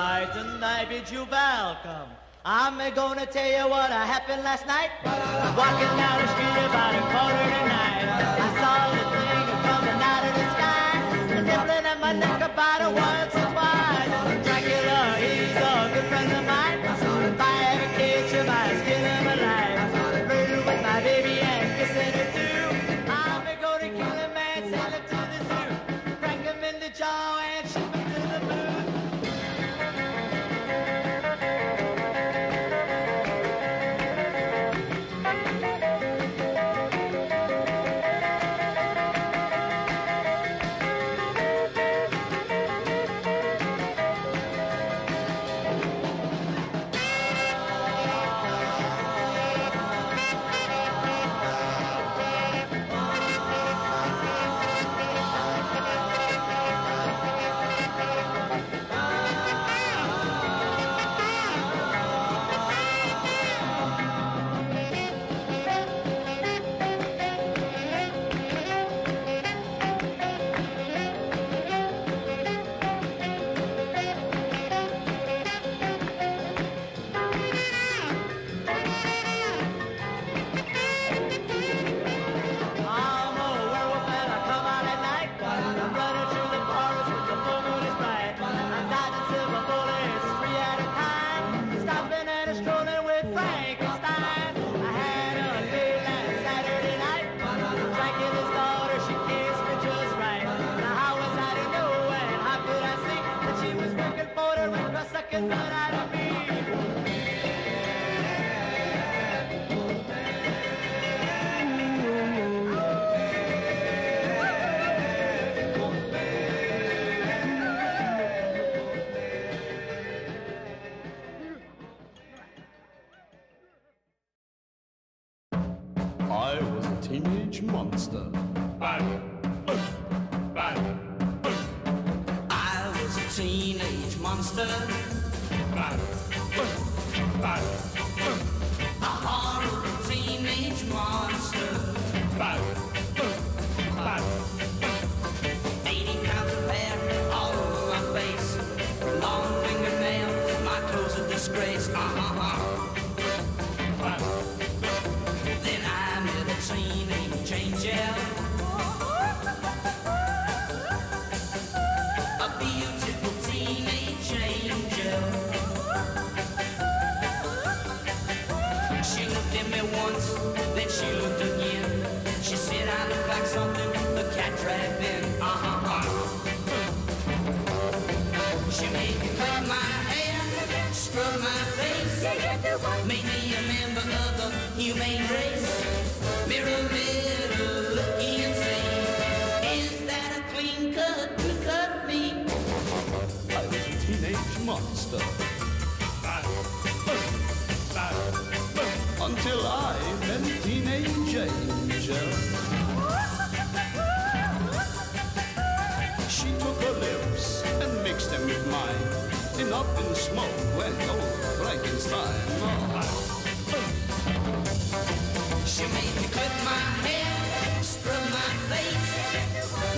right, and I bid you welcome. I'm gonna tell you what happened last night. Walking down the street about 8:45. I saw the thing coming out of the sky, nibbling at my neck about once or twice. Dracula, he's a good friend of mine. If I ever catch him, I skin him alive. Flirting with my baby and kissing her too. I'm gonna kill him and send him to the zoo. Crack him in the jaw and ship him to the moon. I was a teenage monster. I was a teenage monster. A horrible teenage monster. 80 pounds of hair all over my face. Long fingernails, my clothes a disgrace. Then I met a teenage angel. A beautiful teenage angel. She looked at me once, then she looked again. She said I look like something the cat dragged in. She made me cut my hair, scrub my face, made me a member of the humane race. Mirror, mirror, look and say, is that a clean cut to cut me? I was a teenage monster. Until I met a teenage angel. She took her lips and mixed them with mine. And up in smoke went old Frankenstein. She made me clip my hair, scrub my face,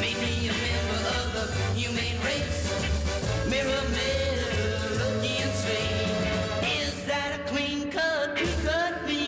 made me a member of the humane race. Mirror, mirror, look and say, is that a clean cut to cut me?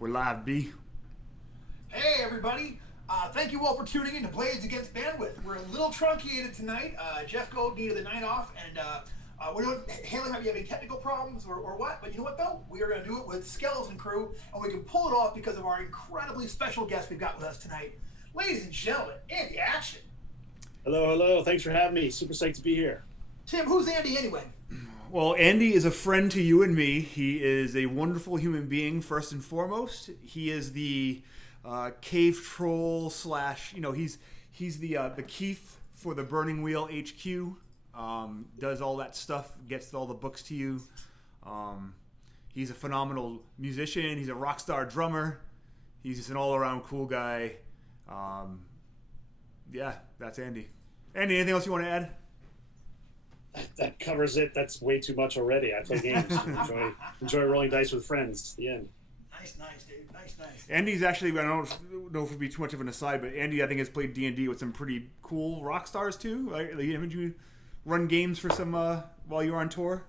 We're live, B. Hey, everybody. Thank you all for tuning in to Blades Against Bandwidth. We're a little truncated tonight. Jeff Goad needed the night off, and Haley might be having technical problems or what, but you know what, though? We are going to do it with Skeleton Crew, and we can pull it off because of our incredibly special guest we've got with us tonight. Ladies and gentlemen, Andy Action. Hello. Thanks for having me. Super psyched to be here. Tim, who's Andy anyway? Well, Andy is a friend to you and me. He is a wonderful human being, first and foremost. He is the cave troll / he's the Keith for the Burning Wheel HQ. Does all that stuff, gets all the books to you. He's a phenomenal musician. He's a rock star drummer. He's just an all-around cool guy. Yeah, that's Andy. Andy, anything else you want to add? That covers it. That's way too much already. I play games. enjoy rolling dice with friends. The end. Nice, Dave. Nice. Andy's actually, I don't know if it'd be too much of an aside, but Andy, I think, has played D&D with some pretty cool rock stars, too. Haven't you run games for some while you were on tour?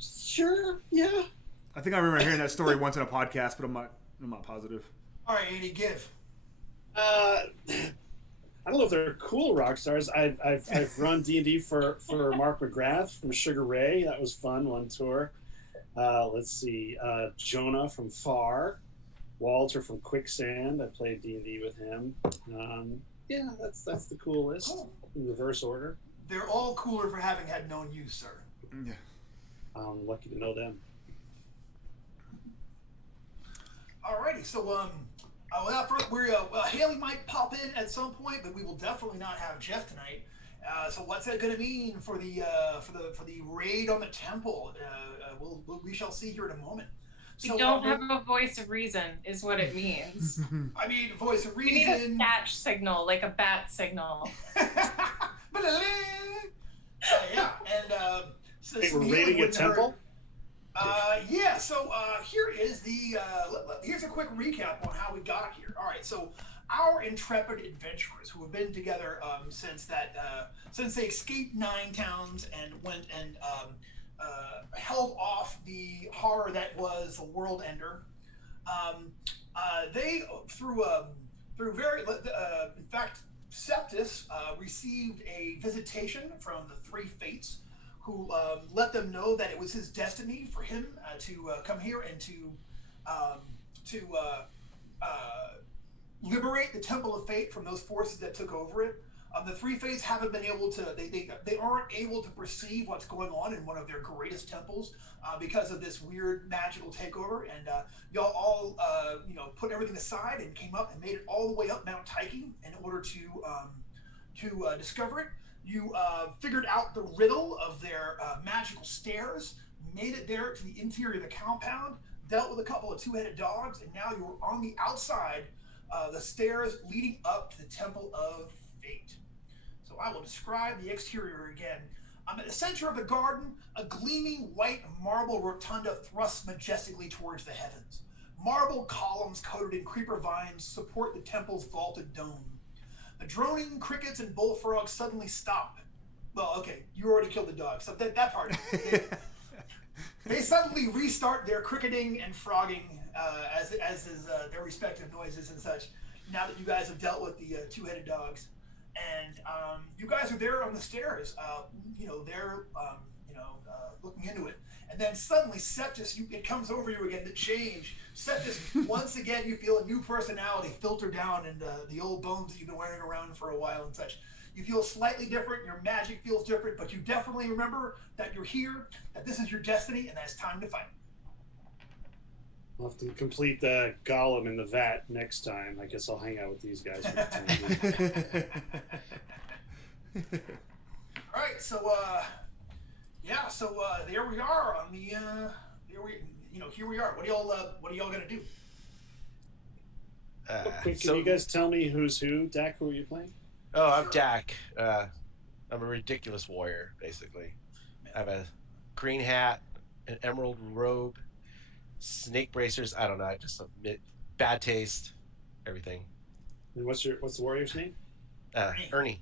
Sure, yeah. I think I remember hearing that story once in a podcast, but I'm not positive. All right, Andy, give. I don't know if they're cool rock stars. I've run D&D for Mark McGrath from Sugar Ray. That was fun, one tour. Let's see, Jonah from Far, Walter from Quicksand. I played D&D with him. Yeah, that's the coolest. Cool. In reverse order. They're all cooler for having had known you, sir. Yeah. I'm lucky to know them. Alrighty, so without further, Haley might pop in at some point, but we will definitely not have Jeff tonight. So what's that going to mean for the raid on the temple? We shall see here in a moment. We don't have a voice of reason, is what it means. I mean, voice of We reason. need a Skatch signal, like a bat signal. Yeah, and so We're raiding a temple. Yeah. So here's a quick recap on how we got here. All right. So our intrepid adventurers who have been together since they escaped 9 towns and went and held off the horror that was the World Ender. They in fact, Septus received a visitation from the 3 Fates, who let them know that it was his destiny for him to come here and to liberate the Temple of Fate from those forces that took over it. The 3 Fates haven't been able to, they aren't able to perceive what's going on in one of their greatest temples because of this weird magical takeover. And y'all all, put everything aside and came up and made it all the way up Mount Tyche in order to discover it. You figured out the riddle of their magical stairs, made it there to the interior of the compound, dealt with a couple of 2-headed dogs, and now you're on the outside, the stairs leading up to the Temple of Fate. So I will describe the exterior again. I'm at the center of the garden. A gleaming white marble rotunda thrusts majestically towards the heavens. Marble columns coated in creeper vines support the temple's vaulted dome. The droning crickets and bullfrogs suddenly stop. Well, okay, you already killed the dog, so that part. They suddenly restart their cricketing and frogging as is their respective noises and such. Now that you guys have dealt with the 2-headed dogs, and you guys are there on the stairs, they're looking into it, and then suddenly Septus, it comes over you again. The change. Septus, once again, you feel a new personality filter down into the old bones that you've been wearing around for a while and such. You feel slightly different, your magic feels different, but you definitely remember that you're here, that this is your destiny, and that it's time to fight. I'll have to complete the Golem in the vat next time. I guess I'll hang out with these guys. All right, so there we are on the here we are. What are y'all gonna do? Quick, can you guys tell me who's who? Dak, who are you playing? Oh, I'm Dak. I'm a ridiculous warrior, basically. I have a green hat, an emerald robe, snake bracers. I don't know. I just bad taste, everything. And what's the warrior's name? Ernie.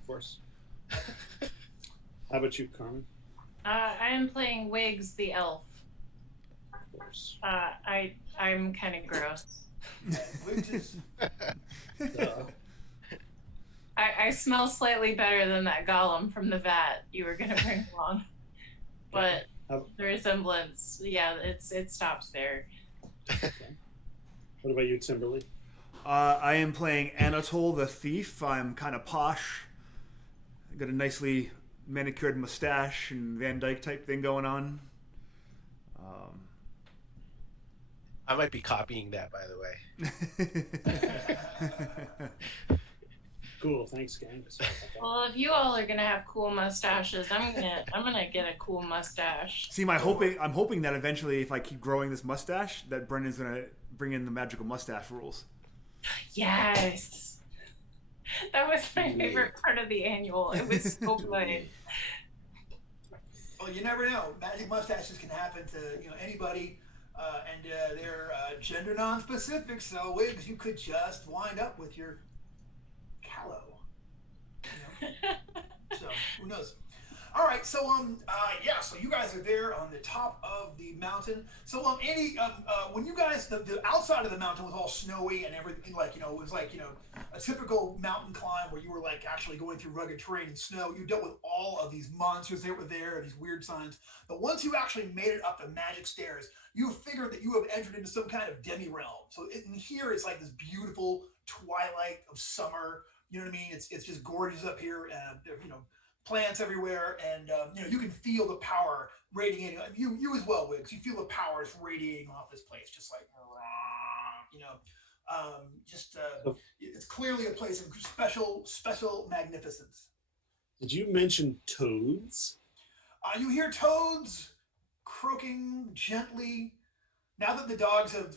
Of course. How about you, Carmen? I am playing Wiggs the elf. course. I'm kind of gross. Which is I smell slightly better than that golem from the vat you were gonna bring along, but the resemblance, yeah, it stops there. What about you, Timberly? I am playing Anatole the Thief. I'm kind of posh. I got a nicely manicured mustache and Van Dyke type thing going on. I might be copying that, by the way. Cool, thanks, gang. Well, if you all are gonna have cool mustaches, I'm gonna get a cool mustache. See, I'm hoping that eventually, if I keep growing this mustache, that Brendan's gonna bring in the magical mustache rules. Yes, that was my favorite part of the annual. It was so good. Well, you never know. Magic mustaches can happen to anybody, and they're gender non-specific. So wigs, you could just wind up with your callow. So who knows? All right, so yeah, so you guys are there on the top of the mountain. So Andy, when you guys the outside of the mountain was all snowy and everything, like it was like a typical mountain climb where you were like actually going through rugged terrain and snow. You dealt with all of these monsters that were there, these weird signs. But once you actually made it up the magic stairs, you figured that you have entered into some kind of demi realm. So in here, it's like this beautiful twilight of summer. You know what I mean? It's just gorgeous up here, and plants everywhere, and you can feel the power radiating. You as well, Wiggs. You feel the power is radiating off this place, just like it's clearly a place of special magnificence. Did you mention toads? You hear toads croaking gently. Now that the dogs have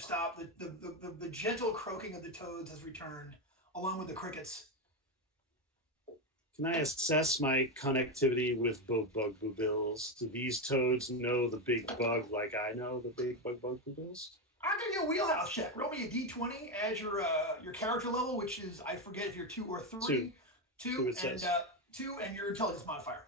stopped, the gentle croaking of the toads has returned, along with the crickets. Can I assess my connectivity with Bugbills? Do these toads know the big bug like I know the big Bugbills? I'll give you a wheelhouse check. Roll me a d20 as your character level, which is, I forget if you're 2 or 3. Two and your intelligence modifier.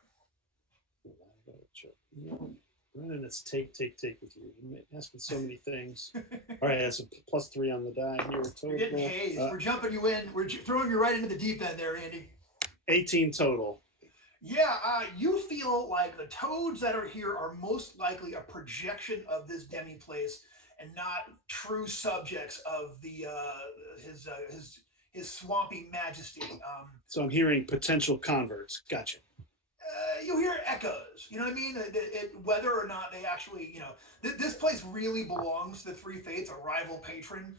Brennan, it's take with you. You're asking so many things. All right, that's a +3 on the die here. Total. You're getting hazed. We're jumping you in. We're throwing you right into the deep end there, Andy. 18 total. Yeah, you feel like the toads that are here are most likely a projection of this demi place and not true subjects of the his swampy majesty. So I'm hearing potential converts. Gotcha. You hear echoes. You know what I mean? Whether or not they actually, this place really belongs to the Three Fates, a rival patron.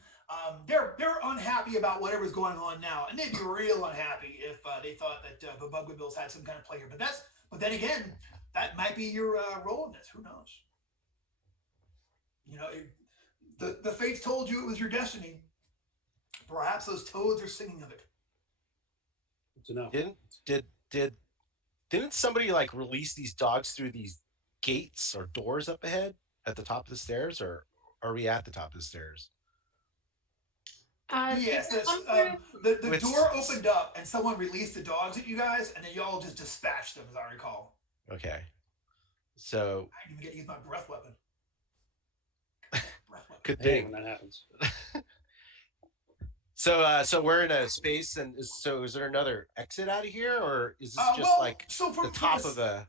They're unhappy about whatever's going on now, and they'd be real unhappy if they thought that the Bugbills had some kind of play here. But then again, that might be your role in this. Who knows? The Fates told you it was your destiny. Perhaps those toads are singing of it. Good to know. Didn't somebody like release these dogs through these gates or doors up ahead at the top of the stairs, or are we at the top of the stairs? Yes, the door opened up and someone released the dogs at you guys, and then you all just dispatched them, as I recall. Okay, so I didn't even get to use my breath weapon. Good thing when that happens. So we're in a space, and is there another exit out of here, or is this just the top of a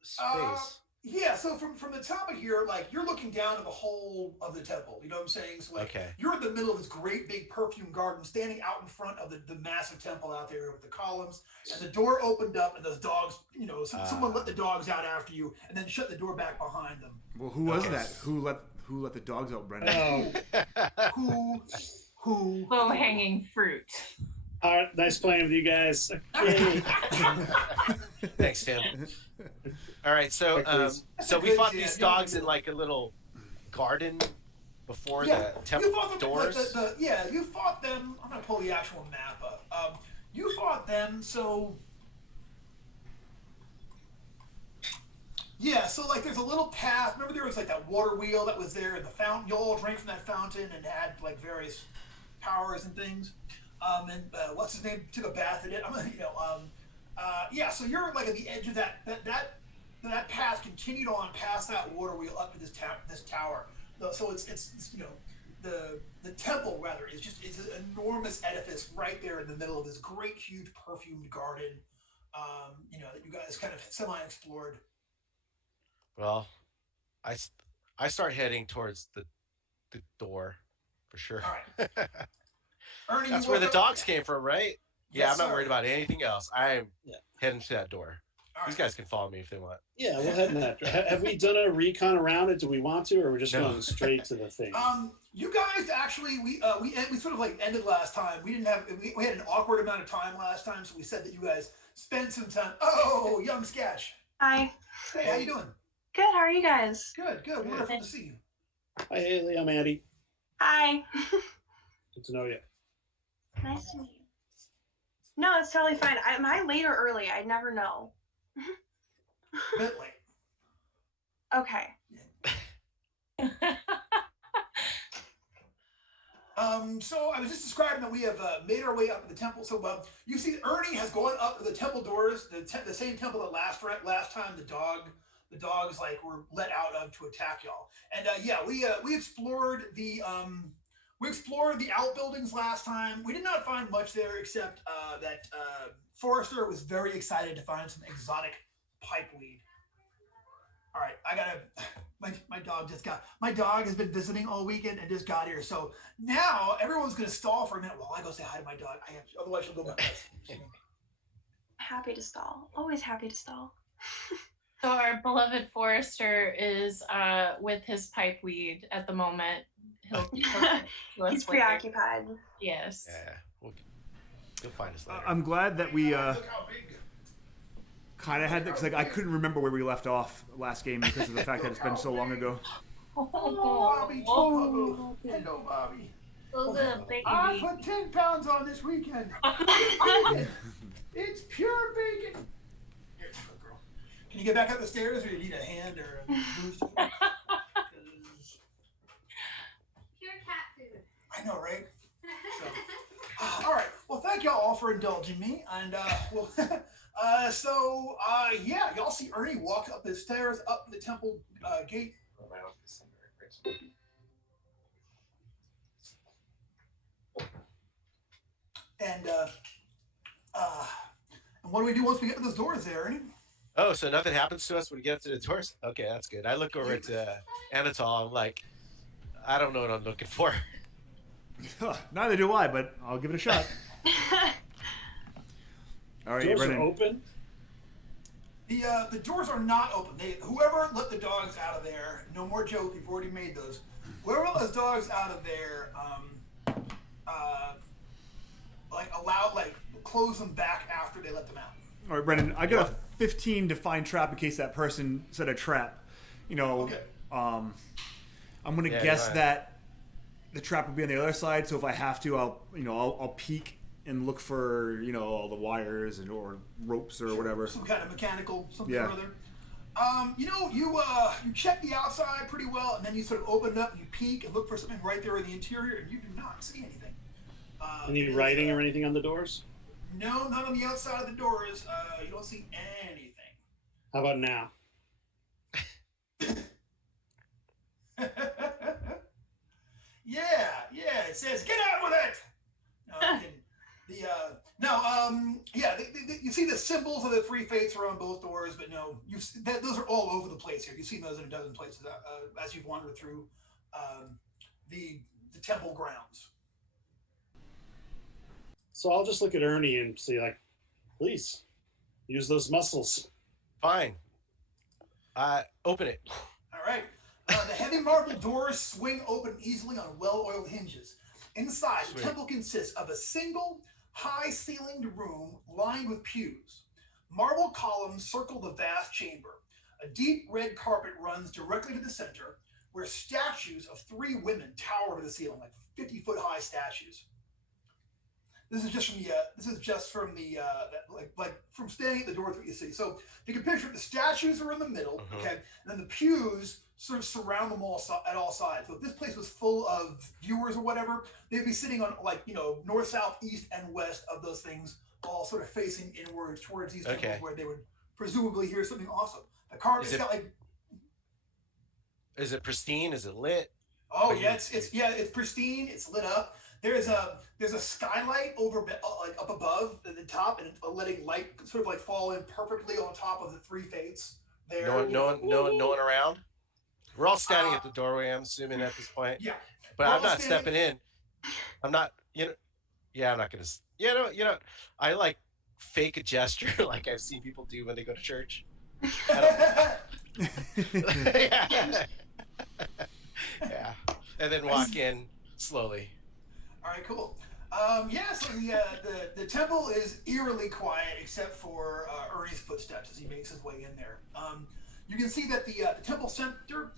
space? Yeah, so from the top of here, like you're looking down to the whole of the temple. You know what I'm saying? So you're in the middle of this great big perfume garden, standing out in front of the massive temple out there with the columns, and the door opened up, and those dogs, someone let the dogs out after you, and then shut the door back behind them. Well, who was that? Who let the dogs out, Brendan? Who? Low-hanging fruit. All right, nice playing with you guys. Okay. Thanks, Tim. All right, so we fought these dogs in like a little garden before the temple doors. You fought them. I'm gonna pull the actual map up. You fought them, so yeah. So like, there's a little path. Remember, there was like that water wheel that was there, and the fountain. You all drank from that fountain and had like various powers and things. And what's his name took a bath in it. Yeah. So you're like at the edge of that that path continued on past that water wheel up to this tower. So it's you know, the temple rather is just it's an enormous edifice right there in the middle of this great huge perfumed garden. You know, that you guys kind of semi-explored. Well, I start heading towards the door for sure. All right. Ernie, That's where the dogs came from, right? Yeah, Yes, I'm not sir. worried about anything else. I'm heading to that door. All These right. guys can follow me if they want. Yeah, we'll head in that. Have we done a recon around it? Do we want to, or we're just going straight to the thing? You guys actually we sort of like ended last time. We didn't have we had an awkward amount of time last time, so we said that you guys spend some time. Oh, young Skatch. Hi. Hey, how you doing? Good. How are you guys? Good. Wonderful to see you. Hi, Haley. I'm Andy. Hi. Good to know you. Nice to meet you. No, it's totally fine. Am I late or early? I never know. A bit late. Okay. So I was just describing that we have made our way up to the temple. So you see Ernie has gone up to the temple doors, the same temple that last time the dogs like were let out of to attack y'all. And we explored the outbuildings last time. We did not find much there except that Forrester was very excited to find some exotic pipeweed. All right, I gotta. My dog has been visiting all weekend and just got here. So now everyone's gonna stall for a minute while I go say hi to my dog. Otherwise she'll go back. Happy to stall. Always happy to stall. So our beloved Forrester is with his pipeweed at the moment. He's preoccupied. Yes. Yeah, you'll find us later. I'm glad that we Look how big. kind of had that, because like I couldn't remember where we left off last game because of the fact that it's been so long ago. Bobby, hello, Bobby. Little baby. I put 10 pounds on this weekend. It's pure bacon. Here, girl. Can you get back up the stairs, or you need a hand or a boost? Pure cat food. I know, right? So, all right. Well, thank y'all all for indulging me, and y'all see Ernie walk up the stairs, up the temple gate. And what do we do once we get to those doors there, Ernie? Oh, so nothing happens to us when we get to the doors? Okay, that's good. I look over at Anatol. I'm like, I don't know what I'm looking for. Neither do I, but I'll give it a shot. All right, Doors Brennan. are open. The doors are not open. Whoever let the dogs out of there, no more joke, you've already made those. Whoever let those dogs out of there, close them back after they let them out. All right, Brennan. I got a 15 to find trap in case that person set a trap. You know, Okay. I'm gonna guess that the trap will be on the other side. So if I have to, I'll peek and look for all the wires or ropes or whatever. Some kind of mechanical something Yeah. or other. You check the outside pretty well, and then you sort of open it up and you peek and look for something right there in the interior, and you do not see anything. Any writing or anything on the doors? No, not on the outside of the doors. You don't see anything. How about now? Yeah. It says, "Get out with it." You see the symbols of the three fates are on both doors, but no, those are all over the place here. You've seen those in a dozen places as you've wandered through the temple grounds. So I'll just look at Ernie and say, like, please, use those muscles. Fine. Open it. All right. The heavy marble doors swing open easily on well-oiled hinges. Inside, the temple consists of a single, high-ceilinged room lined with pews. Marble columns circle the vast chamber. A deep red carpet runs directly to the center, where statues of 3 women tower to the ceiling, like 50-foot-high statues. This is just from the from standing at the door that you see. So you can picture the statues are in the middle, okay, and then the pews sort of surround them all at all sides. So if this place was full of viewers or whatever, they'd be sitting on north, south, east, and west of those things, all sort of facing inward towards these temples where they would presumably hear something awesome. The carving it's got like. Is it pristine? Is it lit? Oh yeah, it's pristine. It's lit up. There's a skylight over like up above at the top, and letting light sort of like fall in perfectly on top of the 3 fates. There. No one around. We're all standing at the doorway. I'm assuming at this point. Yeah. But I'm not stepping in. I'm not. Yeah, I'm not gonna. I like fake a gesture like I've seen people do when they go to church. Yeah. And then walk in slowly. All right, cool. So the temple is eerily quiet except for Ernie's footsteps as he makes his way in there. You can see that the temple center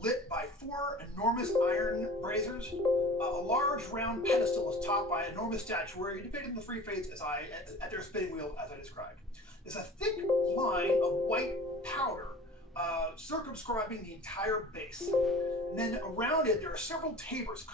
lit by 4 enormous iron braziers. A large round pedestal is topped by an enormous statuary depicting the 3 fates at their spinning wheel as I described. There's a thick line of white powder circumscribing the entire base. And then around it, there are several tables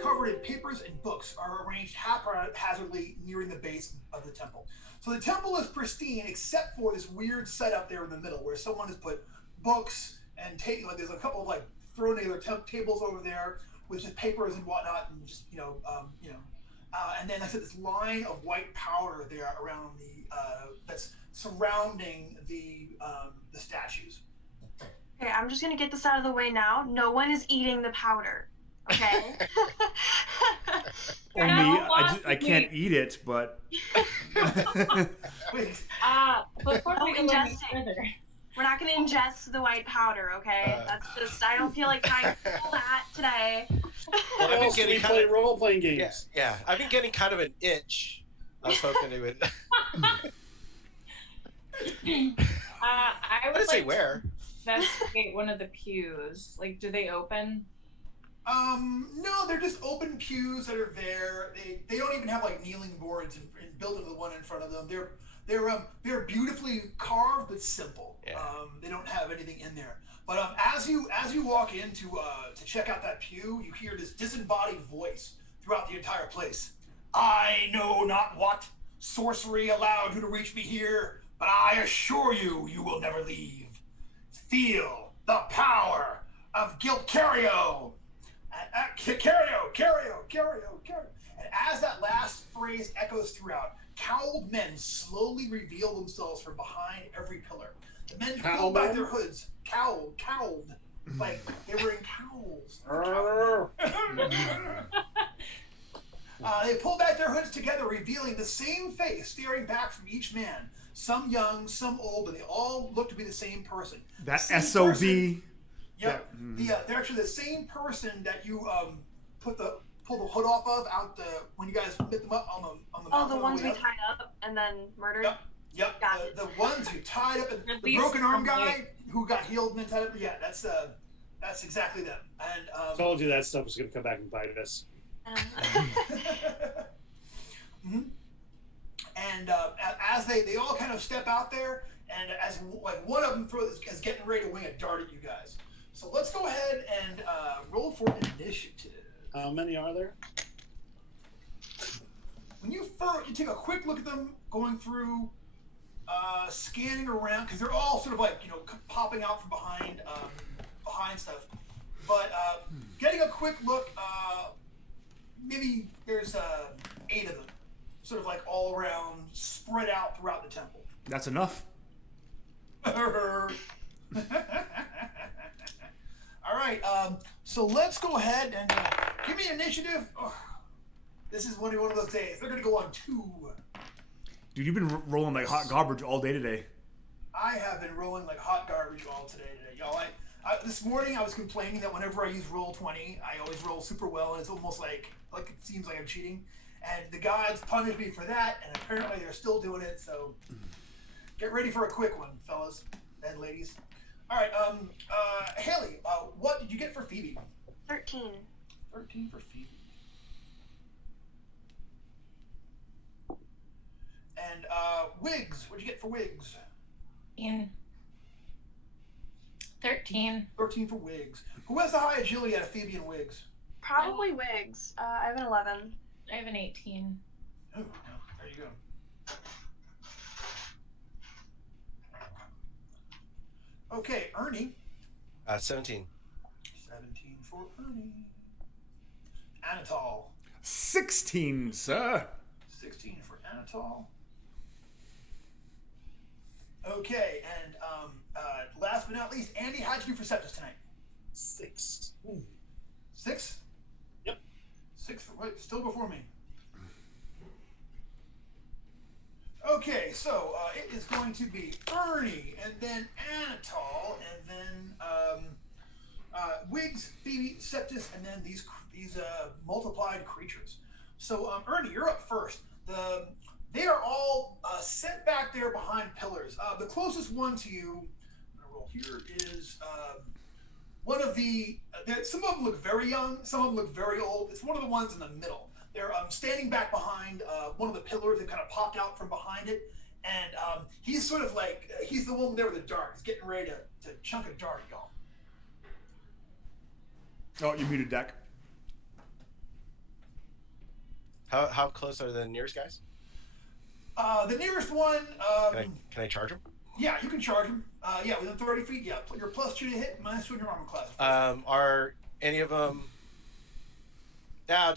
covered in papers and books are arranged haphazardly nearing the base of the temple. So the temple is pristine except for this weird setup there in the middle where someone has put books and there's a couple of like thrown together tables over there with just papers and whatnot and just and then I said this line of white powder there around that's surrounding the statues. Okay, I'm just gonna get this out of the way now. No one is eating the powder. Okay. I can't eat it, but. Before we go further. We're not gonna ingest the white powder, okay? That's just I don't feel like trying to pull that today. Well, I've been getting play role-playing games. Yeah, I've been getting kind of an itch. I was hoping it would. I would say where. Investigate one of the pews. Like, do they open? No, they're just open pews that are there. They don't even have like kneeling boards and built into the one in front of them. They're beautifully carved but simple. Yeah. They don't have anything in there. But as you walk in to check out that pew, you hear this disembodied voice throughout the entire place. I know not what sorcery allowed you to reach me here, but I assure you, you will never leave. Feel the power of Glipkerio. Kerio. And as that last phrase echoes throughout, cowled men slowly reveal themselves from behind every pillar. The men pull back their hoods. Cowled. Like they were in cowls. They pull back their hoods together, revealing the same face staring back from each man. Some young, some old, but they all look to be the same person. That SOB. Yep. They're actually the same person that you pull the hood off of when you guys hit them up on the Oh, the ones we tied up and then murdered? Yep. The ones who tied up, the broken arm guy who got healed and then tied up. Yeah, that's exactly them. And told you that stuff was going to come back and bite us. Mm-hmm. And as they all kind of step out there, and as like one of them is getting ready to wing a dart at you guys. So let's go ahead and roll for initiative. How many are there? When you take a quick look at them, going through, scanning around, because they're all sort of like popping out from behind stuff. But getting a quick look, maybe there's 8 of them, sort of like all around, spread out throughout the temple. That's enough. All right, so let's go ahead and give me an initiative. Oh, this is one of those days. They're going to go on 2. Dude, you've been rolling like hot garbage all day today. I have been rolling like hot garbage all today, y'all. This morning I was complaining that whenever I use Roll20, I always roll super well, and it's almost like it seems like I'm cheating. And the gods punished me for that, and apparently they're still doing it, so get ready for a quick one, fellas and ladies. All right, Haley, what did you get for Phoebe? 13. 13 for Phoebe. And Wiggs, what'd you get for Wiggs? 13. 13 for Wiggs. Who has the high agility out of Phoebe and Wiggs? Probably Wiggs. I have an 11. I have an 18. Oh, there you go. Okay, Ernie. 17. 17 for Ernie. Anatol. 16, sir. 16 for Anatol. Okay, and last but not least, Andy, how'd you do for Septus tonight? 6. 6? Yep. 6 for what? Still before me. Okay, so it is going to be Ernie, and then Anatol, and then Wiggs, Phoebe, Septus, and then these multiplied creatures. So Ernie, you're up first. They are all set back there behind pillars. The closest one to you, I'm gonna roll here, is one of the. Some of them look very young. Some of them look very old. It's one of the ones in the middle. They're standing back behind one of the pillars that kind of popped out from behind it, and he's sort of like he's the one there with the dart. He's getting ready to chunk a dart at y'all. Oh, you muted Dak. How close are the nearest guys? The nearest one. Can I charge him? Yeah, you can charge him. Yeah, within 30 feet. Yeah, you're +2 to hit, -2 in your armor class. Are any of them? Yeah,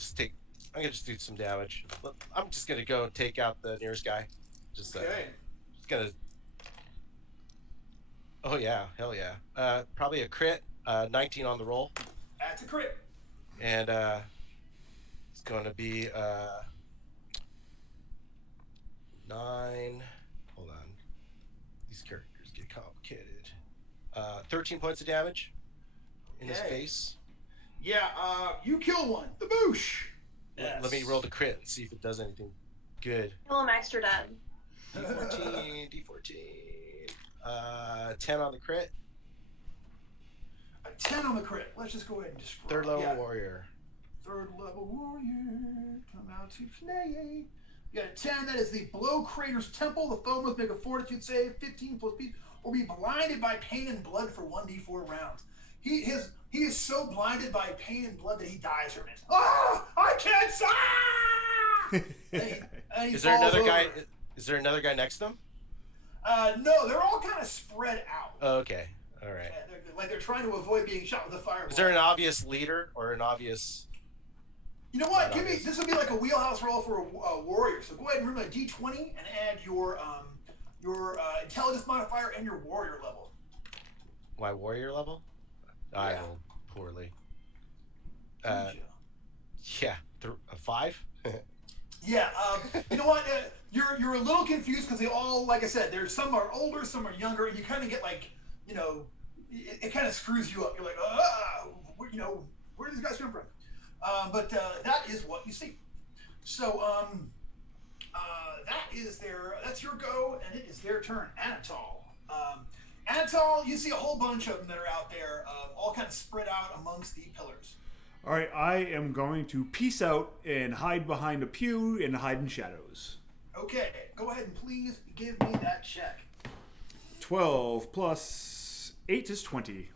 I'm gonna just do some damage. I'm just gonna go take out the nearest guy. Just okay. Just gonna. Oh yeah, hell yeah. Probably a crit. 19 on the roll. That's a crit. And it's going to be 9. Hold on. These characters get complicated. 13 points of damage in his face. Yeah, you kill one. The boosh. Yes. Let me roll the crit and see if it does anything good. Kill him extra dead. D14. 10 on the crit. A 10 on the crit. Let's just go ahead and describe. Third level warrior. Third level warrior. Come out to play. You got a 10. That is the Below Crater's Temple. The foe must make a fortitude save. 15 plus speed. Or be blinded by pain and blood for 1d4 rounds. He is so blinded by pain and blood that he dies from it. Ah! I can't see! Is there another guy? Is there another guy next to him? No, they're all kind of spread out. Oh, okay. All right. Yeah, they're trying to avoid being shot with a fireball. Is there an obvious leader or an obvious? You know what? This would be like a wheelhouse roll for a warrior. So go ahead and roll a d20 and add your intelligence modifier and your warrior level. My warrior level? I rolled poorly. Yeah, 5. Yeah. You know what? You're a little confused because they all, like I said, there's some are older, some are younger, and you kind of get like, it kind of screws you up. You're like, where do these guys come from? But that is what you see. So that's your go, and it is their turn. Anatol. Anatol, you see a whole bunch of them that are out there, all kind of spread out amongst the pillars. All right, I am going to peace out and hide behind a pew and hide in shadows. Okay, go ahead and please give me that check. 12 plus 8 is 20.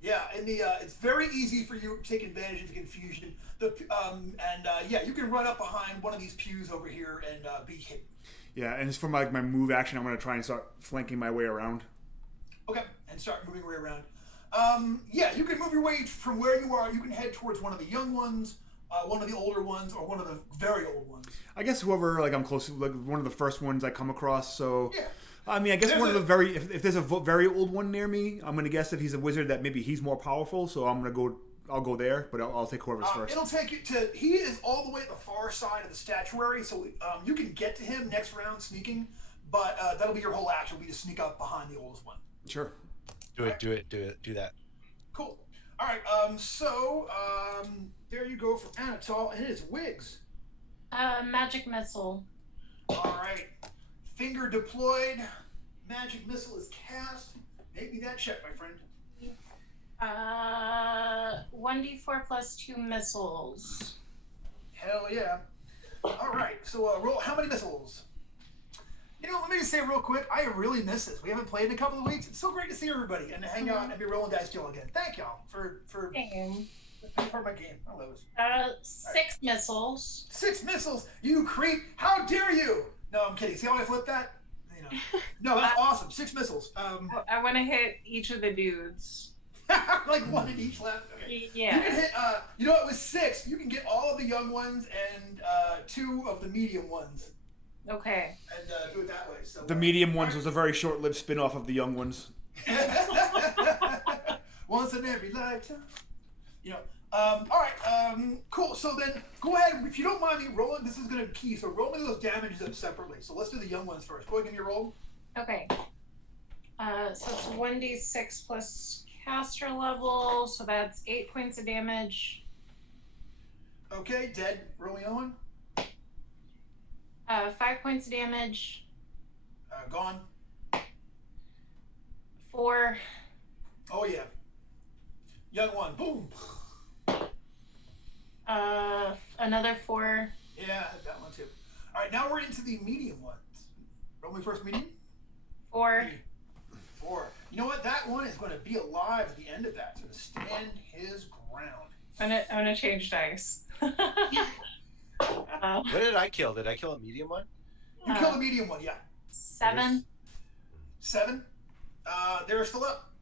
Yeah, and it's very easy for you to take advantage of the confusion. You can run up behind one of these pews over here and be hidden. Yeah, and it's for my move action. I'm going to try and start flanking my way around. Okay, and start moving your way around. You can move your way from where you are. You can head towards one of the young ones, one of the older ones, or one of the very old ones. I guess whoever I'm close to, one of the first ones I come across. So yeah. I mean, I guess if there's a very old one near me, I'm gonna guess if he's a wizard that maybe he's more powerful. So I'll go there, but I'll take whoever's first. It'll take you to. He is all the way at the far side of the statuary, so you can get to him next round sneaking, but that'll be your whole action. Will be to sneak up behind the oldest one. Sure. Do that. Cool. All right. There you go for Anatol, and it is Wiggs. Magic missile. All right. Finger deployed. Magic missile is cast. Make me that check, my friend. 1d4 plus 2 missiles. Hell yeah. All right. So roll. How many missiles? Let me just say real quick, I really miss this. We haven't played in a couple of weeks. It's so great to see everybody and to hang out and be rolling dice still again. Thank y'all for being part of my game. I love it. 6 missiles. 6 missiles? You creep! How dare you! No, I'm kidding. See how I flipped that? No, that's awesome. 6 missiles. I want to hit each of the dudes. Like one in each left. Okay. Yeah. You can hit. You know, it was 6. You can get all of the young ones and 2 of the medium ones. Okay. And do it that way. So The medium ones was a very short-lived spin-off of the young ones. Once in every lifetime. All right. Cool. So then, go ahead. If you don't mind me rolling, this is going to be key. So roll me those damages up separately. So let's do the young ones first. Go ahead and give me a roll. Okay. So it's 1d6 plus caster level, so that's 8 points of damage. Okay, dead. Roll me on. 5 points of damage. Gone. 4. Oh yeah. Young one. Boom. Another 4. Yeah, that one too. All right, now we're into the medium ones. Roll me first medium. 4. 4. You know what? That one is going to be alive at the end of that. It's going to stand his ground. I'm gonna change dice. What did I kill? Did I kill a medium one? You killed a medium one, yeah. 7. 7. They're still up.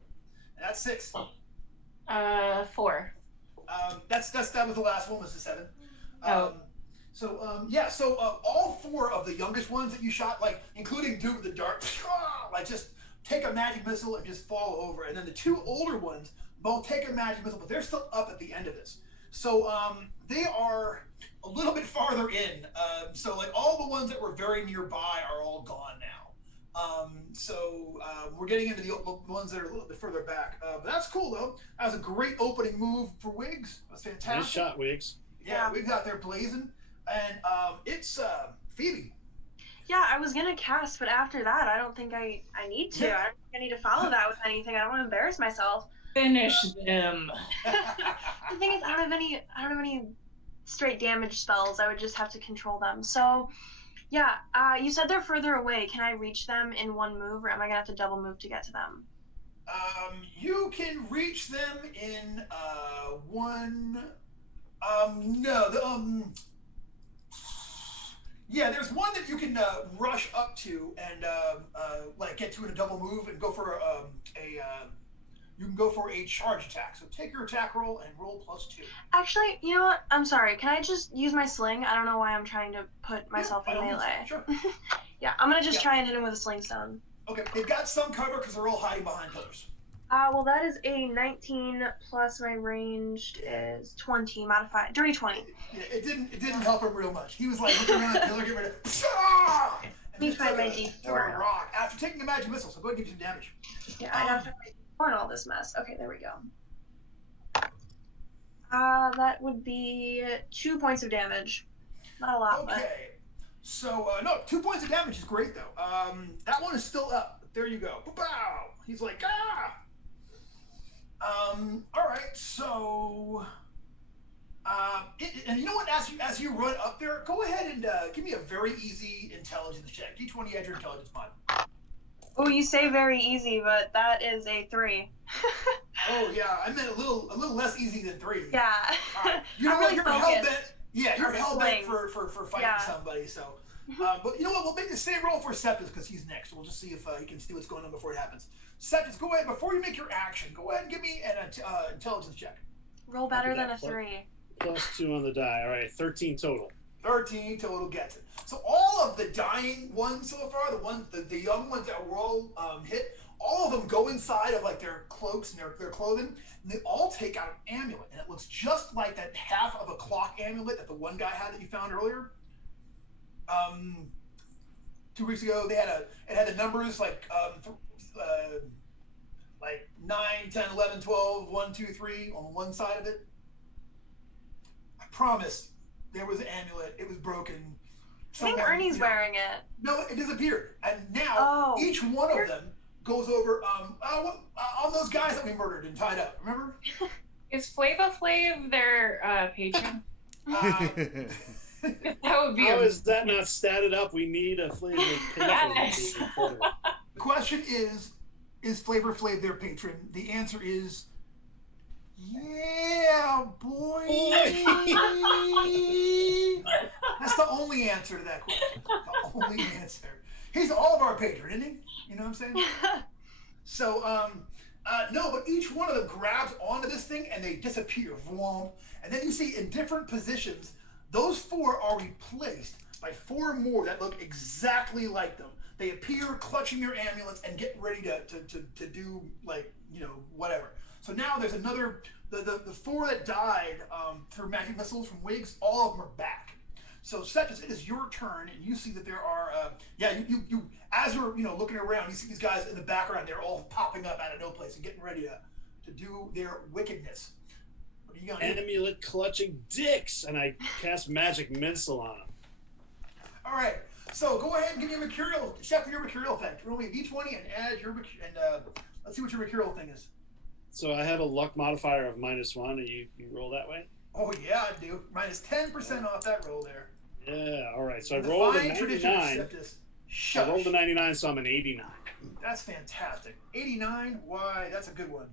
That's 6. 4. That was the last one. Was the 7. So all 4 of the youngest ones that you shot, like including Duke of the Dark, like just take a magic missile and just fall over, and then the 2 older ones both take a magic missile, but they're still up at the end of this. So they are a little bit farther in. So like all the ones that were very nearby are all gone now. We're getting into the ones that are a little bit further back. But that's cool though. That was a great opening move for Wiggs. That's fantastic. Nice shot, Wiggs. Yeah, Wiggs out there blazing. And it's Phoebe. Yeah, I was gonna cast, but after that, I don't think I need to. Yeah. I don't think I need to follow that with anything. I don't want to embarrass myself. Finish them. The thing is, I don't have any straight damage spells. I would just have to control them. So, yeah, you said they're further away. Can I reach them in one move, or am I gonna have to double move to get to them? You can reach them in one. Yeah, there's one that you can rush up to and like get to in a double move and go for you can go for a charge attack. So take your attack roll and roll +2. Actually, you know what? I'm sorry. Can I just use my sling? I don't know why I'm trying to put myself in melee. Sure. Yeah, I'm gonna just try and hit him with a sling stone. Okay, they've got some cover because they're all hiding behind pillars. Well, that is a 19 plus my ranged is 20 modified. Dirty 20. Yeah, it didn't help him real much. He was like looking around the pillar, get rid of. Let me try my took a rock after taking a magic missile. So go ahead and give you some damage. Yeah, I have to burn all this mess. Okay, there we go. That would be 2 points of damage. Not a lot, Okay. So no, 2 points of damage is great though. That one is still up. There you go. Bow. He's like ah. All right, so, and you know what? As you run up there, go ahead and give me a very easy intelligence check. D20 add your intelligence mod. Oh, you say very easy, but that is a 3. Oh yeah, I meant a little less easy than 3. Yeah. All right. You know I'm what? really You're hell bent. Yeah, you're hell bent for fighting somebody. So, but you know what? We'll make the same roll for Septus because he's next. We'll just see if he can see what's going on before it happens. Septus, go ahead before you make your action. Go ahead and give me an intelligence check. Roll better than a 3. +2 on the die. All right, 13 total. 13 total gets it. So all of the dying ones so far, the young ones that were all hit, all of them go inside of like their cloaks and their clothing, and they all take out an amulet, and it looks just like that half of a clock amulet that the one guy had that you found earlier. 2 weeks ago, it had the numbers like 9, 10, 11, 12, 1, 2, 3 on one side of it. I promise there was an amulet. It was broken. I think Ernie's wearing it. No, it disappeared. And now each one of them goes over on those guys that we murdered and tied up. Remember? Is Flava Flav their patron? That would be. How is that not statted up? We need a Flavor patron. Yes. The question is Flavor Flav their patron? The answer is, yeah, boy. That's the only answer to that question. The only answer. He's all of our patron, isn't he? You know what I'm saying? So, no, but each one of them grabs onto this thing and they disappear. Vroom. And then you see in different positions, those 4 are replaced by 4 more that look exactly like them. They appear clutching their amulets and get ready to do, like, you know, whatever. So now there's another, the 4 that died through magic missiles from Wiggs, all of them are back. So Septus, it is your turn, and you see that there are, you as you're, you know, looking around, you see these guys in the background. They're all popping up out of no place and getting ready to do their wickedness. What are you gonna do? Amulet clutching dicks, and I cast magic missile on them. All right. So go ahead and give me a mercurial. Check for your mercurial effect. Roll me a d20 and add your let's see what your mercurial thing is. So I have a luck modifier of -1. And you roll that way? Oh yeah, I do. Minus 10% off that roll there. Yeah. All right. So I rolled a 99. I rolled a 99, so I'm an 89. That's fantastic. 89. Why? That's a good one.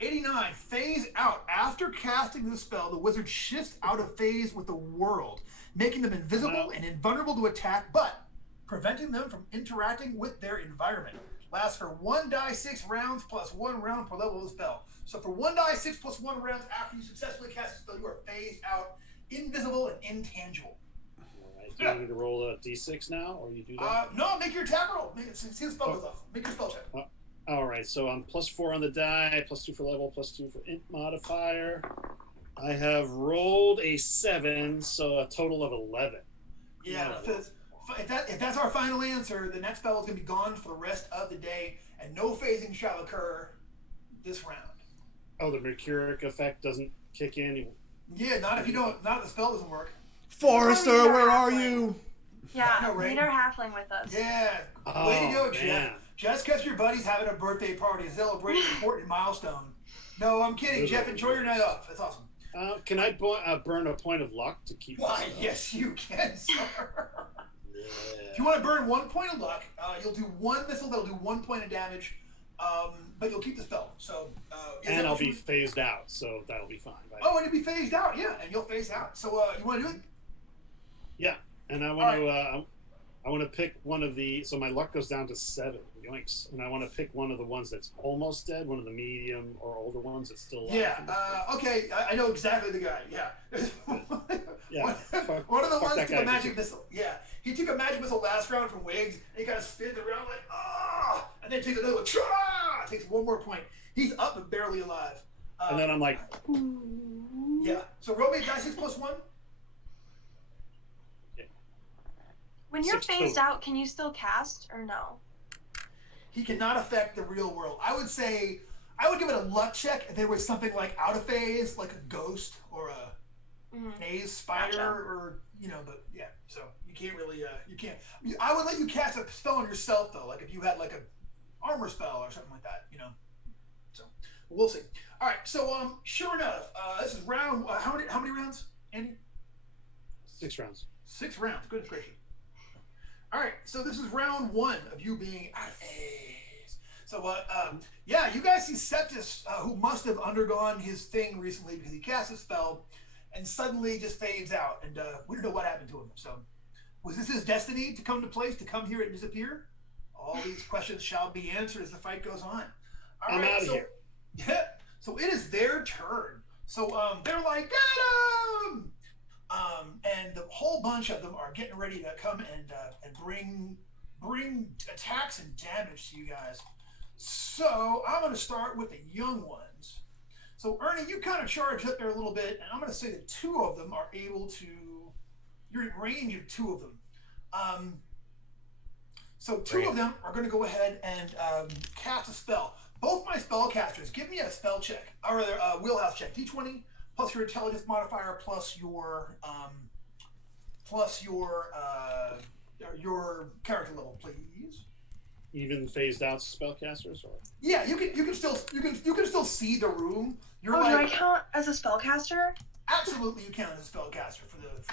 89. Phase out. After casting the spell, the wizard shifts out of phase with the world, making them invisible and invulnerable to attack, but preventing them from interacting with their environment. Lasts for 1d6 rounds plus 1 round per level of the spell. So for 1d6 plus 1 rounds after you successfully cast the spell, you are phased out, invisible, and intangible. All right. Do you want me to roll a d6 now, or you do that? No, make your attack roll. See the spell goes off. Make your spell check. All right. So I'm +4 on the die, +2 for level, +2 for int modifier. I have rolled a 7, so a total of 11. Yeah, if that's our final answer, the next spell is going to be gone for the rest of the day, and no phasing shall occur this round. Oh, the mercuric effect doesn't kick in? Yeah, not if the spell doesn't work. Forrester, where are you? Yeah, know, right? need our halfling with us. Yeah, way to go, Jeff. Just because your buddy's having a birthday party to celebrate an important milestone. No, I'm kidding. Jeff, enjoy your night off. That's awesome. Can I burn a point of luck to keep? Why, yes, you can, sir. Yeah. If you want to burn 1 point of luck, you'll do 1 missile that'll do 1 point of damage, but you'll keep the spell. So, and I'll be phased out, so that'll be fine. Right? Oh, and you'll be phased out, yeah, and you'll phase out. So, you want to do it? Yeah, and I want to. I want to pick one of the. So my luck goes down to 7. Yoinks! And I want to pick one of the ones that's almost dead, one of the medium or older ones that's still alive. Yeah. Okay, I know exactly the guy. Yeah. Yeah. One of the ones took a magic missile. Yeah. He took a magic missile last round from Wiggs, and he kind of spins around like, ah, and then takes another one. Takes 1 more point. He's up but barely alive. And then I'm like, yeah. So roll me d6 plus 1. When you're phased out, can you still cast or no? He cannot affect the real world. I would say, I would give it a luck check if there was something like out of phase, like a ghost or a phase spider, or but yeah. So you can't really, you can't. I would let you cast a spell on yourself though, like if you had like a armor spell or something like that, So we'll see. All right. So sure enough, this is round. How many rounds, Andy? 6 rounds. 6 rounds. Goodness gracious. All right, so this is round 1 of you being out of phase. So, yeah, you guys see Septus, who must have undergone his thing recently because he cast a spell and suddenly just fades out, and we don't know what happened to him. So, was this his destiny to come to place, to come here and disappear? All these questions shall be answered as the fight goes on. All I'm right, out of here. Yeah, so it is their turn. So, they're like, got him! And the whole bunch of them are getting ready to come and bring attacks and damage to you guys. So I'm going to start with the young ones. So Ernie, you kind of charged up there a little bit, and I'm going to say that 2 of them are able to. You're in range of 2 of them. So 2 of them are going to go ahead and cast a spell. Both my spellcasters, give me a spell check, or rather a wheelhouse check. D20. Plus your intelligence modifier, plus your character level, please. Even phased out spellcasters, or? Yeah, you can still see the room. You're do like, I count as a spellcaster? Absolutely, you count as a spellcaster for this.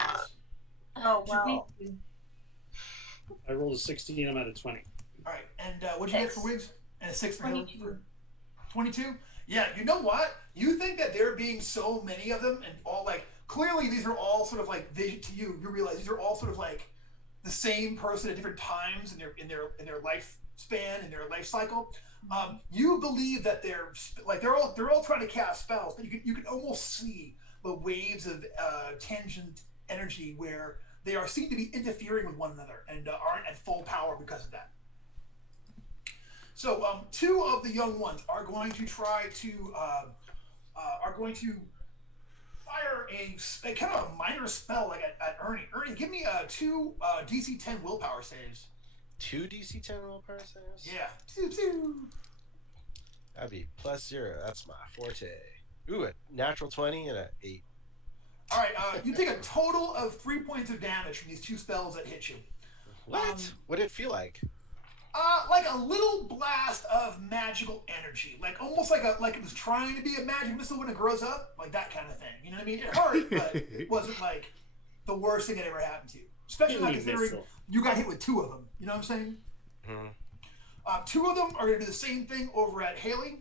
Oh wow. I rolled a 16. I'm at a 20. All right, and what'd you get for Wiggs? And a 6 for him. 22. Yeah, you know what? You think that there being so many of them and all like clearly these are all sort of like vision to you. You realize these are all sort of like the same person at different times in their lifespan, in their life cycle. You believe that they're all trying to cast spells, but you can almost see the waves of tangent energy where they seem to be interfering with one another and aren't at full power because of that. So two of the young ones are going to try to fire a kind of a minor spell like at Ernie. Ernie, give me two DC 10 willpower saves. 2 DC 10 willpower saves? Yeah. 2. That'd be +0. That's my forte. Ooh, a natural 20 and an 8. All right, you take a total of 3 points of damage from these two spells that hit you. What? What did it feel like? Like a little blast of magical energy, like almost like it was trying to be a magic missile when it grows up, like that kind of thing. You know what I mean? It hurt, but it wasn't like the worst thing that ever happened to you. Especially not considering you got hit with 2 of them. You know what I'm saying? Mm-hmm. 2 of them are going to do the same thing over at Haley.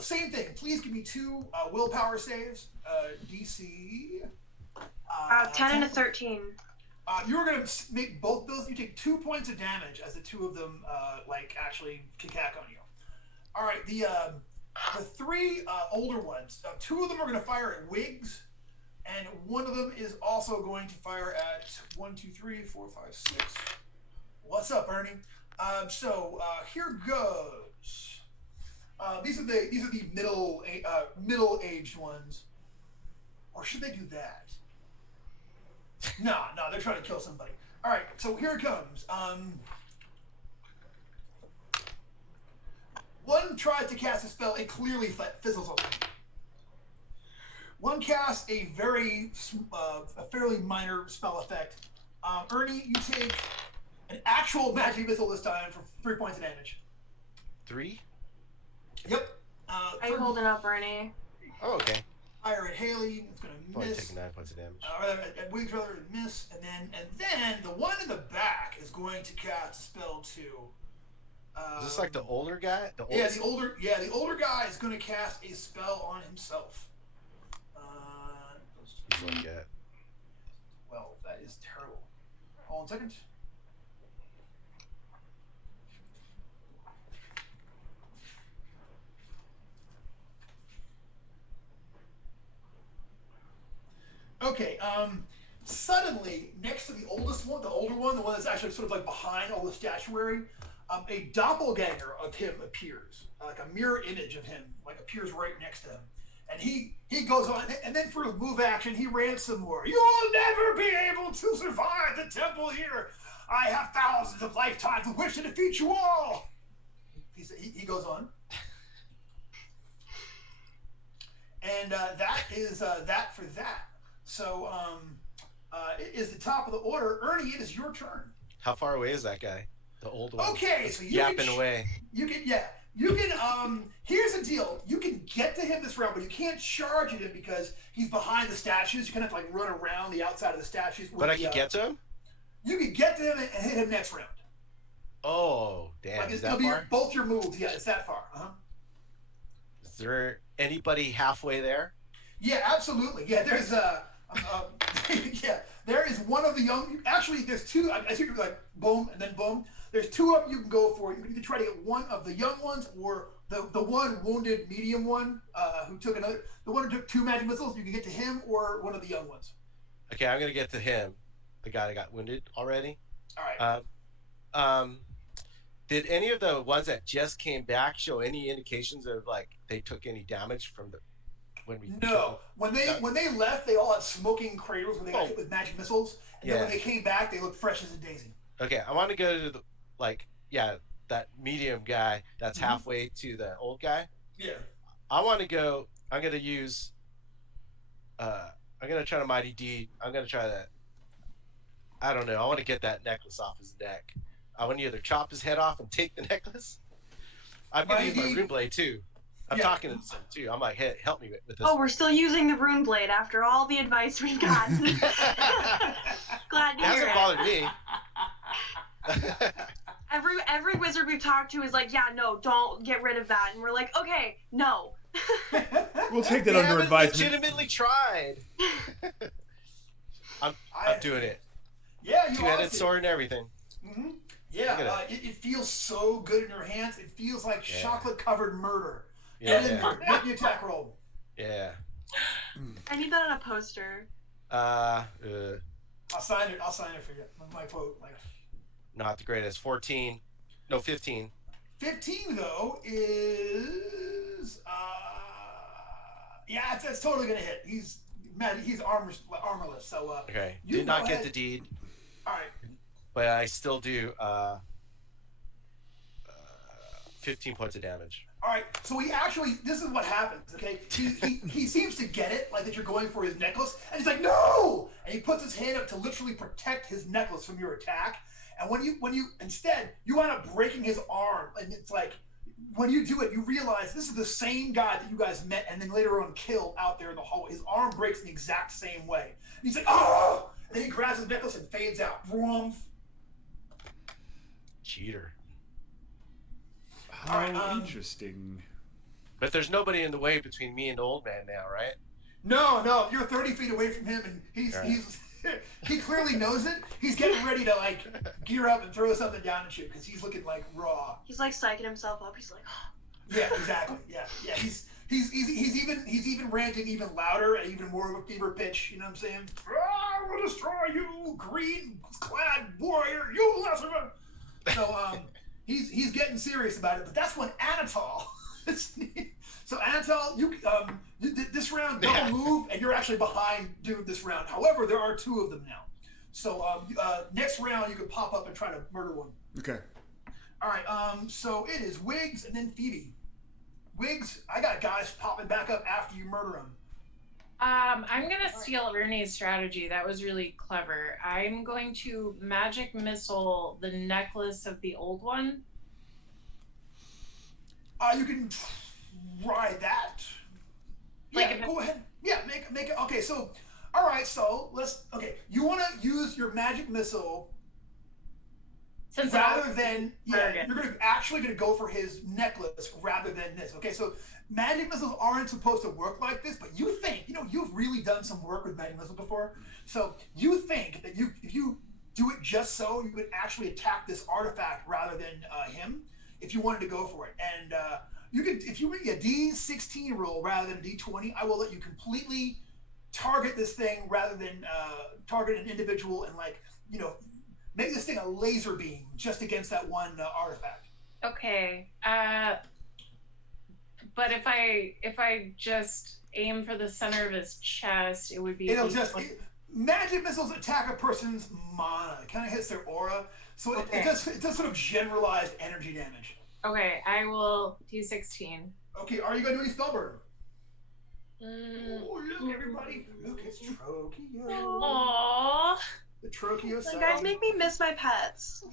Same thing. Please give me 2 willpower saves. DC 10 and a 13. You're going to make both those. You take 2 points of damage as the 2 of them actually kick on you. All right, the 3 older ones. 2 of them are going to fire at Wiggs, and 1 of them is also going to fire at 1, 2, 3, 4, 5, 6. What's up, Ernie? So here goes. These are the middle-aged ones, or should they do that? No, they're trying to kill somebody. All right, so here it comes. One tried to cast a spell. It clearly fizzles over. One casts a fairly minor spell effect. Ernie, you take an actual magic missile this time for 3 points of damage. 3? Yep. Are you holding up, Ernie? Oh, okay. Fire at Haley. It's going to Probably miss. taking 9 points of damage. At Wiggs, rather, miss. And then the one in the back is going to cast a spell too. Is this like the older guy? The older guy is going to cast a spell on himself. Well, that is terrible. Hold on a second. Okay, suddenly, next to the oldest one, the older one, the one that's actually sort of like behind all the statuary, a doppelganger of him appears, like a mirror image of him, like appears right next to him. And he goes on, and then for his move action, he rants some more. You'll never be able to survive the temple here. I have thousands of lifetimes of wish to defeat you all. He goes on. And that is that for that. So it is the top of the order. Ernie, it is your turn. How far away is that guy? The old one. Okay, so you yapping away. You can here's the deal. You can get to him this round, but you can't charge at him because he's behind the statues. You kind of have to like run around the outside of the statues. But I can get to him? You can get to him and hit him next round. Oh, damn. Like is that far? Both your moves. Yeah, it's that far. Is there anybody halfway there? Yeah, absolutely. Yeah, there's there is one of the young. Actually, there's 2. I think you're like boom and then boom. There's 2 of them you can go for. You can either try to get one of the young ones or the one wounded medium one who took the one who took 2 magic missiles. You can get to him or one of the young ones. Okay, I'm gonna get to him, the guy that got wounded already. All right. Did any of the ones that just came back show any indications of like they took any damage from the when we? No, when they left, they all had smoking craters where they got hit with magic missiles, and then when they came back, they looked fresh as a daisy. Okay, I want to go to the that medium guy that's halfway to the old guy. Yeah. I want to go. I'm gonna use. I'm gonna try to mighty deed. I'm gonna try that. I don't know. I want to get that necklace off his neck. I want to either chop his head off and take the necklace. I'm gonna use my rune blade too. I'm talking to him too. I'm like, hey, help me with this. Oh, we're still using the rune blade after all the advice we've gotten. Glad to hear it. Hasn't bothered me. Every wizard we've talked to is like, yeah, no, don't get rid of that, and we're like, okay, no. We'll take that under advisement. Legitimately tried. I'm doing it. two-handed sword and everything. Mm-hmm. Look Yeah, at it feels so good in your hands. It feels like chocolate-covered murder. Yeah. And then make the attack roll. Yeah. I need that on a poster. I'll sign it. I'll sign it for you. My quote. Not the greatest. 14. No, 15. 15 though is yeah, it's totally gonna hit. He's armorless. So Okay. you Did go not get ahead. the deed, All right. but I still do 15 points of damage. All right, so he actually, this is what happens, okay? He seems to get it, like that you're going for his necklace, and he's like, no! And he puts his hand up to literally protect his necklace from your attack. And when you instead, you wind up breaking his arm, and it's like, when you do it, you realize this is the same guy that you guys met and then later on killed out there in the hallway. His arm breaks in the exact same way. And he's like, oh! And then he grabs his necklace and fades out. Vroom. Cheater. How interesting. But there's nobody in the way between me and the old man now, right? No, you're 30 feet away from him, and he's he clearly knows it. He's getting ready to like gear up and throw something down at you because he's looking like raw. He's like psyching himself up. He's like, Yeah, exactly. Yeah. He's even ranting even louder and even more of a fever pitch. You know what I'm saying? I will destroy you, green-clad warrior, you lesser. So he's getting serious about it. But that's when Anatol. So Anatol, you this round double move, and you're actually behind dude this round. However, there are two of them now. So next round you can pop up and try to murder one. Okay. All right. So it is Wiggs and then Phoebe. Wiggs, I got guys popping back up after you murder them. I'm gonna steal Ernie's strategy. That was really clever. I'm going to magic missile the necklace of the old one. You can try that. Like Yeah, go ahead. Yeah, make it. Okay, so, all right, so you want to use your magic missile Since rather than, you're actually going to go for his necklace rather than this. Okay, so magic missiles aren't supposed to work like this, but you think, you've really done some work with magic missiles before. So you think that if you do it just so, you would actually attack this artifact rather than him, if you wanted to go for it. And you can, if you make a D16 roll rather than a D20, I will let you completely target this thing rather than target an individual and make this thing a laser beam just against that one artifact. Okay. But if I just aim for the center of his chest, it would be. Magic missiles attack a person's mana. It kind of hits their aura, so it does sort of generalized energy damage. Okay, I will D16. Okay, are you gonna do any spellburn? Oh, look, everybody! Look, it's Trokio. Aww. The Trokio sound. You guys make me miss my pets.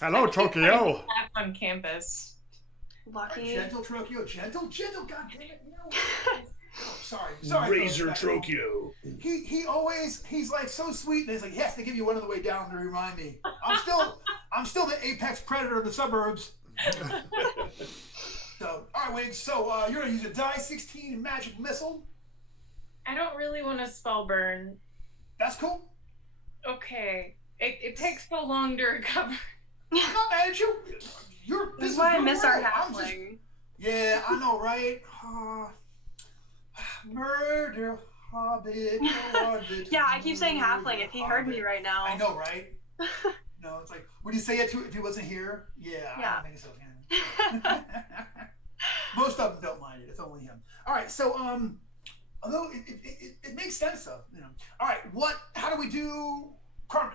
Hello, Trokio. Back on campus. Lucky. Gentle Trokio, gentle. God dang it! Sorry. Razor Trokio. He's like so sweet, and he's like, he has to give you one on the way down to remind me. I'm still the apex predator of the suburbs. So, all right, Wiggs. So you're gonna use a die 16 magic missile. I don't really want to spell burn. That's cool. Okay. It takes so long to recover. I'm not mad at you. This is why I miss our halfling. Yeah, I know, right? Murder hobbit. Yeah, I keep saying halfling. If he heard me right now. I know, right? No, it's like, would you say it if he wasn't here? Yeah. I don't think so. Yeah. Most of them don't mind it. It's only him. All right. So, although it makes sense though, All right. How do we do Carmen?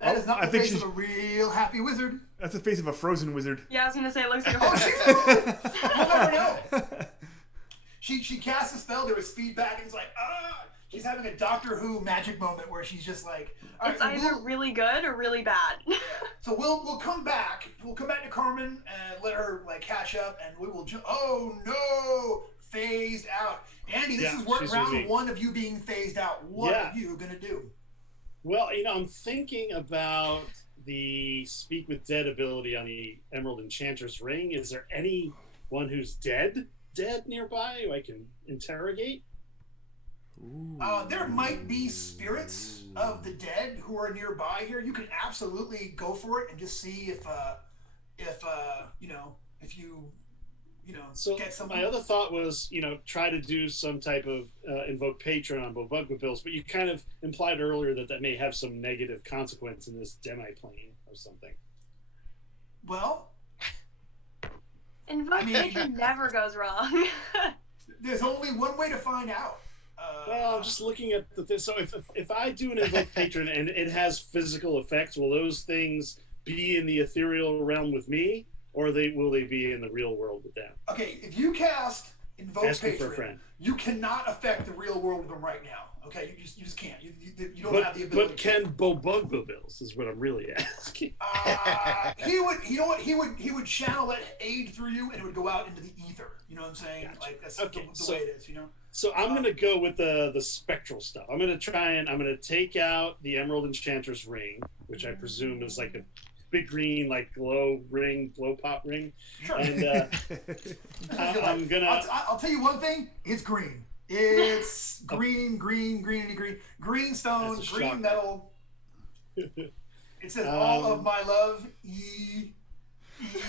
That is not the face of a real happy wizard. That's the face of a frozen wizard. Yeah, I was gonna say it looks like a You'll never know. She casts a spell, there was feedback, and it's like, she's having a Doctor Who magic moment where she's just like, it's either really good or really bad. So we'll come back. We'll come back to Carmen and let her catch up, and we will. Oh no, phased out. Andy, this is round one of you being phased out. What are you gonna do? Well, I'm thinking about the Speak with Dead ability on the Emerald Enchantress ring. Is there anyone who's dead nearby who I can interrogate? There might be spirits of the dead who are nearby here. You can absolutely go for it and just see if So get someone. my other thought was, try to do some type of invoke patron on Bobugwabills, but you kind of implied earlier that may have some negative consequence in this demi-plane or something. Well, Invocation never goes wrong. There's only one way to find out. Well, I'm just looking at this. So if I do an invoke patron and it has physical effects, will those things be in the ethereal realm with me, or will they be in the real world with them? Okay, if you cast invoke Asking for a patron, friend. you cannot affect the real world with them right now. Okay, you just can't. You don't have the ability. But can Bobugwabills is what I'm really asking. He would channel that aid through you, and it would go out into the ether. You know what I'm saying? Gotcha. Like that's Okay, the way it is. So I'm gonna go with the spectral stuff. I'm gonna take out the Emerald Enchanter's ring, which I presume is like a big green like glow pop ring. Sure. And I'm gonna. I'll tell you one thing. It's green. It's green stone, That's a green shocker. metal. It says all of my love.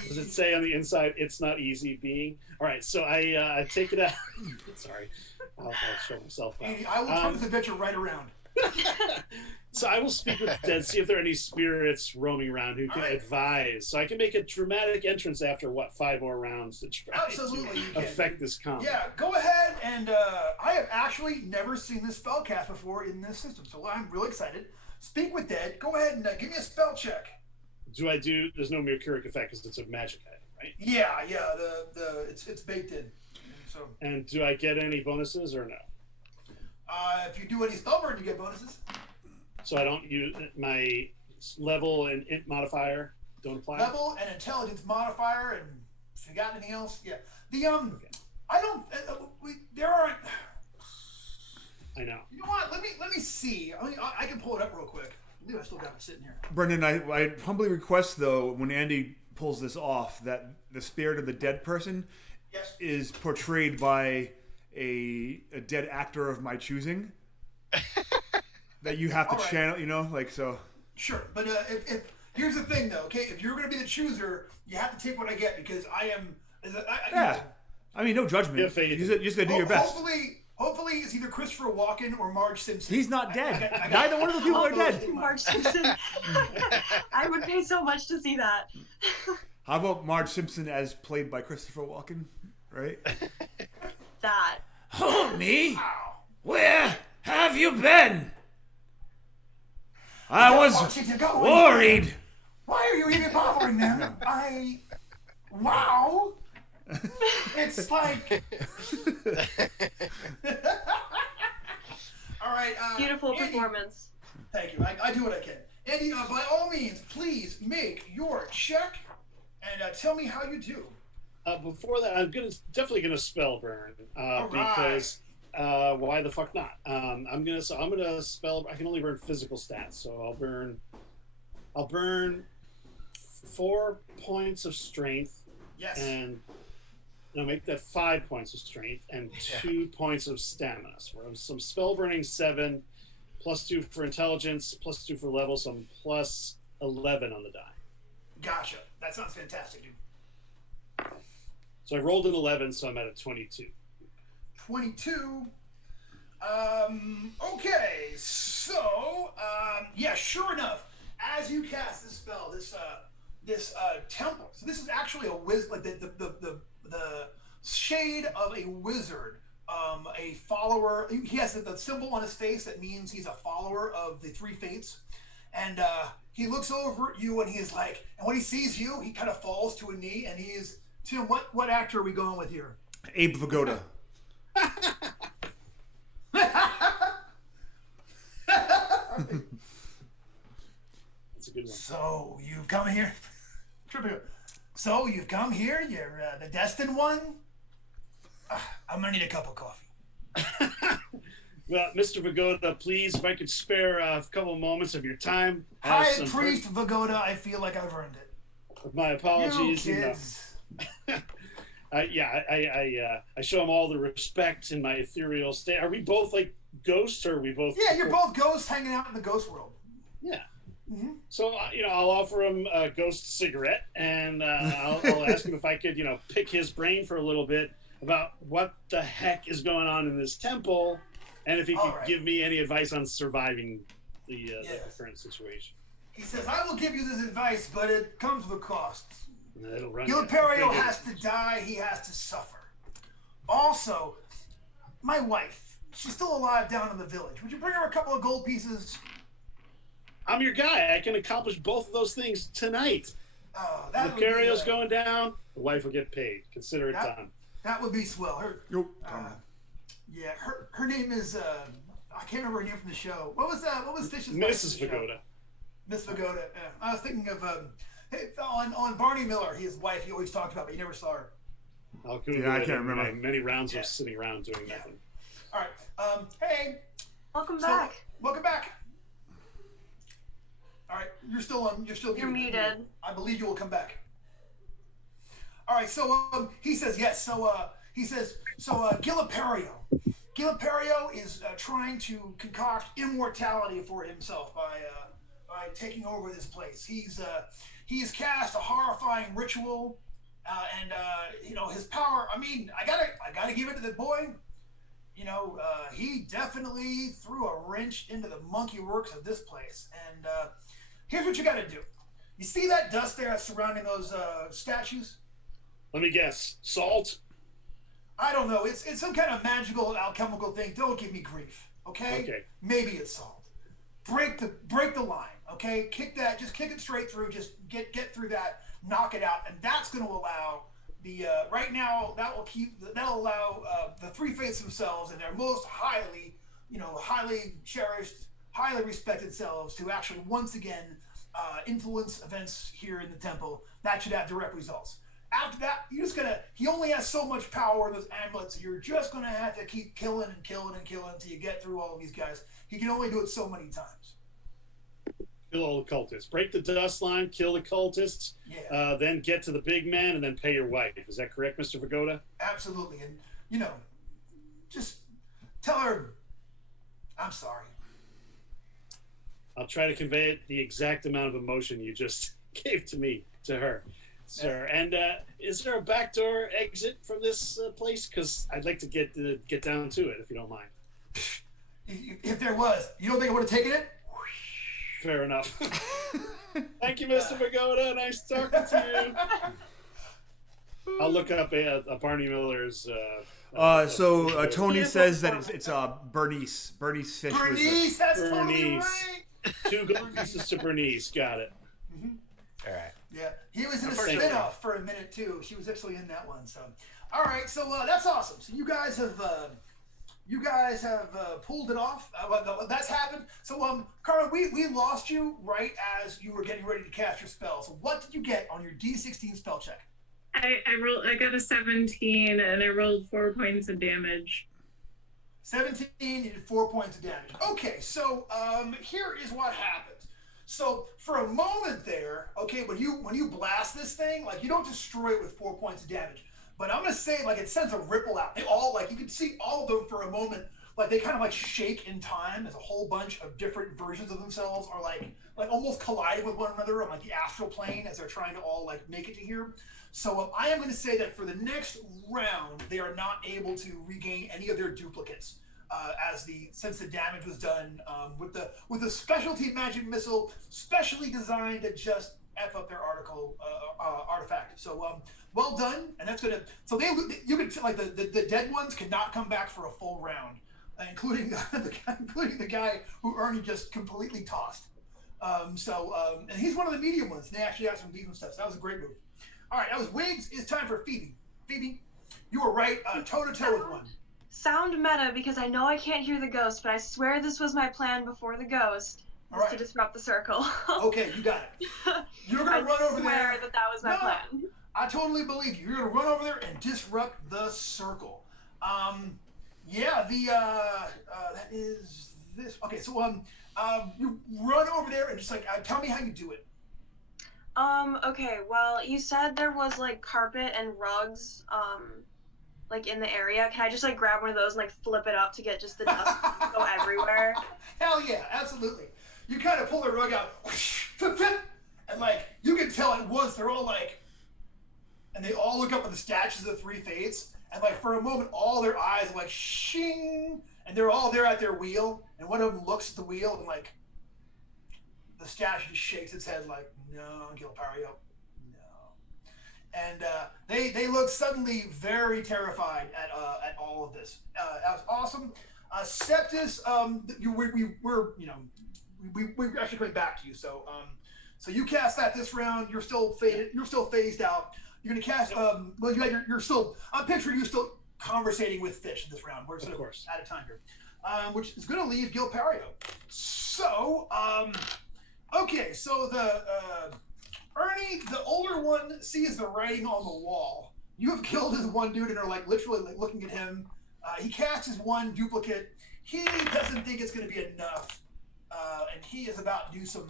Does it say on the inside, "It's not easy being"? All right, so I take it out. Sorry, I'll show myself out. I will turn this adventure right around. So I will speak with the dead, see if there are any spirits roaming around who can advise. So I can make a dramatic entrance after 5 more rounds to try Absolutely, you to can. affect this combat. Yeah, go ahead and I have actually never seen this spell cast before in this system, so I'm really excited. Speak with dead. Go ahead and give me a spell check. There's no Mercuric effect because it's a magic item, right? Yeah, it's baked in. So. And do I get any bonuses or no? If you do any spellburn, you get bonuses. So I don't use my level and int modifier. Don't apply. Level and intelligence modifier, and if you got anything else, yeah. Okay. I don't. There aren't. I know. You know what? Let me see. I can pull it up real quick. I still got it sitting here. Brendan, I humbly request, though, when Andy pulls this off, that the spirit of the dead person is portrayed by a dead actor of my choosing. That you have to channel, so. Sure, but if here's the thing, though, okay? If you're going to be the chooser, you have to take what I get because I am. I mean, no judgment. You just got to do your best. Hopefully, it's either Christopher Walken or Marge Simpson. He's not dead. Neither one of the people are dead. Marge Simpson. I would pay so much to see that. How about Marge Simpson as played by Christopher Walken? Right? That. Homie, where have you been? I was worried. Why are you even bothering them? Wow. It's like. All right. Beautiful Andy, performance. Thank you. I do what I can. Andy, by all means, please make your check and tell me how you do. Before that, I'm definitely gonna spell burn because why the fuck not? I'm gonna spell. I can only burn physical stats, so I'll burn 4 points of strength. Yes. And I'll make that 5 points of strength and 2 points of stamina. So some spell burning 7, +2 for intelligence, +2 for level, so I'm +11 on the die. Gotcha. That sounds fantastic, dude. So I rolled an 11, so I'm at a 22. 22. Okay, so sure enough, as you cast this spell, this temple. So this is actually a like the shade of a wizard, a follower. He has the symbol on his face that means he's a follower of the three fates, and he looks over at you and he's like, and when he sees you, he kind of falls to a knee and he's. Tim, what actor are we going with here? Abe Vigoda. That's a good one. So you've come here. So you've come here. You're the destined one. I'm gonna need a cup of coffee. Well, Mr. Vigoda, please, if I could spare a couple moments of your time. High Priest Vigoda, I feel like I've earned it. My apologies. You kids. I show him all the respect in my ethereal state. Are we both like ghosts, or are we both? Yeah, you're both ghosts hanging out in the ghost world. Yeah. Mm-hmm. So I'll offer him a ghost cigarette, and I'll ask him if I could pick his brain for a little bit about what the heck is going on in this temple, and if he could give me any advice on surviving the current situation. He says, "I will give you this advice, but it comes with a cost. Glipkerio Glipkerio has to die. He has to suffer. Also, my wife, she's still alive down in the village. Would you bring her a couple of gold pieces?" I'm your guy. I can accomplish both of those things tonight. Oh, Glipkerio's going down. The wife will get paid. Consider it done. That would be swell. Her name is I can't remember her name from the show. What was Fish's wife? Mrs. Vagoda. Miss Vagoda. Yeah. I was thinking of on Barney Miller, his wife. He always talked about, but you never saw her. I'll Google I can't remember. Many rounds of sitting around doing nothing. All right. Hey. Welcome back. Welcome back. All right, you're still muted. I believe you will come back. All right, so he says yes. So Glipkerio is trying to concoct immortality for himself by taking over this place. He has cast a horrifying ritual, and his power. I mean, I gotta give it to the boy. He definitely threw a wrench into the monkey works of this place. And here's what you got to do. You see that dust there surrounding those statues? Let me guess. Salt? I don't know. It's some kind of magical alchemical thing. Don't give me grief, okay? Okay. Maybe it's salt. Break the line, okay? Just kick it straight through. Just get through that. Knock it out, and that's going to allow the that'll allow the three faiths themselves and their most highly cherished, highly respected selves to actually once again influence events here in the temple. That should have direct results. After that, he only has so much power in those amulets. You're just gonna have to keep killing and killing and killing until you get through all of these guys. He can only do it so many times. Kill all the cultists. Break the dust line, kill the cultists, then get to the big man, and then pay your wife. Is that correct, Mr. Vagoda? Absolutely. And, just tell her I'm sorry. I'll try to convey the exact amount of emotion you just gave to her, sir. And is there a backdoor exit from this place? Because I'd like to get down to it, if you don't mind. If there was, you don't think I would have taken it? Fair enough. Thank you, Mr. Vagoda. Nice talking to you. I'll look up Barney Miller's. Tony says that it's Bernice. Bernice Fish. Bernice, that's totally right. 2 gold pieces to Bernice. Got it. Mm-hmm. All right. Yeah, he was in a spinoff for a minute too. She was actually in that one. So, all right. So that's awesome. So you guys have pulled it off. That's happened. So, Carmen, we lost you right as you were getting ready to cast your spell. So what did you get on your D16 spell check? I got a 17 and I rolled 4 points of damage. 17, you did 4 points of damage. Okay, so here is what happens. So for a moment there, okay, when you blast this thing, like you don't destroy it with 4 points of damage. But I'm gonna say like it sends a ripple out. They all you can see all of them for a moment, like they kind of like shake in time as a whole bunch of different versions of themselves are like almost colliding with one another on like the astral plane as they're trying to all like make it to here. So I am gonna say that for the next round, they are not able to regain any of their duplicates. Since the damage was done with the specialty magic missile specially designed to just F up their artifact. So well done, and that's gonna. So you could like the dead ones could not come back for a full round, including the guy who Ernie just completely tossed. And he's one of the medium ones. They actually have some decent stuff. So that was a great move. All right, that was Wiggs. It's time for Phoebe. Phoebe, you were right, toe to toe with one. Sound meta because I know I can't hear the ghost, but I swear this was my plan before the ghost. Just to disrupt the circle. Okay, you got it. You're gonna run over there. I swear that was my plan. I totally believe you. You're gonna run over there and disrupt the circle. That is this. Okay, so you run over there and just tell me how you do it. Okay, well, you said there was like carpet and rugs, like in the area. Can I just like grab one of those and like flip it up to get just the dust to go everywhere? Hell yeah, absolutely. You kind of pull the rug out, whoosh, flip, flip, and like you can tell at once they're all like, and they all look up at the statues of the three fates, and like for a moment all their eyes are like shing, and they're all there at their wheel, and one of them looks at the wheel and like the statue just shakes its head like, no, Glipkerio, no. And they look suddenly very terrified at all of this. That was awesome. Septus, we're actually coming back to you. So so you cast that this round. You're still faded. You're still phased out. You're gonna cast. Well, you're still. I'm picturing you still conversating with Fish this round. We're sort of out of time here, which is gonna leave Glipkerio. So okay, so the Ernie, the older one, sees the writing on the wall. You have killed his one dude and are like literally like looking at him. He casts his one duplicate. He doesn't think it's going to be enough, and he is about to do some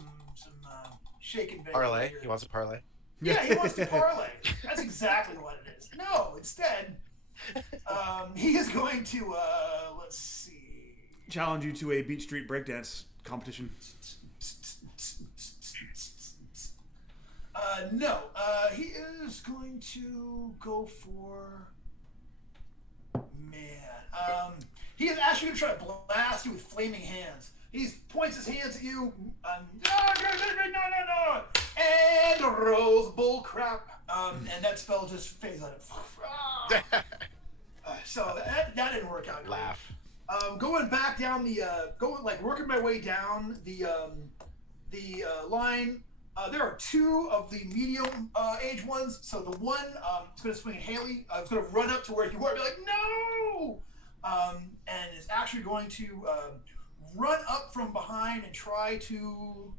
shake and bake. Parlay. He wants a parlay. Yeah, he wants to parlay. That's exactly what it is. No, instead, he is going to let's see. Challenge you to a Beach Street breakdance competition. No, he is going to go for. Man, he is actually going to try to blast you with flaming hands. He points his hands at you. No, and rolls bull crap. And that spell just fades out. So that didn't work out. Laugh. Going back down working my way down the line. There are two of the medium age ones. So the one is going to swing at Haley. It's going to run up to where you are and be like, no! And is actually going to run up from behind and try to.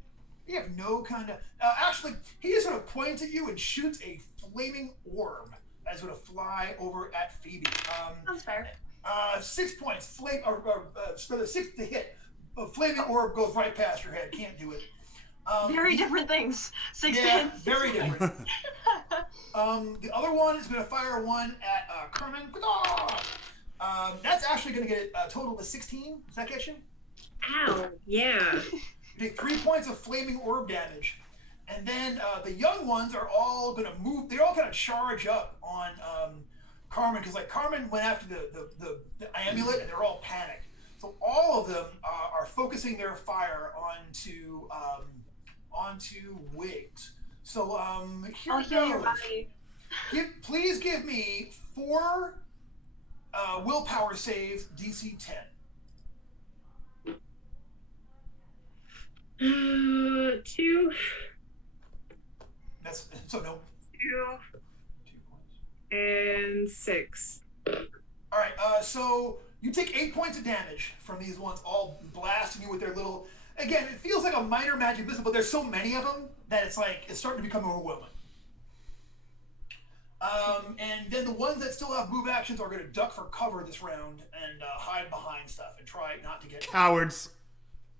You have no kind of. Actually, he just sort of points at you and shoots a flaming orb that's going to fly over at Phoebe. That's fair. 6 points. So the 6 to hit. A flaming orb goes right past your head. Can't do it. Very different things. 6 yeah, hits. very different. The other one is going to fire one at Carmen. That's actually going to get a total of a 16. Does that get you? Ow, yeah. You take 3 points of flaming orb damage. And then the young ones are all going to move. They're all going to charge up on Carmen. Because like Carmen went after the amulet and they're all panicked. So all of them are focusing their fire onto Wiggs. So here goes. Please give me 4 willpower saves, DC 10. 2. That's so no. 2 and 6. All right. So you take 8 points of damage from these ones, all blasting you with their little. Again, it feels like a minor magic missile, but there's so many of them that it's starting to become overwhelming. And then the ones that still have move actions are going to duck for cover this round and hide behind stuff and try not to get cowards.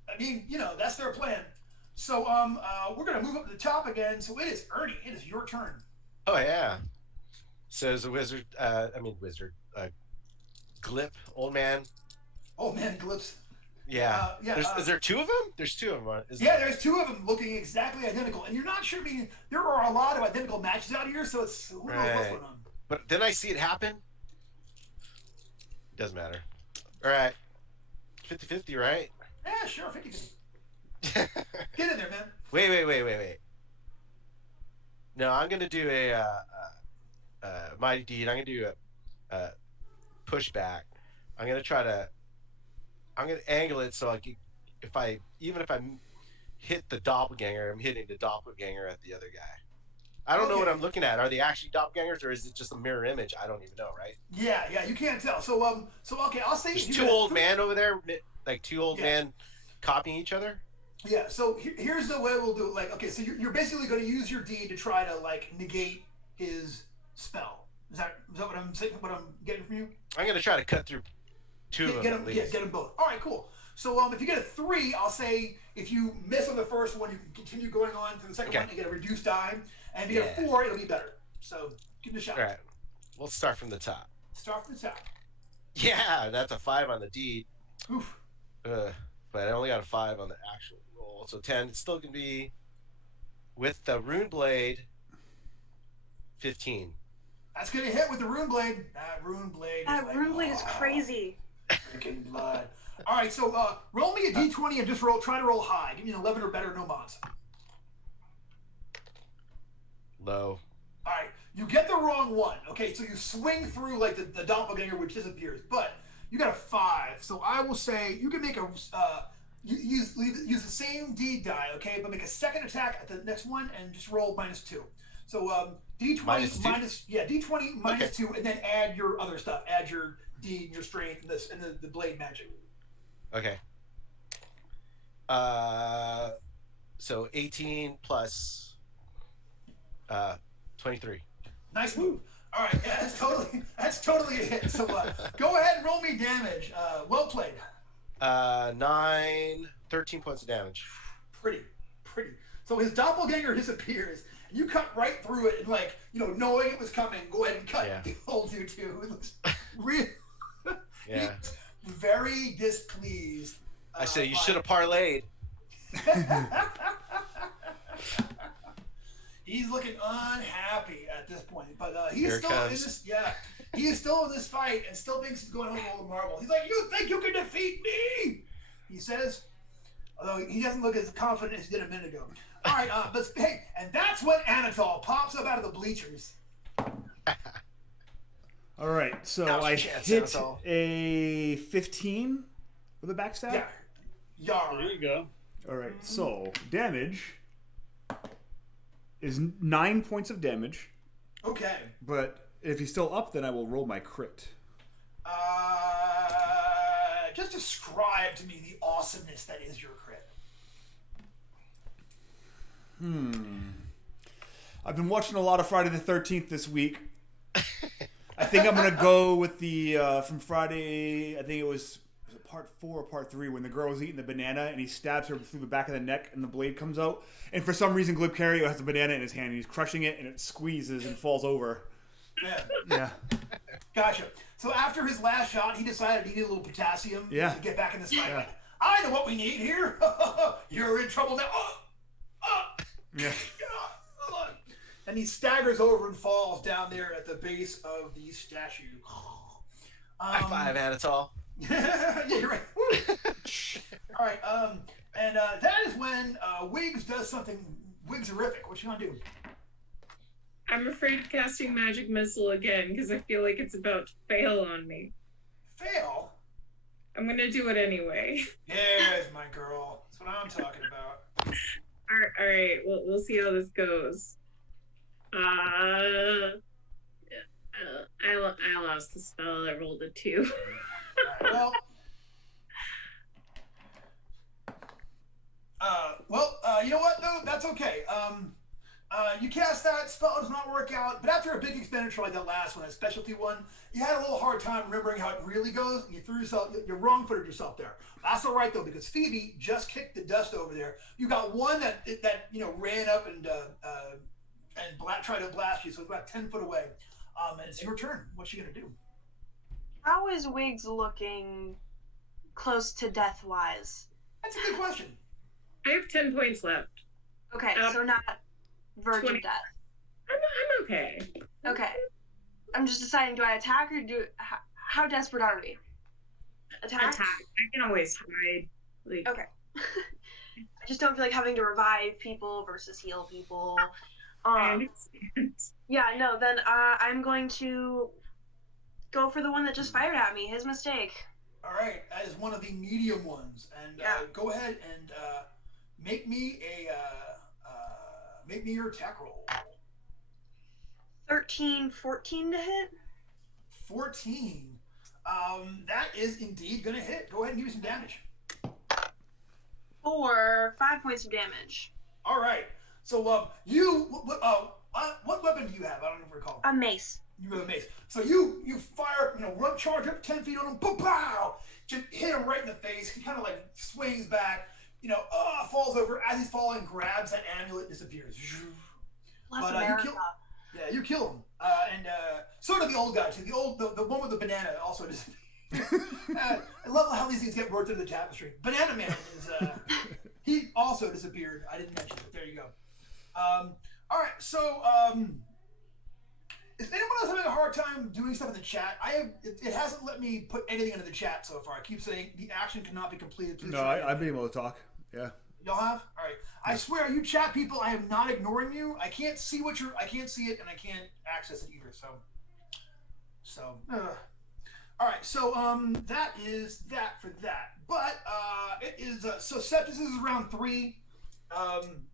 I mean, that's their plan. So we're going to move up to the top again. So it is Ernie. It is your turn. Oh yeah. So as a wizard, Glip, old man. Old man Glips. Yeah. Is there 2 of them? There's 2 of them. There's 2 of them looking exactly identical, and you're not sure. I mean, there are a lot of identical matches out here, so it's who knows what's going on. But then I see it happen. Doesn't matter. All right. 50-50, right? Yeah, sure, 50-50. Get in there, man. Wait. No, I'm gonna do a mighty deed. I'm gonna do a pushback. I'm gonna angle it so if I hit the doppelganger, I'm hitting the doppelganger at the other guy. I don't know what I'm looking at. Are they actually doppelgangers or is it just a mirror image? I don't even know, right? Yeah, you can't tell. So okay, I'll say there's 2 old men over there, like 2 old men copying each other. Yeah. So here's the way we'll do it. Like, okay, so you're basically going to use your deed to try to negate his spell. Is that what I'm saying? What I'm getting from you? I'm gonna try to cut through 2 of them. Get them both. All right, cool. So if you get a 3, I'll say if you miss on the first one, you can continue going on to the second one and get a reduced die. And if you get a 4, it'll be better. So give it a shot. All right. We'll start from the top. Start from the top. Yeah, that's a 5 on the deed. Oof. But I only got a 5 on the actual roll. So 10. It's still going to be, with the Rune Blade, 15. That's going to hit with the Rune Blade. That Rune Blade is crazy. Freaking blood. All right, so roll me a d20 and just try to roll high. Give me an 11 or better, no mods. Low. All right, you get the wrong one. Okay, so you swing through like the doppelganger, which disappears, but you got a 5. So I will say you can make a use the same D die, okay, but make a second attack at the next one and just roll -2. So d20 d20 -2, and then add your other stuff. Add your D, your strength, and the blade magic. Okay. So 18 plus 23. Nice move. All right, yeah, that's totally a hit. So go ahead and roll me damage. Well played. 13 points of damage. Pretty. So his doppelganger disappears, and you cut right through it, and knowing it was coming, go ahead and cut the old dude too. It looks real. Yeah. Very displeased. I say you should have parlayed. He's looking unhappy at this point, but he is still in this. Yeah, he is still in this fight and still thinks he's going home with all the marbles. He's like, "You think you can defeat me?" He says, although he doesn't look as confident as he did a minute ago. All right, but hey, and that's when Anatol pops up out of the bleachers. All right, so I hit a 15 with a backstab. Yeah. There you go. All right, so damage is 9 points of damage. Okay. But if he's still up, then I will roll my crit. Just describe to me the awesomeness that is your crit. I've been watching a lot of Friday the 13th this week. I think I'm going to go with the, from Friday, I think it was part 4 or part 3, when the girl was eating the banana and he stabs her through the back of the neck and the blade comes out. And for some reason, Glipkerio has a banana in his hand and he's crushing it and it squeezes and falls over. Yeah. Gotcha. So after his last shot, he decided he needed a little potassium to get back in this fight. Yeah. I know what we need here. You're in trouble now. Yeah. And he staggers over and falls down there at the base of the statue. High five, Anatol. Yeah, you're right. All right. And that is when Wiggs does something Wiggs-erific. What you gonna do? I'm afraid of casting Magic Missile again because I feel like it's about to fail on me. Fail? I'm gonna do it anyway. Yes, my girl. That's what I'm talking about. All right. Well, we'll see how this goes. I lost the spell. I rolled a 2. All right, well, you know what though? That's okay. You cast that spell, does not work out, but after a big expenditure like that last one, a specialty one, you had a little hard time remembering how it really goes. You threw yourself, you wrong-footed yourself there. That's all right though, because Phoebe just kicked the dust over there. You got one that ran up and tried to blast you, so it's about 10 foot away. And it's your turn. What's she gonna do? How is Wiggs looking close to death-wise? That's a good question. I have 10 points left. Okay, so not verge of death. I'm okay. Okay. I'm just deciding, do I attack or how desperate are we? Attack? I can always hide. Okay. I just don't feel like having to revive people versus heal people. I understand. Yeah, no, then I'm going to go for the one that just fired at me. His mistake. All right, that is one of the medium ones, and go ahead and make me your attack roll. 13, 14 to hit. 14. That is indeed gonna hit. Go ahead and give me some damage. For 5 points of damage. All right. So what weapon do you have? I don't even recall. A mace. You with a mace. So you fire, run, charge up 10 feet on him, boom, pow! Just hit him right in the face. He kind of like swings back, falls over. As he's falling, grabs that amulet, disappears. You kill him. And so did the old guy too. The one with the banana also disappeared. I love how these things get worked into the tapestry. Banana Man is he also disappeared. I didn't mention it. There you go. All right, so is anyone else having a hard time doing stuff in the chat? It hasn't let me put anything into the chat so far. I keep saying the action cannot be completed. No, I've been able to talk. Yeah. Y'all have? All right. I swear, you chat people, I am not ignoring you. I can't see I can't see it, and I can't access it either. All right. So that is that for that. But it is so Septus is round 3.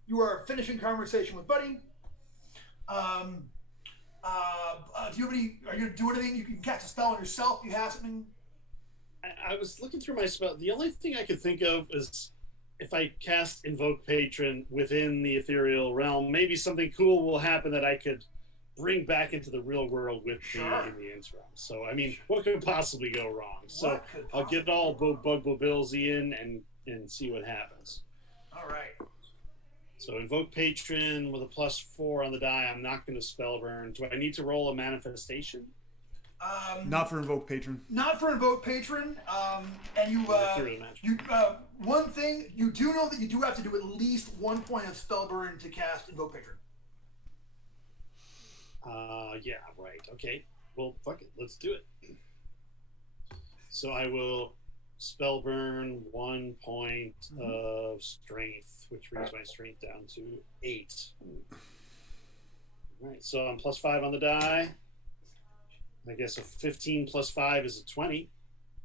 You are finishing conversation with Buddy. Do you have any? Are you gonna do anything? You can cast a spell on yourself. You have something. I was looking through my spell. The only thing I could think of is if I cast Invoke Patron within the ethereal realm, maybe something cool will happen that I could bring back into the real world with me in the interim. So, I mean, what could possibly go wrong? So, I'll get all Bugbills in and see what happens. All right. So, Invoke Patron with a +4 on the die. I'm not going to spell burn. Do I need to roll a manifestation? Not for Invoke Patron. Not for Invoke Patron. And you one thing you do know that you do have to do at least 1 point of spell burn to cast Invoke Patron. Yeah, right. Okay. Well, fuck it. Let's do it. So I will spell burn 1 point of strength, which brings my strength down to 8. All right. So I'm +5 on the die. I guess a 15 + 5 is a 20.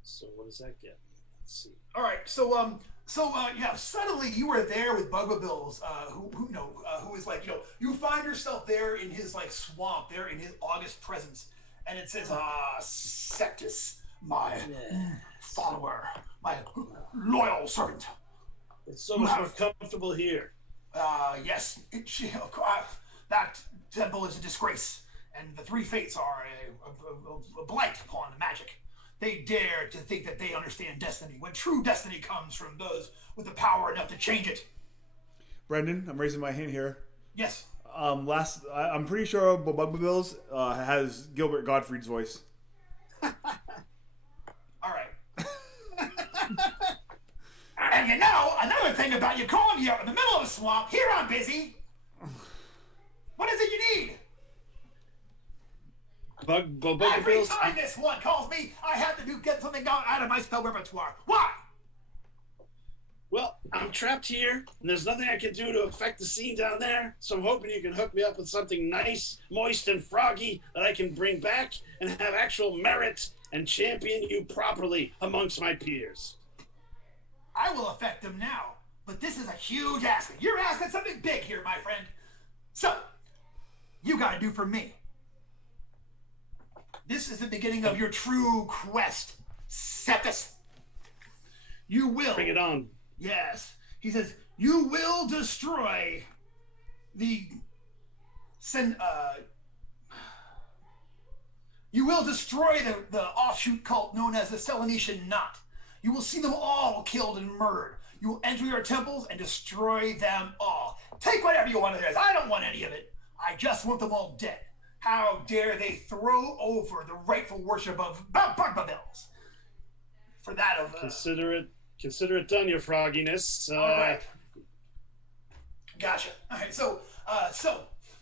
So what does that get? Let's see. All right. So suddenly you were there with Bugbills, who is like, you find yourself there in his like swamp, there in his august presence, and it says, Septus, my follower, my loyal servant. It's so much more comfortable here. Yes, that temple is a disgrace, and the three fates are a blight upon the magic. They dare to think that they understand destiny, when true destiny comes from those with the power enough to change it. Brendan, I'm raising my hand here. Yes. I'm pretty sure Bugbills has Gilbert Gottfried's voice. All right. And another thing about you calling me out in the middle of a swamp, here I'm busy. What is it you need? Every time this one calls me, I have to get something out of my spell repertoire. Why? Well, I'm trapped here, and there's nothing I can do to affect the scene down there, so I'm hoping you can hook me up with something nice, moist, and froggy that I can bring back and have actual merit and champion you properly amongst my peers. I will affect them now, but this is a huge ask. You're asking something big here, my friend. So, you gotta do for me. This is the beginning of your true quest, Septus. You will. Bring it on. Yes. He says, you will destroy the offshoot cult known as the Selenetian Knot. You will see them all killed and murdered. You will enter your temples and destroy them all. Take whatever you want of theirs. I don't want any of it. I just want them all dead. How dare they throw over the rightful worship of Bugbills? For that of Consider it done, your frogginess. All right. Gotcha. All right. So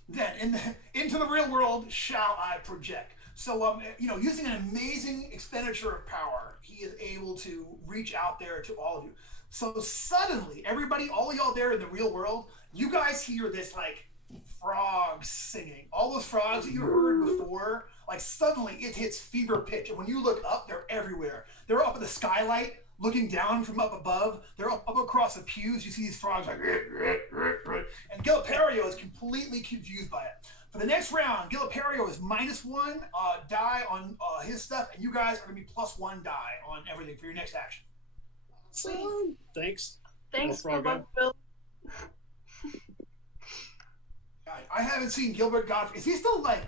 then into the real world shall I project. So using an amazing expenditure of power, he is able to reach out there to all of you. So suddenly, everybody, all of y'all there in the real world, you guys hear this like frogs singing. All those frogs that you heard before, like suddenly it hits fever pitch. And when you look up, they're everywhere. They're up at the skylight, looking down from up above. They're up across the pews. You see these frogs like, and Glipkerio is completely confused by it. For the next round, Glipkerio is -1 die on his stuff, and you guys are going to be +1 die on everything for your next action. So, thanks. Thanks, Frog. I haven't seen Gilbert Gottfried. Is he still like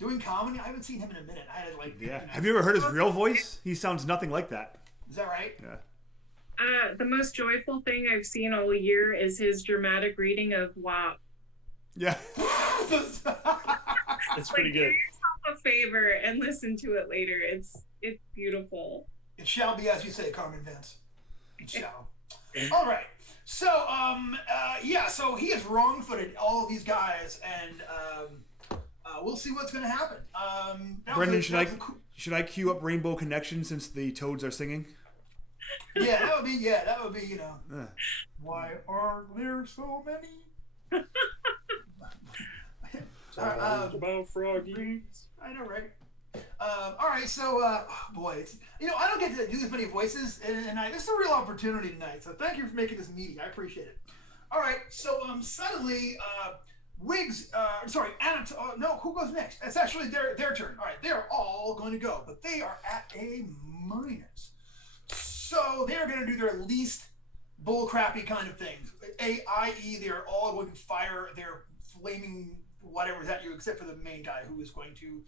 doing comedy. I haven't seen him in a minute. I had like. Yeah. Have you ever heard his real voice? He sounds nothing like that. Is that right? Yeah. The most joyful thing I've seen all year is his dramatic reading of WAP. Yeah. It's pretty good. Do yourself a favor and listen to it later. It's beautiful. It shall be as you say, Carmen Vance. It shall. All right. So, yeah. So he has wrong-footed all of these guys, and we'll see what's going to happen. Brendan, should I queue up Rainbow Connection since the toads are singing? Yeah, that would be. Yeah, that would be. You know. Why are there so many? About froggies. I know, right? All right, so boy, it's, I don't get to do this many voices, and this is a real opportunity tonight. So thank you for making this meeting. I appreciate it. All right, so suddenly, Wiggs, sorry, Anna. No, who goes next? It's actually their turn. All right, they're all going to go, but they are at a minus. So they're going to do their least bullcrappy kind of things, i.e., they're all going to fire their flaming whatever's at you, except for the main guy who is going to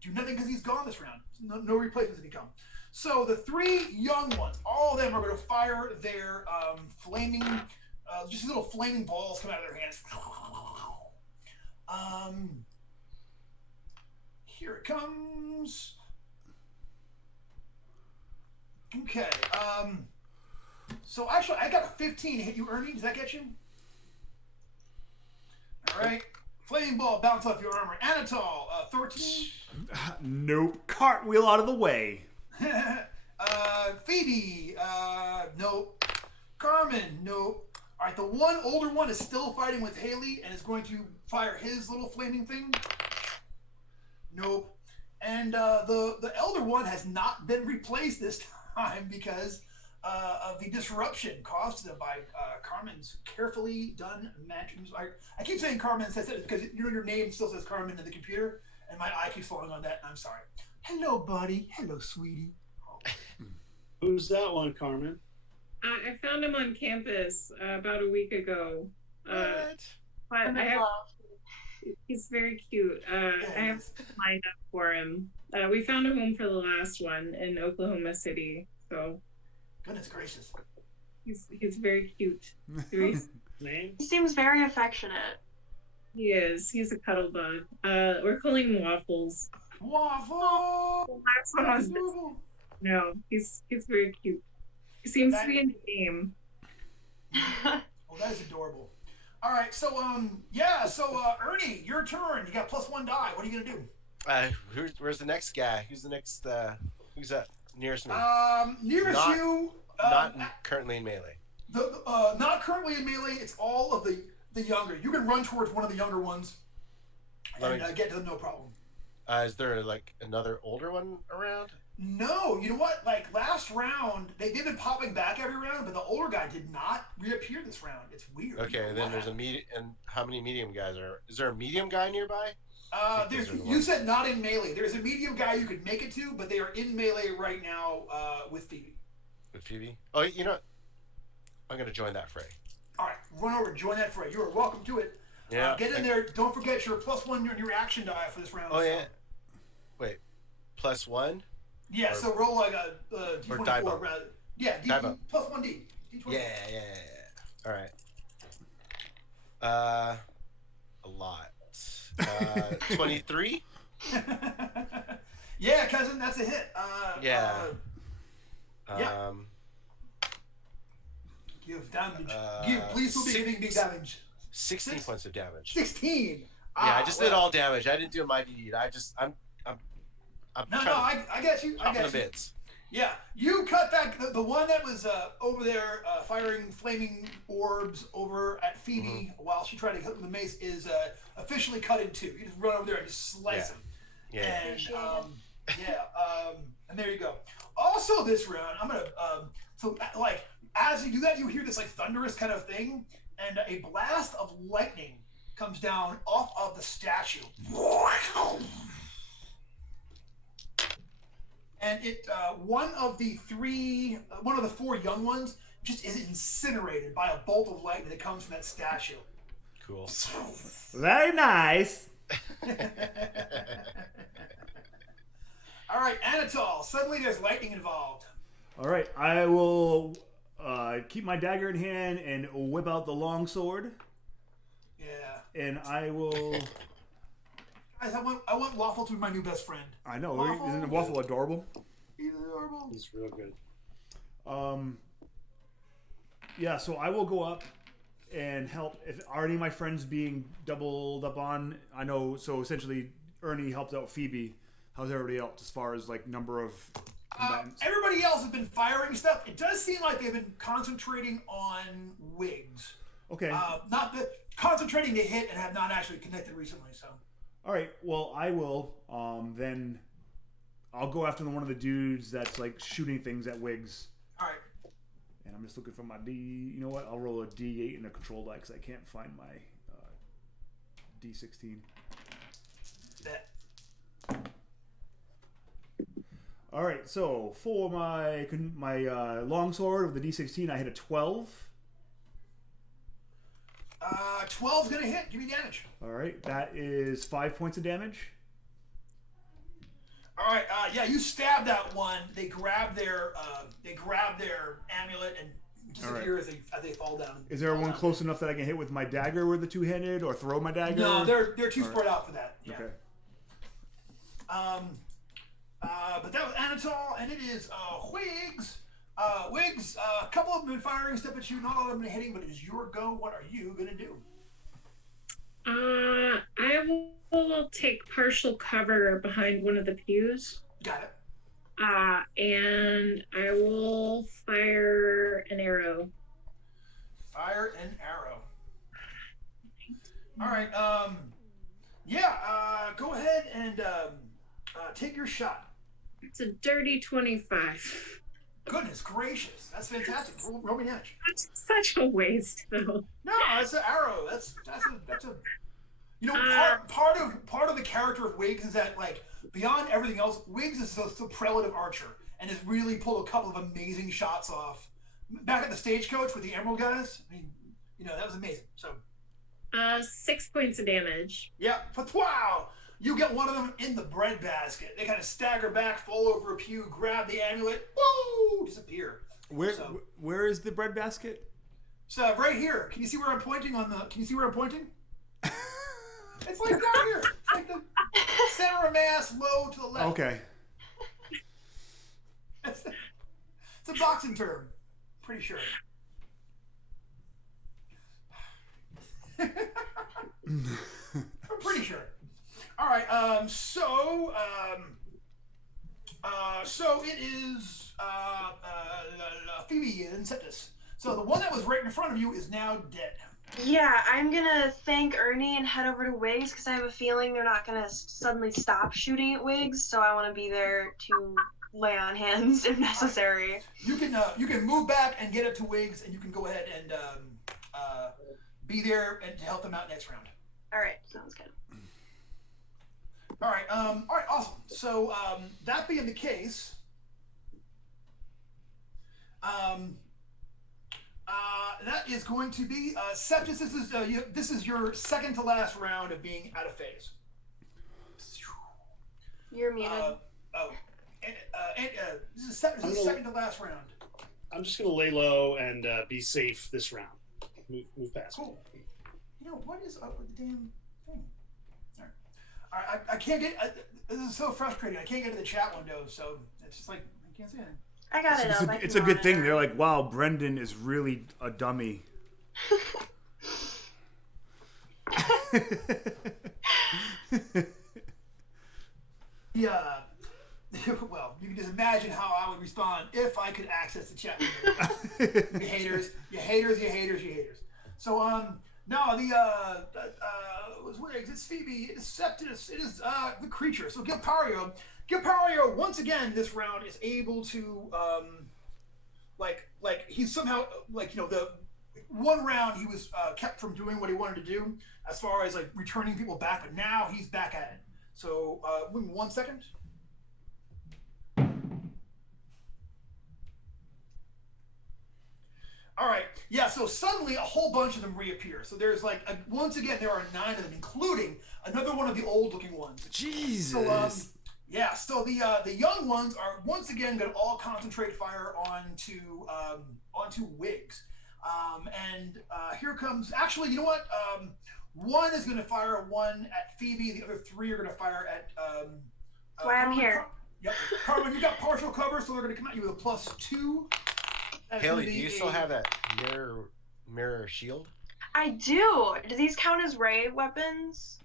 do nothing because he's gone this round. No replacements to come. So the three young ones, all of them are going to fire their flaming, just little flaming balls come out of their hands. Here it comes. Okay. So actually, I got a 15 to hit you, Ernie. Does that get you? All right. Flaming ball bounce off your armor. Anatol, 13. Nope. Cartwheel out of the way. Phoebe, nope. Carmen, nope. All right, the one older one is still fighting with Haley and is going to fire his little flaming thing. Nope. And the elder one has not been replaced this time because of the disruption caused to them by Carmen's carefully done magic. I keep saying Carmen says it because your name still says Carmen in the computer, and my eye keeps falling on that, and I'm sorry. Hello, buddy. Hello, sweetie. Who's that one, Carmen? I found him on campus about a week ago. He's very cute. I have lined up for him. We found a home for the last one in Oklahoma City. So. Goodness gracious. He's very cute. Name? He seems very affectionate. He is. He's a cuddle bug. We're calling him Waffles. Waffle. The last one was no. He's very cute. He seems to be in the game. Well, that is adorable. All right, so Ernie, your turn. You got +1 die. What are you gonna do? Where's the next guy? Who's the next? Who's that nearest me? Nearest you. Not currently in melee. Not currently in melee. It's all of the younger. You can run towards one of the younger ones and get to them no problem. Is there like another older one around? No, you know what? Like last round, they've been popping back every round, but the older guy did not reappear this round. It's weird. Okay, then there's a medium. And how many medium guys are? Is there a medium guy nearby? You said not in melee. There's a medium guy you could make it to, but they are in melee right now with Phoebe. With Phoebe? Oh, you know what? I'm gonna join that fray. All right, run over, join that fray. You are welcome to it. Yeah. Get in there. Don't forget your +1 on your action die for this round. Oh yeah. Wait, +1? Yeah. So roll like a D24 rather. Yeah. +1D. D24. Yeah. All right. A lot. 23. Yeah, cousin, that's a hit. Yeah. Give damage. Please will be giving big damage. 16 points of damage. 16. Yeah, I just did all damage. I didn't do a mighty deed. I'm no, I get you. I get you. Bits. Yeah, you cut back the one that was over there firing flaming orbs over at Phoebe while she tried to hit with the mace is officially cut in two. You just run over there and just slice him. Yeah. And and there you go. Also, this round I'm gonna like as you do that, you hear this like thunderous kind of thing, and a blast of lightning comes down off of the statue. And one of the four young ones just is incinerated by a bolt of lightning that comes from that statue. Cool. Very nice. All right, Anatol. Suddenly there's lightning involved. All right, I will keep my dagger in hand and whip out the long sword. Yeah. And I will. Guys, I want Waffle to be my new best friend. I know. Waffle. Isn't Waffle adorable? He's adorable. He's real good. Yeah, so I will go up and help. If already my friends being doubled up on, I know. So essentially, Ernie helped out Phoebe. How's everybody else as far as like number of combatants? Everybody else has been firing stuff. It does seem like they've been concentrating on wigs. Okay. Concentrating to hit and have not actually connected recently. So. All right. Well, I will. Then I'll go after one of the dudes that's like shooting things at wigs. All right. And I'm just looking for my D. You know what? I'll roll a D8 and a control die because I can't find my D16. That. All right. So for my longsword of the D16, I hit a 12. 12's gonna hit. Give me damage. All right. That is 5 points of damage. All right. Yeah, you stab that one. They grab their amulet and disappear right. as they fall down. Is there one close enough that I can hit with my dagger with the two-handed, or throw my dagger? No, they're too spread out for that. Yeah. Okay. But that was Anatol, and it is Wiggs. Wiggs, a couple of them have been firing stuff at you. Not all of them have been hitting, but it is your go. What are you gonna do? I will take partial cover behind one of the pews. Got it. And I will fire an arrow. Fire an arrow. All right. Go ahead and take your shot. It's a dirty 25. Goodness gracious, that's fantastic. Roll me damage. That's such a waste, though. No, that's an arrow. That's a. You know, part of the character of Wiggs is that, like, beyond everything else, Wiggs is a superlative archer and has really pulled a couple of amazing shots off. Back at the stagecoach with the Emerald guys, I mean, you know, that was amazing. So. 6 points of damage. Yeah, but wow! You get one of them in the bread basket. They kind of stagger back, fall over a pew, grab the amulet, woo, disappear. Where is the bread basket? So right here. Can you see where I'm pointing Can you see where I'm pointing? It's like down here. It's like the center of mass, low to the left. Okay. It's a boxing term. Pretty sure. I'm pretty sure. All right. So it is Phoebe and Septus. So the one that was right in front of you is now dead. Yeah, I'm gonna thank Ernie and head over to Wiggs because I have a feeling they're not gonna suddenly stop shooting at Wiggs. So I want to be there to lay on hands if necessary. You can move back and get up to Wiggs, and you can go ahead and be there and to help them out next round. All right, sounds good. All right, awesome. So that being the case, that is going to be Septus. This is your second to last round of being out of phase. You're muted. This is Septus' second to last round. I'm just gonna lay low and be safe this round. Move past. Cool. You know what is up with the damn thing? All right, I can't get. This is so frustrating. I can't get to the chat window, so it's just like I can't see anything. I got it up. It's a good thing. They're like, wow, Brendan is really a dummy. Yeah. Well, you can just imagine how I would respond if I could access the chat window. You haters, you haters, you haters, you haters. So, no, was Wiggs, it's Phoebe, it is Septus, it is the creature. So Glipkerio once again this round is able to like he's somehow the one round he was kept from doing what he wanted to do as far as like returning people back, but now he's back at it. So give me 1 second. All right. Yeah, so suddenly a whole bunch of them reappear. So there's like, once again, there are 9 of them, including another one of the old-looking ones. Jesus. So, yeah, so the young ones are once again going to all concentrate fire onto Wiggs. And here comes, actually, you know what? One is going to fire one at Phoebe. The other 3 are going to fire at... That's why I'm here. Yep. Carmen, you got partial cover, so they're going to come at you with a +2. That's Haley, do you still have that mirror shield? I do. Do these count as ray weapons?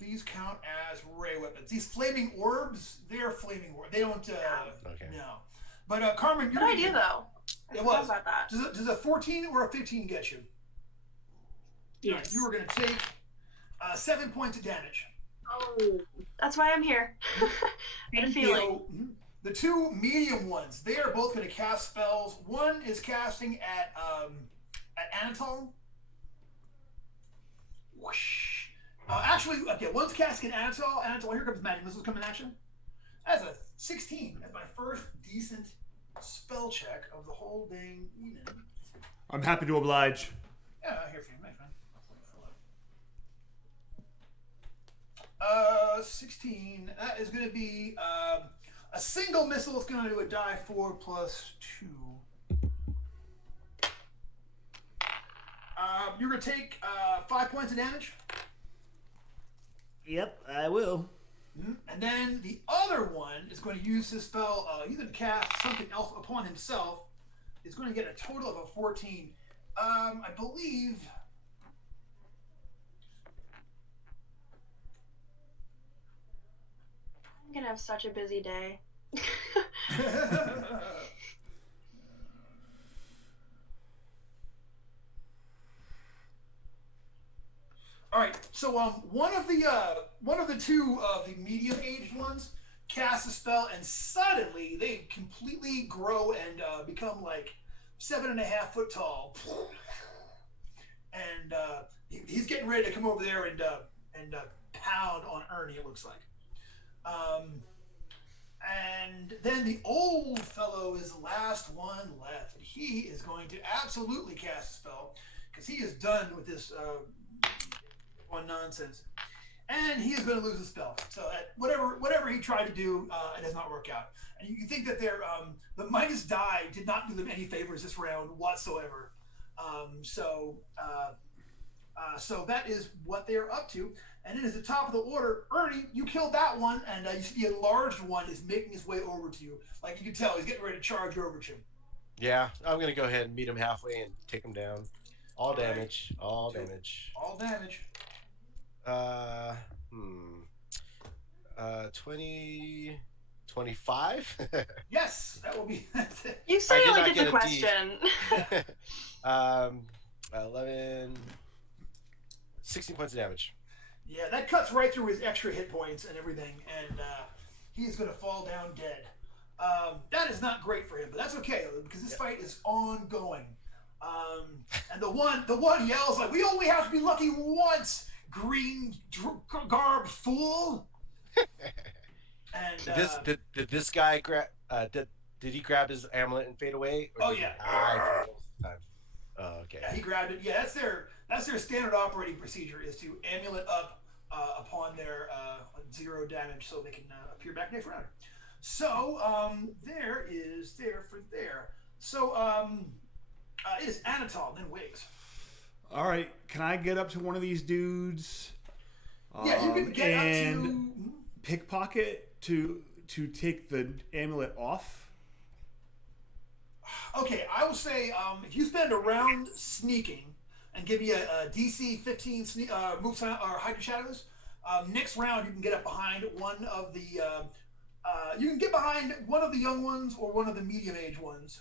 These count as ray weapons. These flaming orbs, they're flaming orbs. They don't. Okay. No. But Carmen, Good idea though. It was. About that. Does a 14 or a 15 get you? Yes. You were going to take 7 points of damage. Oh, that's why I'm here. I had a feeling. The 2 medium ones, they are both going to cast spells. One is casting at Anatole. Whoosh. Actually, okay, one's casting at Anatole. Anatole, here comes magic missiles coming at you. That's a 16. That's my first decent spell check of the whole dang evening. I'm happy to oblige. Yeah, here for you, my friend. 16. That is going to be a single missile. Is going to do a die 4 plus 2. You're going to take 5 points of damage. Yep, I will. And then the other one is going to use his spell. He's going to cast something else upon himself. It's going to get a total of a 14. I believe. I'm gonna have such a busy day. All right, so one of the 2 of the medium-aged ones casts a spell, and suddenly they completely grow and become like 7.5 foot tall. And he's getting ready to come over there and pound on Ernie. It looks like. And then the old fellow is the last one left. He is going to absolutely cast a spell because he is done with this one nonsense, and he is going to lose a spell. So whatever he tried to do, it does not work out. And you can think that the minus die did not do them any favors this round whatsoever. So that is what they are up to. And it is the top of the order. Ernie, you killed that one, and you see the enlarged one is making his way over to you. Like you can tell, he's getting ready to charge over to you. Yeah, I'm going to go ahead and meet him halfway and take him down. All damage. All damage. 20... 25? Yes, that will be. You say it like it's a question. 11... 16 points of damage. Yeah, that cuts right through his extra hit points and everything, and he's going to fall down dead. That is not great for him, but that's okay because this fight is ongoing. And the one yells like, "We only have to be lucky once, green garb fool!" And did this guy grab? Did he grab his amulet and fade away? Oh yeah. Oh, okay. Yeah, he grabbed it. Yeah, that's their standard operating procedure is to amulet up upon their 0 damage so they can appear back next round. So there is there for there. So it is Anatole, then Wiggs. All right, can I get up to one of these dudes? Yeah, you can get up and pickpocket to take the amulet off. Okay, I will say if you spend a round sneaking and give me a DC 15 move silent or hide your shadows, next round you can get up behind one of the young ones or one of the medium age ones,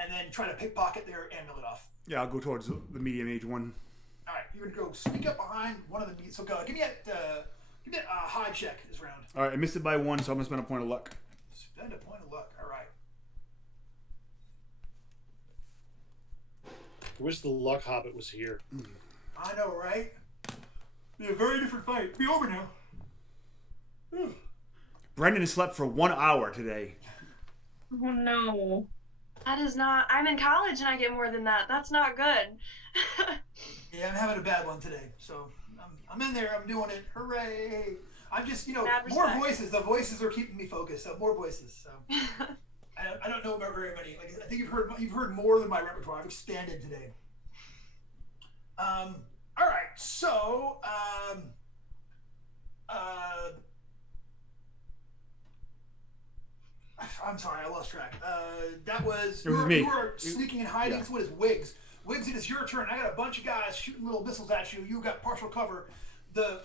and then try to pickpocket their amulet off. Yeah, I'll go towards the medium age one. All right, you're gonna go sneak up behind one of the. So go. Give me that hide check this round. All right, I missed it by 1, so I'm gonna spend a point of luck. Spend a point of luck. All right. I wish the Luck Hobbit was here. I know, right? Be a very different fight. Be over now. Brendan slept for 1 hour today. Oh no. That is not. I'm in college and I get more than that. That's not good. Yeah, I'm having a bad one today, so I'm in there. I'm doing it. Hooray! I'm just, more respect. voices. The voices are keeping me focused. So more voices. So I don't know about very many. Like I think you've heard more than my repertoire. I've expanded today. All right. So I'm sorry, I lost track. That was me. You were sneaking and hiding. Yeah. So what is Wiggs? Wiggs, it is your turn. I got a bunch of guys shooting little missiles at you. You got partial cover. The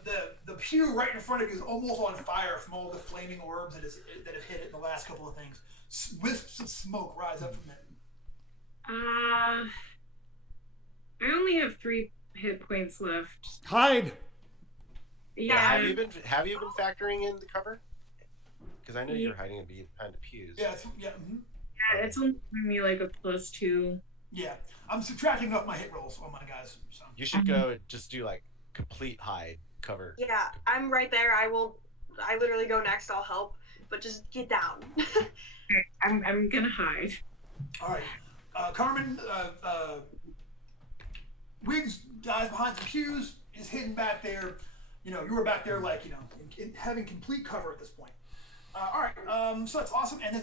pew right in front of you is almost on fire from all the flaming orbs that have hit it in the last couple of things. Wisps of smoke rise up from it. I only have 3 hit points left. Hide. Yeah. Have you been factoring in the cover? Because I know you're hiding behind the pews. Yeah. Yeah, it's only giving me like a +2. Yeah, I'm subtracting off my hit rolls on my guys. So. You should go and just do like complete hide cover. Yeah, I'm right there. I literally go next. I'll help, but just get down. I'm gonna hide. All right, Carmen. Wiggs dies behind some pews. Is hidden back there. You were back there like having complete cover at this point. All right, so that's awesome. And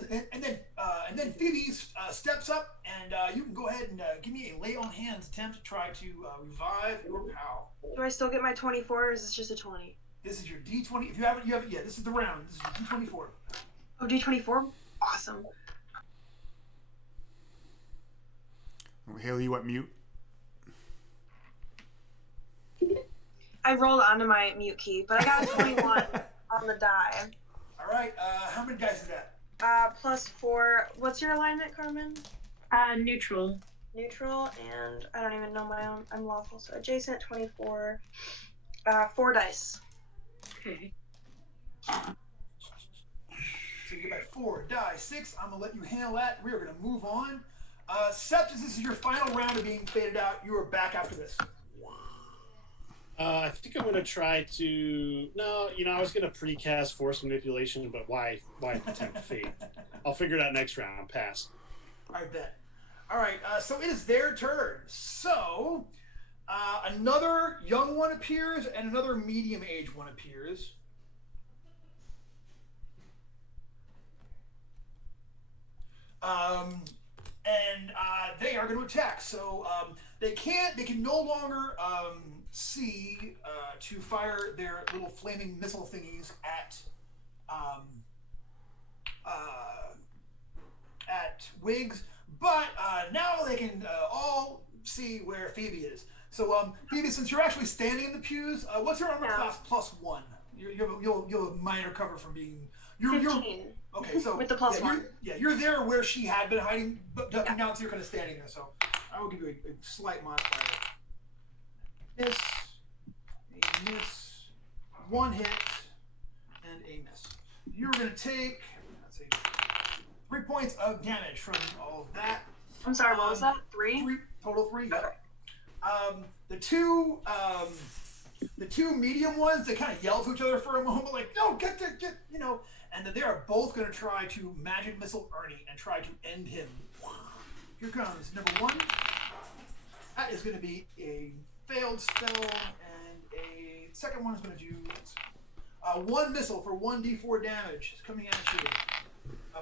then Phoebe steps up, and you can go ahead and give me a lay on hands attempt to try to revive your pal. Do I still get my 24, or is this just a 20? This is your D20. If you haven't yet. This is the round. This is your D24. Oh, D24. Awesome. Haley, you went mute. I rolled onto my mute key, but I got a 21 on the die. All right. How many dice is that? +4. What's your alignment, Carmen? Neutral. Neutral, and I don't even know my own. I'm lawful, so adjacent 24. 4 dice. Okay. So you get back 4 die 6. I'm gonna let you handle that. We are gonna move on. Septus, this is your final round of being faded out. You are back after this. I think I'm going to try to... No, I was going to precast force manipulation, but why attempt fate? I'll figure it out next round. Pass. I bet. All right, so it is their turn. So, another young one appears, and another medium-aged one appears. And they are going to attack. So, they can no longer... see to fire their little flaming missile thingies at Wiggs, but now they can all see where Phoebe is. So Phoebe, since you're actually standing in the pews, what's your armor class +1? You'll have minor cover from being. You're 15. Okay, so with the +1. You're there where she had been hiding, ducking down, so you're kind of standing there. So I will give you a slight modifier. Miss, a miss, 1 hit, and a miss. You're going to take, let's see, 3 points of damage from all of that. I'm sorry, what was that? 3? Total 3. Okay. The two medium ones, they kind of yell to each other for a moment, like, no, get, and they are both going to try to magic missile Ernie and try to end him. Here comes number 1. That is going to be a failed spell, and a second one is going to do 1 missile for 1d4 damage. It's coming at you,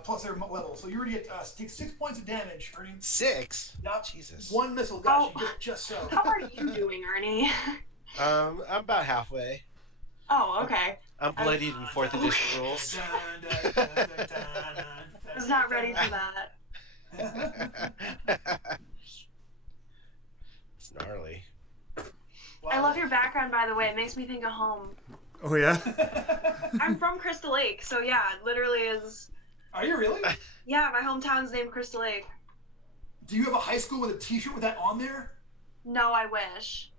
plus their level. So you already take 6 points of damage, Ernie. 6? Yep. Jesus. 1 missile got you, just so. How are you doing, Ernie? I'm about halfway. Oh, okay. I'm bloodied in 4th edition rules. I was not ready for that. It's gnarly. Wow. I love your background, by the way. It makes me think of home. Oh, yeah? I'm from Crystal Lake, so yeah, it literally is. Are you really? Yeah, my hometown's named Crystal Lake. Do you have a high school with a t-shirt with that on there? No, I wish.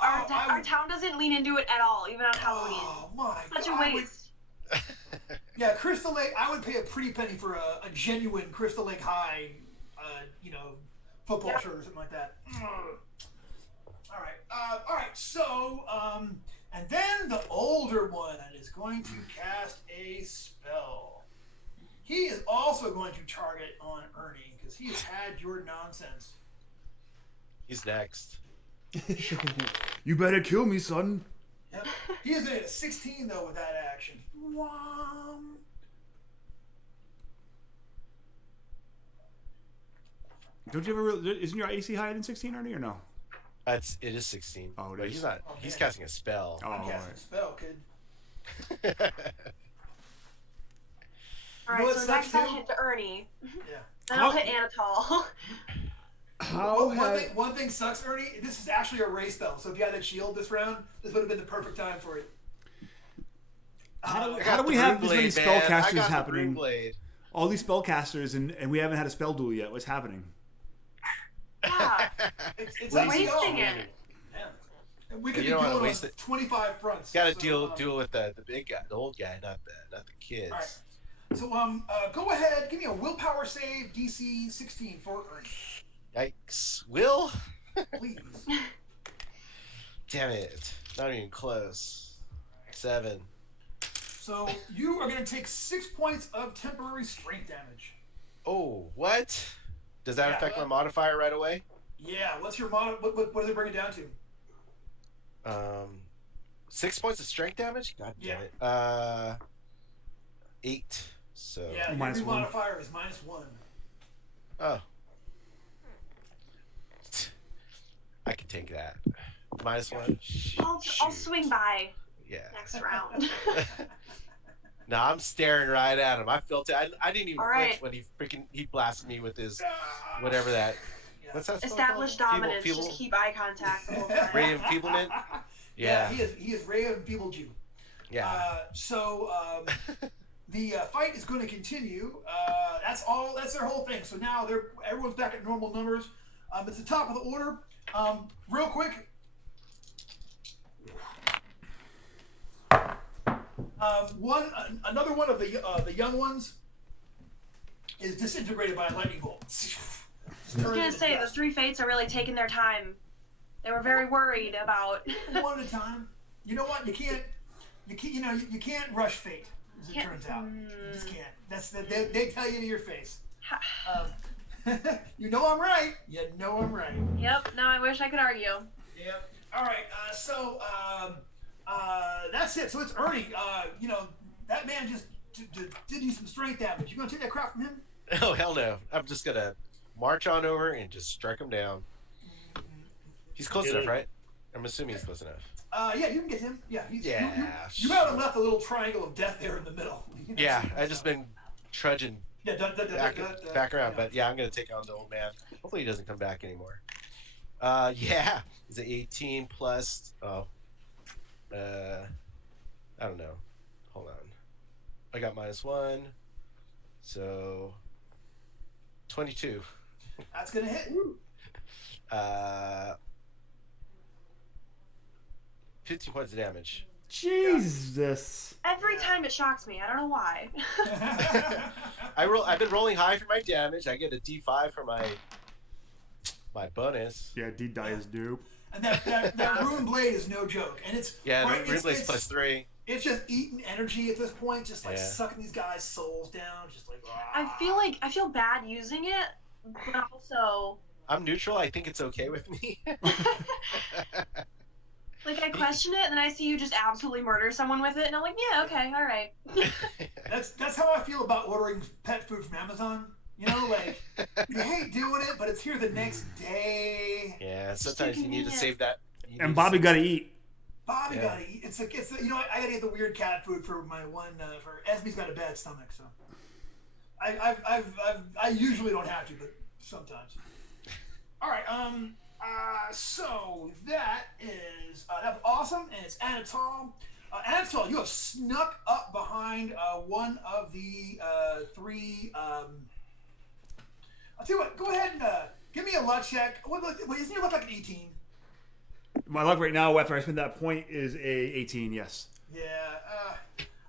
Our town doesn't lean into it at all, even on Halloween. Oh my Such God. a waste. Yeah, Crystal Lake, I would pay a pretty penny for a genuine Crystal Lake High, football shirt or something like that. All right, so, and then the older one is going to cast a spell. He is also going to target on Ernie because he has had your nonsense. He's next. You better kill me, son. Yep. He is at a 16 though with that action. Wham. Don't you ever? Isn't your AC higher than 16, Ernie, or no? It is 16. Oh, it but is. He's not. Okay. He's casting a spell. Oh, I'm casting a spell, kid. All right, so next I'll hit the Ernie. Yeah. Then I'll hit Anatol. One thing sucks, Ernie. This is actually a ray spell, so if you had that shield this round, this would have been the perfect time for it. How do we have this many spellcasters happening? All these spellcasters, and we haven't had a spell duel yet. What's happening? Yeah. It's wasting it. Yeah. We could be don't doing waste like it. 25 fronts. Got to deal with the big guy, the old guy, not the kids. All right. So go ahead, give me a willpower save, DC 16 for Ernie. Yikes! Will? Please. Damn it! Not even close. 7. So you are going to take 6 points of temporary strength damage. Oh, what? Does that affect my modifier right away? Yeah. What's your mod? What does it bring it down to? 6 points of strength damage. God damn it. 8. So yeah, your modifier is -1. Oh. I can take that. -1. I'll swing by. Yeah. Next round. No, I'm staring right at him. I felt it. I didn't even All flinch right. when he blasted me with his whatever that. What's that? Establish called? dominance. Just keep eye contact the whole time. Ray of enfeeblement. Yeah. He is Ray of enfeebled you. Yeah. The fight is going to continue. That's all. That's their whole thing. So now everyone's back at normal numbers. It's the top of the order. Real quick. Another one of the young ones is disintegrated by a lightning bolt. I was gonna say the 3 fates are really taking their time. They were very worried about one at a time. You know what? You can't rush fate. As it turns out, you just can't. They tell you to your face. You know I'm right. You know I'm right. Yep. No, I wish I could argue. Yep. All right. That's it. So it's Ernie. That man just did you some strength damage. You gonna take that crap from him? Oh hell no! I'm just gonna march on over and just strike him down. He's close enough, right? I'm assuming he's close enough. Yeah, you can get him. Yeah, Yeah. You haven't left a little triangle of death there in the middle. Yeah, I just been trudging back around, but yeah, I'm gonna take on the old man. Hopefully he doesn't come back anymore. Yeah, is it 18 plus? Oh, I don't know. Hold on, I got -1, so 22. That's gonna hit. 15 points of damage. Jesus. Every time it shocks me. I don't know why. I've been rolling high for my damage. I get a D5 for my bonus. Yeah, D die is dupe. And that rune blade is no joke. And it's rune blade's +3. It's just eating energy at this point, just like sucking these guys' souls down, just like. I feel bad using it, but also. I'm neutral. I think it's okay with me. Like I question it, and then I see you just absolutely murder someone with it, and I'm like, yeah, okay, all right. That's how I feel about ordering pet food from Amazon. You know, like you hate doing it, but it's here the next day. Yeah, sometimes you need to save that. And Bobby got to eat. Bobby got to eat. It's I got to get the weird cat food for my one. For Esme's got a bad stomach, so I usually don't have to, but sometimes. All right. So that is that's awesome, and it's Anatol. Anatol, you have snuck up behind one of the 3. I'll tell you what. Go ahead and give me a luck check. Isn't your luck like an 18? My luck right now, after I spend that point, is a 18. Yes. Yeah.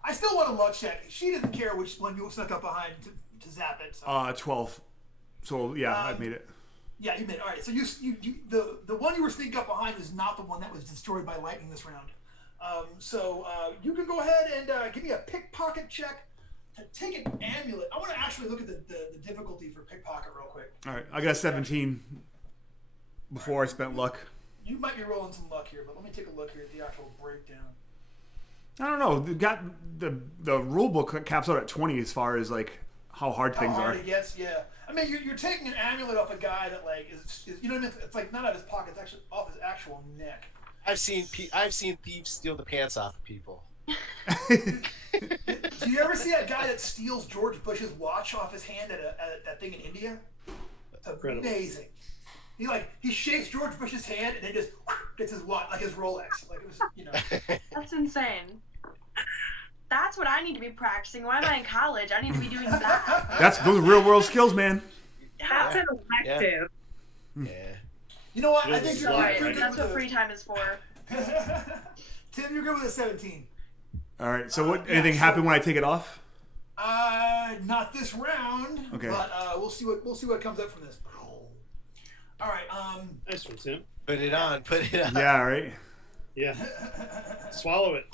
I still want a luck check. She didn't care which one you snuck up behind to zap it. So. 12. So yeah, I made it. Yeah, you made it. All right. So the one you were sneaking up behind is not the one that was destroyed by lightning this round. So you can go ahead and give me a pickpocket check take an amulet. I want to actually look at the difficulty for pickpocket real quick. All right, I got a 17 before I spent luck. You might be rolling some luck here, but let me take a look here at the actual breakdown. I don't know. The rule book caps out at 20 as far as like how hard things How hard are. it gets, yeah. I mean, you're taking an amulet off a guy that like is you know what I mean? It's like not out of his pocket. It's actually off his actual neck. I've seen thieves steal the pants off of people. Do you ever see that guy that steals George Bush's watch off his hand at that thing in India? It's amazing. He shakes George Bush's hand and then just gets his watch, like his Rolex. Like it was, you know. That's insane. That's what I need to be practicing. Why am I in college? I need to be doing that. Those are real world skills, man. That's an elective. Yeah. You know what? I think you're good. That's what free time is for. Tim, you're good with a 17. All right. So anything happen when I take it off? Not this round. Okay. But we'll see what comes up from this. All right. Nice one, Tim. Put it on. Yeah. Right. Yeah. Swallow it.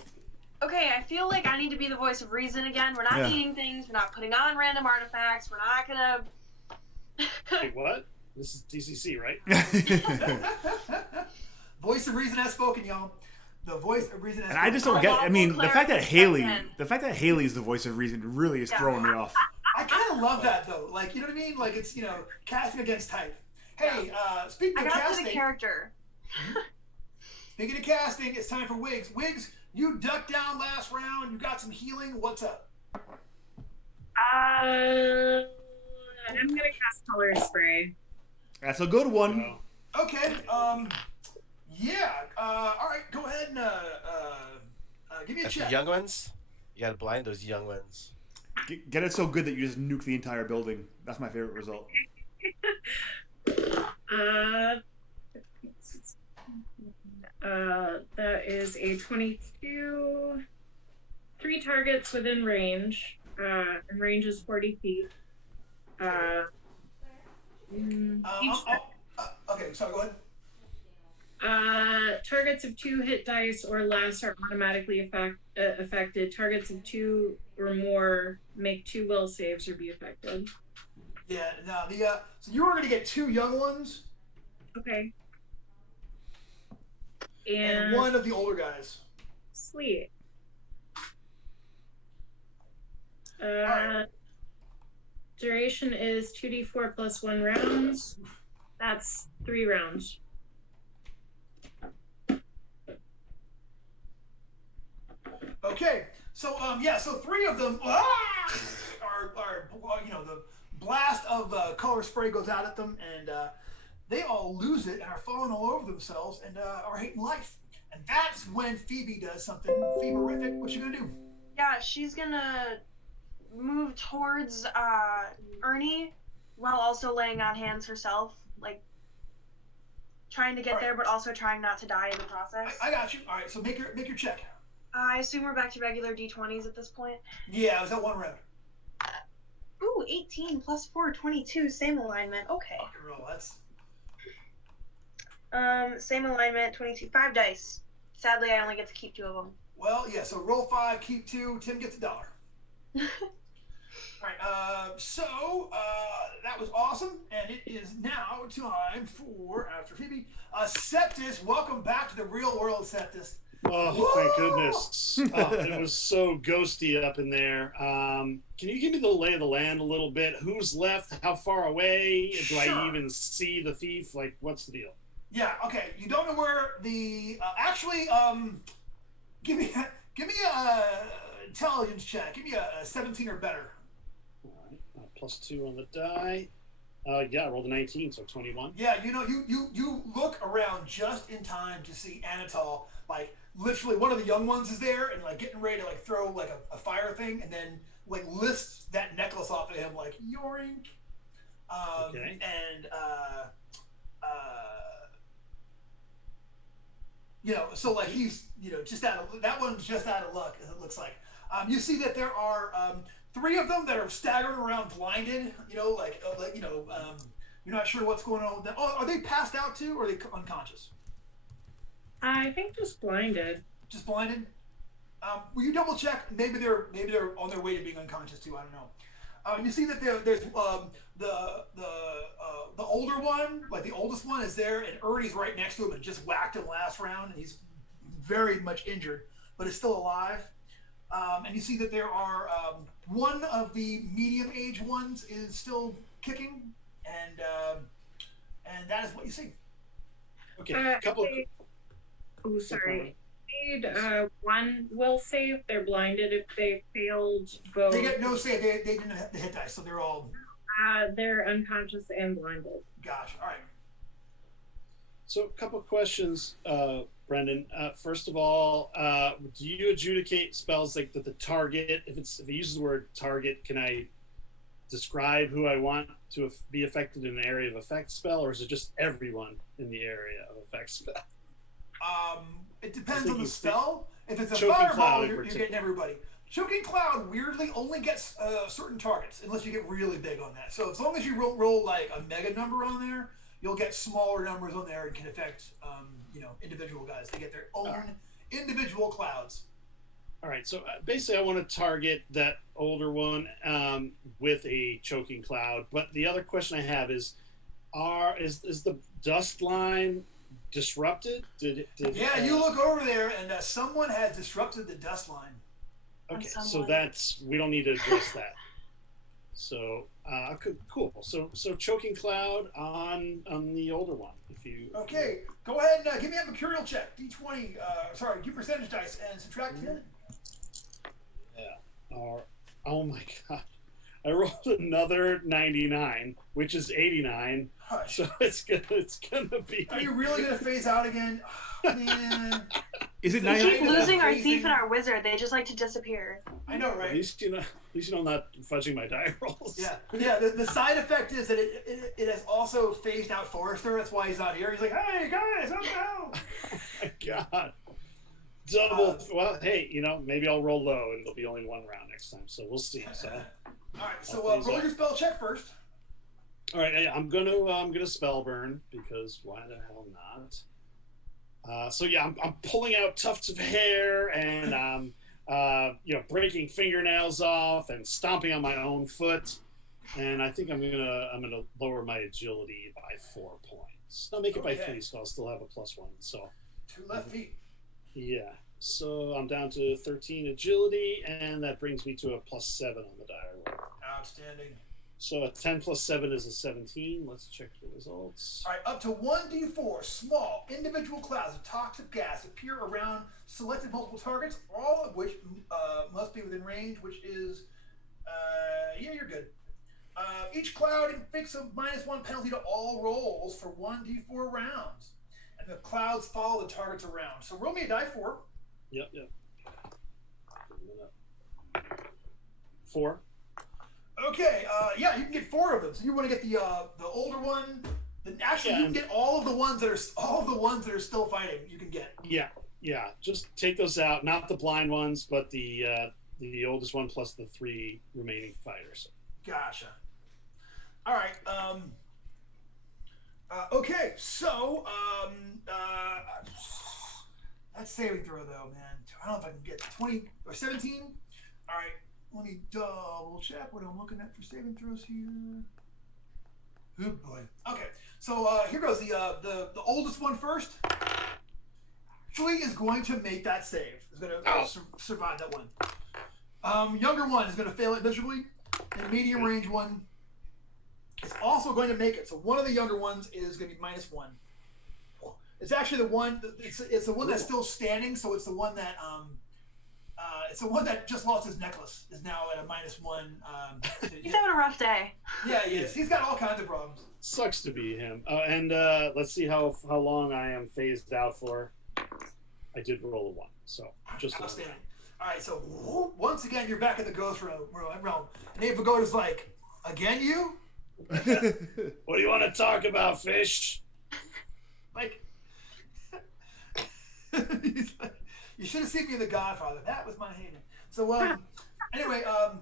Okay, I feel like I need to be the voice of reason again. We're not eating things. We're not putting on random artifacts. We're not gonna. Wait, what? This is DCC, right? Voice of reason has spoken, y'all. The voice of reason has spoken. And I just don't get. I mean, the fact that Haley's the voice of reason really is throwing me off. I kind of love that though. Like, you know what I mean? Like it's casting against type. Hey, speaking of casting, the character. Speaking of casting, it's time for Wiggs. Wiggs, you ducked down last round. You got some healing. What's up? I'm gonna cast Color Spray. That's a good one. Okay. Yeah. All right. Go ahead and give me a check. The young ones. You gotta blind those young ones. Get it so good that you just nuke the entire building. That's my favorite result. That is a 22. 3 targets within range. And range is 40 feet. Okay, sorry, go ahead. Targets of 2 hit dice or less are automatically affected. Targets of 2 or more make 2 will saves or be affected. Yeah, no, so you were going to get 2 young ones. Okay. And one of the older guys. Sweet. Right. Duration is 2d4 plus 1 rounds. That's 3 rounds. Okay, so so 3 of them are the blast of color spray goes out at them, and they all lose it and are falling all over themselves and are hating life. And that's when Phoebe does something Phoebe-rific. What you gonna do? Yeah, she's gonna move towards Ernie while also laying on hands herself, like trying to get there, but also trying not to die in the process. I got you. All right, so make your check. I assume we're back to regular D20s at this point. Yeah, it was that 1 round. Ooh, 18 plus 4, 22, same alignment. Okay. Rock and roll, that's... Same alignment, 22, 5 dice. Sadly, I only get to keep 2 of them. Well, yeah, so roll 5, keep 2, Tim gets $1. Alright, so that was awesome, and it is now time for, after Phoebe, Septis. Welcome back to the real world, Septis. Oh, thank goodness. It was so ghosty up in there. Can you give me the lay of the land a little bit? Who's left? How far away? Do I even see the thief? Like, what's the deal? Yeah, okay. You don't know where the... give me a intelligence check. Give me a 17 or better. All right. Plus 2 on the die. Yeah, I rolled a 19, so 21. Yeah, you look around just in time to see Anatol, like, literally one of the young ones is there and, like, getting ready to, like, throw, like, a fire thing, and then, like, lifts that necklace off of him, like, yoink. Okay. And, so, like, he's, just that one's just out of luck, as it looks like. You see that there are 3 of them that are staggering around blinded, you're not sure what's going on with them. Oh, are they passed out too, or are they unconscious? I think just blinded. Just blinded? Will you double check? Maybe they're on their way to being unconscious too. I don't know. You see that there's the older one, like the oldest one, is there, and Ernie's right next to him and just whacked him last round, and he's very much injured, but is still alive. And you see that there are one of the medium-age ones is still kicking, and that is what you see. Okay, couple. Oh, sorry. Need one will save. They're blinded if they failed both. They get no save. They didn't have the hit dice, so they're all. They're unconscious and blinded. Gotcha. All right. So, a couple of questions, Brendan. First of all, do you adjudicate spells like that the target? If it uses the word target, can I describe who I want to be affected in an area of effect spell, or is it just everyone in the area of effect spell? It depends on the spell. If it's a Choking fireball, Cloud you're getting everybody. Choking Cloud weirdly only gets certain targets unless you get really big on that. So as long as you roll like a mega number on there, you'll get smaller numbers on there and can affect individual guys. They get their own individual clouds. All right. So basically, I want to target that older one with a Choking Cloud. But the other question I have is the dust line disrupted? Yeah, you look over there and someone has disrupted the dust line. Okay, so we don't need to address that. So cool. So Choking Cloud on the older one. If you go ahead and give me a mercurial check. D20. Give percentage dice and subtract 10. Yeah. Oh my god. I rolled another 99, which is 89. Hush. So it's gonna be. Are you really gonna phase out again? Oh, man. Is it we keep losing our thief and our wizard. They just like to disappear. I know, right? At least you know I'm not fudging my die rolls. Yeah. The side effect is that it has also phased out Forrester. That's why he's not here. He's like, hey guys, I'm out. Oh my god. Double. Well, hey, maybe I'll roll low and it'll be only one round next time. So we'll see. So. All right. So roll your spell check first. All right. I'm gonna spell burn because why the hell not? So yeah, I'm pulling out tufts of hair and breaking fingernails off and stomping on my own foot, and I think I'm gonna lower my agility by 4 points. I'll make it by 3, so I'll still have a +1. So 2 left feet. Yeah. So I'm down to 13 agility, and that brings me to a +7 on the die roll. Outstanding. So a 10 + 7 is a 17. Let's check the results. All right, up to 1d4 small individual clouds of toxic gas appear around selected multiple targets, all of which must be within range, which is, you're good. Each cloud inflicts a -1 penalty to all rolls for 1d4 rounds, and the clouds follow the targets around. So roll me a die 4. Yep. 4. Okay, you can get 4 of them. So you want to get the older one. You can get all of the ones that are still fighting. You can get. Yeah. Just take those out. Not the blind ones, but the oldest one plus the 3 remaining fighters. Gotcha. All right. Okay. So that's saving throw though, man. I don't know if I can get 20 or 17. All right. Let me double check what I'm looking at for saving throws here. Good boy. Okay, so here goes the oldest one first. Actually, is going to make that save. Is going to survive that one. Younger one is going to fail it miserably, and medium range one is also going to make it. So one of the younger ones is going to be -1. It's actually the one. It's the one that's still standing. So it's the one that it's the one that just lost his necklace, is now at a -1. He's having a rough day. Yeah, he is. He's got all kinds of problems. Sucks to be him. And let's see how long I am phased out for. I did roll a 1, so just outstanding. All right, so once again, you're back in the ghost realm. And Jeff Goad is like, again, you? What do you want to talk about, fish? Like, he's like, you should have seen me in The Godfather. That was my hand. So anyway, all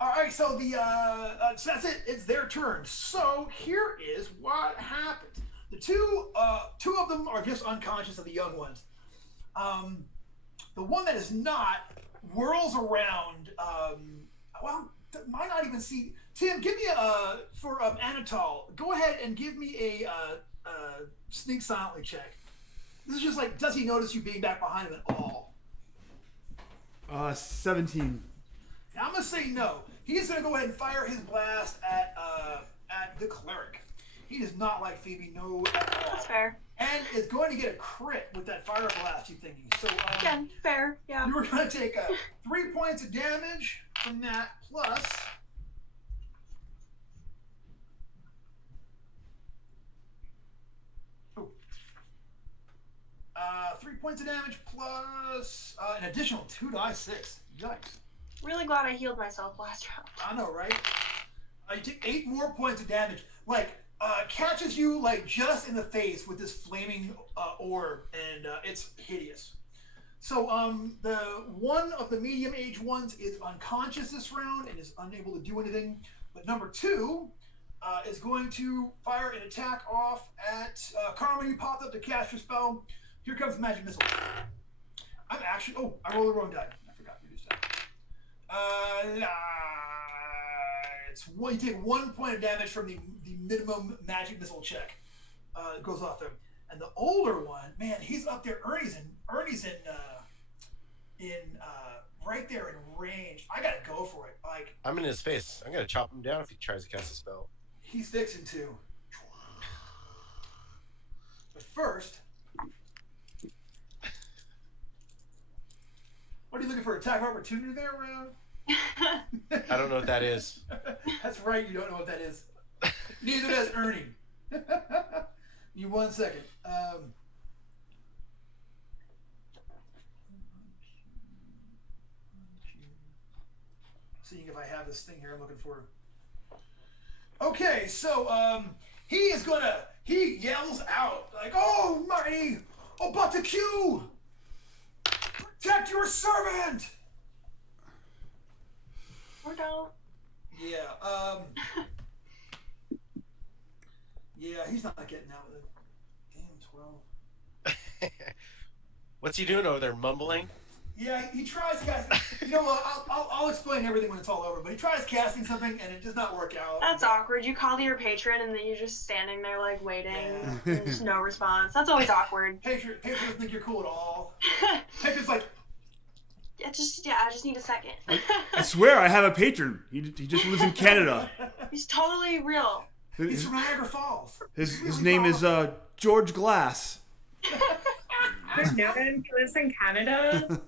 right. So so that's it. It's their turn. So here is what happened. The two of them are just unconscious of the young ones. The one that is not whirls around. Well, might not even see. Tim, give me for Anatol. Go ahead and give me a sneak silently check. This is just like, does he notice you being back behind him at all? 17. Now, I'm gonna say no. He's gonna go ahead and fire his blast at the cleric. He does not like Phoebe, no at all. That's fair. And is going to get a crit with that fire blast, you thinking. So again, fair, yeah. You were gonna take 3 points of damage from that, plus 3 points of damage plus an additional 2d6. Yikes. Really glad I healed myself last round. I know, right? You take 8 more points of damage. Like, catches you, like, just in the face with this flaming orb, and it's hideous. So, the one of the medium-aged ones is unconscious this round and is unable to do anything. But number 2 is going to fire an attack off at Carmen. You popped up to cast your spell. Here comes the magic missile. I'm actually... Oh, I rolled the wrong die. I forgot to do that. You take 1 point of damage from the minimum magic missile check. It goes off there. And the older one, man, he's up there. Ernie's in right there in range. I gotta go for it. Like, I'm in his face. I'm gonna chop him down if he tries to cast a spell. He's fixing to. But first, what are you looking for? Attack of opportunity there, Ryan? I don't know what that is. That's right, you don't know what that is. Neither does Ernie. You 1 second. Seeing if I have this thing here I'm looking for. Okay, so he yells out like, "Oh, mighty Obitu-Que! Protect your servant!" Or don't. Yeah, yeah, he's not getting out with it. Damn, 12. What's he doing over there, mumbling? Yeah, he tries casting. You know what? I'll explain everything when it's all over. But he tries casting something and it does not work out. That's awkward. You call to your patron and then you're just standing there like waiting. And there's no response. That's always awkward. Patron doesn't think you're cool at all. Patron's like, I just need a second. I swear I have a patron. He just lives in Canada. He's totally real. He's from Niagara Falls. His name is George Glass. No one lives in Canada.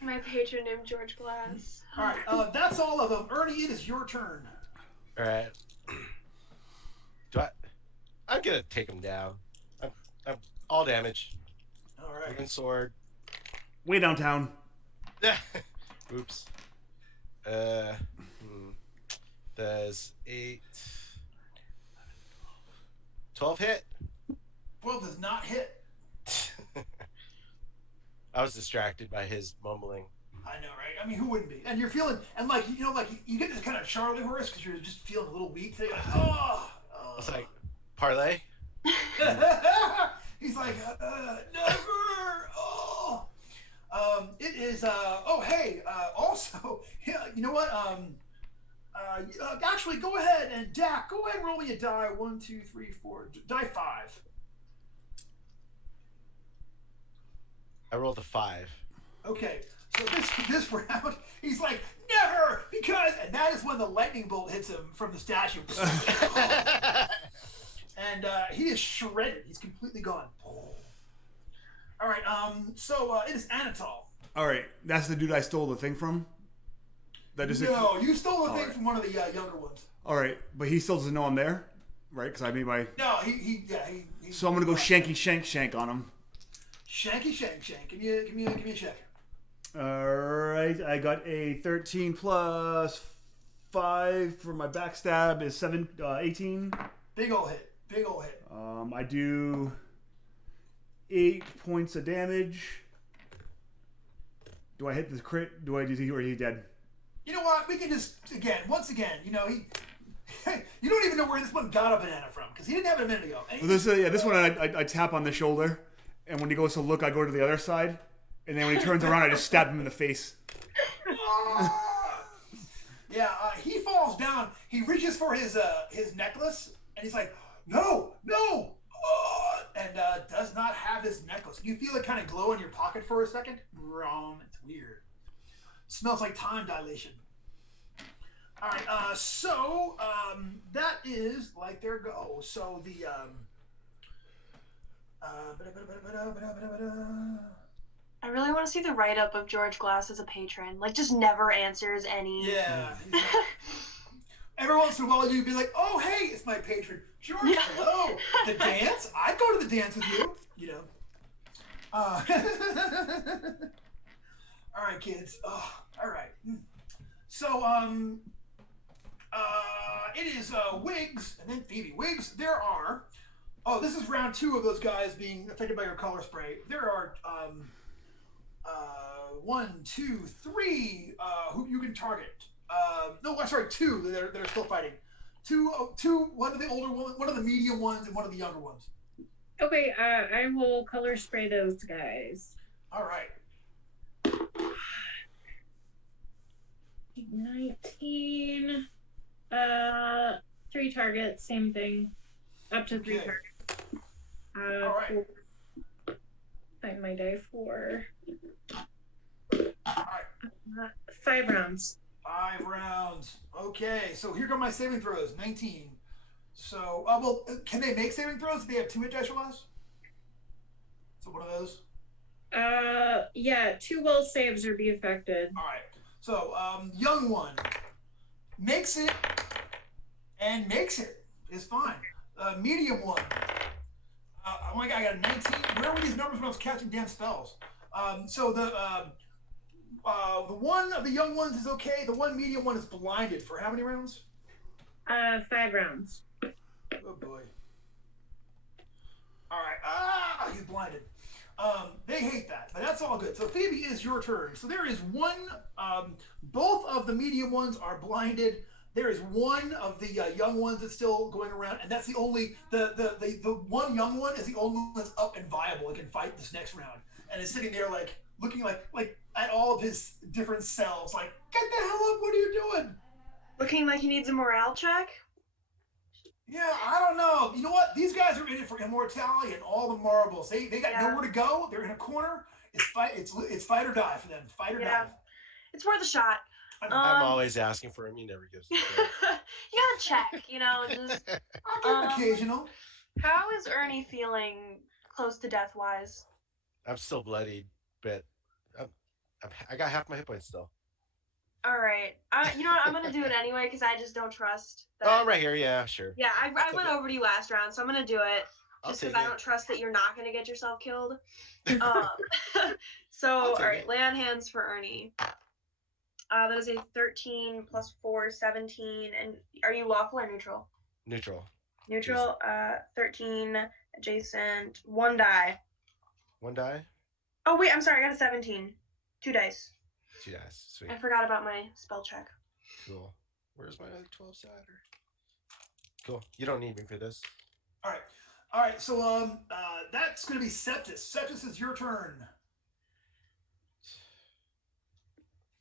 My patron named George Glass. All right, that's all of them. Ernie, it is your turn. All right. I'm gonna take him down. I'm all damage. All right. Wooden sword. Way downtown. Oops. Does 8, 12 hit? 12 does not hit. I was distracted by his mumbling. I know, right? I mean, who wouldn't be? And you're feeling, and like, you know, like you get this kind of Charlie horse because you're just feeling a little weak. So you're like, oh. It's like, parlay? He's like, never. Oh. It is. Oh, hey. Also, yeah, you know what? Actually, go ahead and Dak, go ahead and roll me a die. 1, 2, 3, 4. Die 5. I rolled a 5. Okay, so this round, he's like, never, because, and that is when the lightning bolt hits him from the statue. And he is shredded. He's completely gone. All right, so it is Anatol. All right, that's the dude I stole the thing from? No, you stole the thing from one of the younger ones. All right, but he still doesn't know I'm there, right? Because I made my... No, he So I'm going to go shanky shank on him. Shanky shank. Give me a check. All right, I got a 13 plus 5 for my backstab is 18. Big ol' hit. I do 8 points of damage. Do I hit the crit? Or is he dead? You know what? We can just once again. You know you don't even know where this one got a banana from because he didn't have it a minute ago. Well, this one I tap on the shoulder, and when he goes to look, I go to the other side, and then when he turns around, I just stab him in the face. Yeah, he falls down. He reaches for his necklace, and he's like, no, and does not have his necklace. You feel it kind of glow in your pocket for a second. Wrong. It's weird. Smells like time dilation. All right, so that is like their go. So the I really want to see the write-up of George Glass as a patron. Like, just never answers any. Yeah. Every once in a while, you'd be like, "Oh, hey, it's my patron, George. Hello, the dance. I'd go to the dance with you. You know." All right, kids. All right. So, it is Wiggs and then Phoebe. Wiggs, there are. Oh, this is round 2 of those guys being affected by your color spray. There are 1, 2, 3 who you can target. No, I'm sorry, 2 that are still fighting. Two, one of the older ones, one of the medium ones, and one of the younger ones. Okay, I will color spray those guys. All right. 19. 3 targets, same thing. Up to 3 targets. All right. Find my die for. All right. 5 rounds. 5 rounds. Okay, so here come my saving throws. 19. So, well, can they make saving throws if they have 2 hit dice or less? So one of those? Yeah, 2 will saves or be affected. All right. So, young one makes it and makes it is fine. Medium one. Oh my god, I got a 19. Where were these numbers when I was casting damn spells? So the one of the young ones is okay. The one medium one is blinded for how many rounds? 5 rounds. Oh boy. All right. He's blinded. They hate that, but that's all good. So Phoebe, is your turn. So there is one. Both of the medium ones are blinded. There is one of the young ones that's still going around, and that's the only the one young one is the only one that's up and viable and can fight this next round, and is sitting there like looking like at all of his different selves, like, get the hell up! What are you doing? Looking like he needs a morale check. Yeah, I don't know. You know what? These guys are in it for immortality and all the marbles. They got nowhere to go. They're in a corner. It's fight or die for them. Fight or die. It's worth a shot. I'm always asking for him. He never gives it. You gotta check, you know. Just I'll give occasional. How is Ernie feeling close to death wise? I'm still bloodied, but I got half my hit points still. All right. You know what? I'm gonna do it anyway because I just don't trust. That... Oh, I'm right here. Yeah, sure. Yeah, I went over to you last round, so I'm gonna do it just because I don't trust that you're not gonna get yourself killed. So, all right, lay on hands for Ernie. That is a 13 plus 4, 17. And are you lawful or neutral? Neutral. Neutral. 13 adjacent. 1 die. 1 die? Oh wait, I'm sorry. I got a 17. 2 dice. 2 dice. Sweet. I forgot about my spell check. Cool. Where's my other 12-sider? Cool. You don't need me for this. All right. So that's gonna be Septus. Septus, is your turn.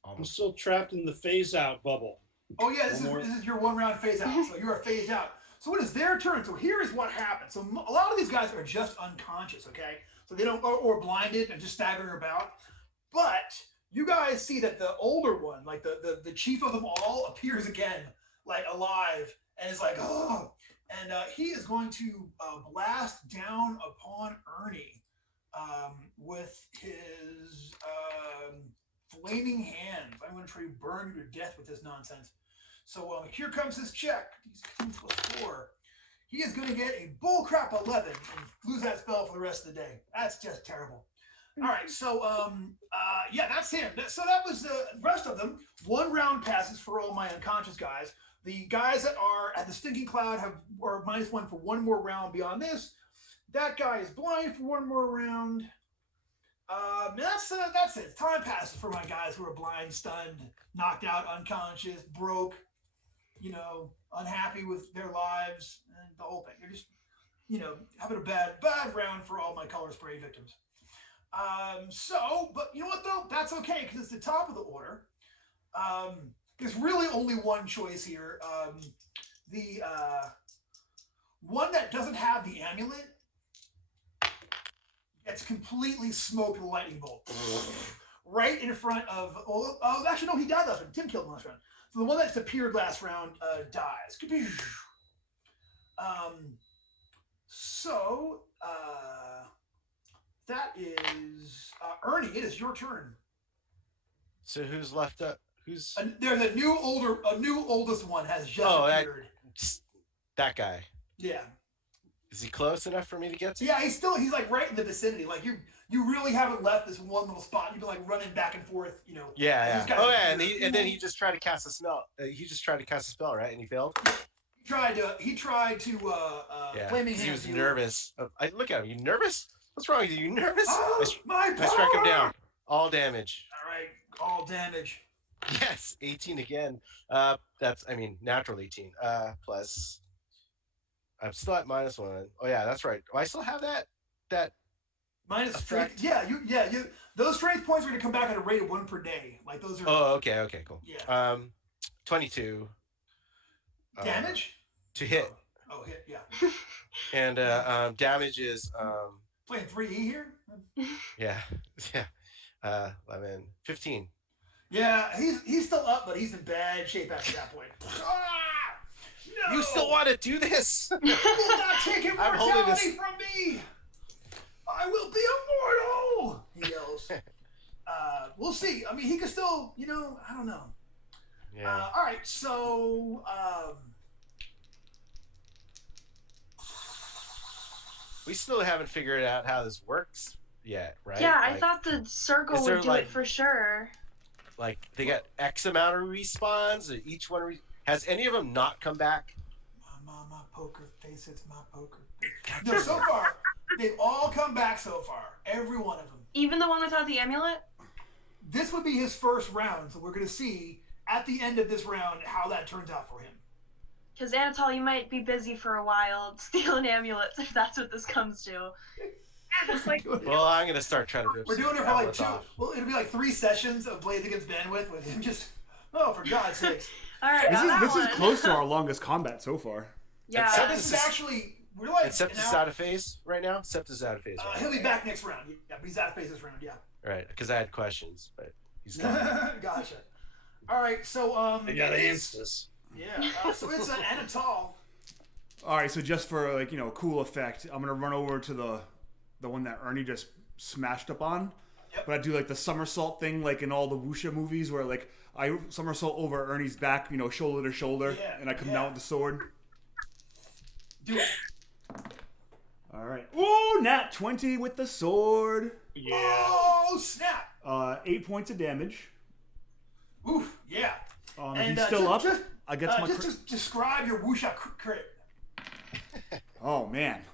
I'm still trapped in the phase out bubble. Oh yeah, this is your 1 round phase out. So you are phased out. So it is their turn. So here is what happens. So a lot of these guys are just unconscious. Okay, so they don't or blinded and just staggering about. But you guys see that the older one, like the chief of them all, appears again, like alive, and is like, oh, and he is going to blast down upon Ernie with his flaming hands. I'm going to try to burn you to death with this nonsense. So here comes his check. He's 2 plus 4. He is going to get a bullcrap 11 and lose that spell for the rest of the day. That's just terrible. All right, so yeah, that's him. So that was the rest of them. 1 round passes for all my unconscious guys. The guys that are at the Stinking Cloud are -1 for 1 more round beyond this. That guy is blind for 1 more round. That's it. Time passes for my guys who are blind, stunned, knocked out, unconscious, broke, unhappy with their lives and the whole thing. They're just, having a bad round for all my color spray victims. But you know what though? That's okay because it's the top of the order. There's really only one choice here. The one that doesn't have the amulet gets completely smoked with a lightning bolt. Right in front of... actually, no, he died last round. Tim killed him last round. So the one that's appeared last round dies. That is... Ernie, it is your turn. So who's left up? Who's... There's a new oldest one has just appeared. That guy. Yeah. Is he close enough for me to get to? Yeah, he's like right in the vicinity. Like you really haven't left this one little spot. You've been like running back and forth, Yeah. And then he just tried to cast a spell. He just tried to cast a spell, right? And he failed. He tried to flaming hand. He was nervous. Look at him. You nervous? What's wrong with you? You nervous? Oh, I struck him down. All damage. All right, all damage. Yes, 18 again. That's natural 18. Plus. I'm still at -1. Oh yeah, that's right. Do I still have that minus strength? Yeah, you. Those strength points are going to come back at a rate of 1 per day. Like those are. Oh, okay, cool. Yeah. 22. Damage? To hit. Oh, hit. Yeah. And damage is playing 3D here. Yeah. 11, 15. Yeah, he's still up, but he's in bad shape after that point. No. You still want to do this? You will not take immortality from me. I will be immortal. He yells. We'll see. I mean, he could still, I don't know. Yeah. All right. So. We still haven't figured out how this works yet, right? Yeah, I thought the circle would do it for sure. Like they got X amount of respawns. Each one. Has any of them not come back? My poker face, it's my poker face. No, so far, they've all come back so far. Every one of them. Even the one without the amulet? This would be his first round, so we're going to see at the end of this round how that turns out for him. Because Anatol, you might be busy for a while stealing amulets if that's what this comes to. Well, I'm going to start trying to rip. We're doing it for like 2. Well, it'll be like 3 sessions of Blades Against Bandwidth with him just... Oh, for God's sakes. All right, this is close to our longest combat so far. Yeah. This is actually... We're like... And Sept is out of phase right now? Sept is out of phase. Right he'll be back next round. Yeah, but he's out of phase this round, yeah. Right, because I had questions, but he's gone. Gotcha. All right, so... I got answers. Yeah, so it's Anatol. All right, so just for, cool effect, I'm going to run over to the one that Ernie just smashed up on. Yep. But I do, the somersault thing, in all the wuxia movies where, I somersault over Ernie's back, shoulder to shoulder, and I come down with the sword. Do it. All right. Ooh, nat 20 with the sword. Yeah. Oh, snap. 8 points of damage. Oof, yeah. And he's still up. I get my just describe your wuxia crit. Oh, man.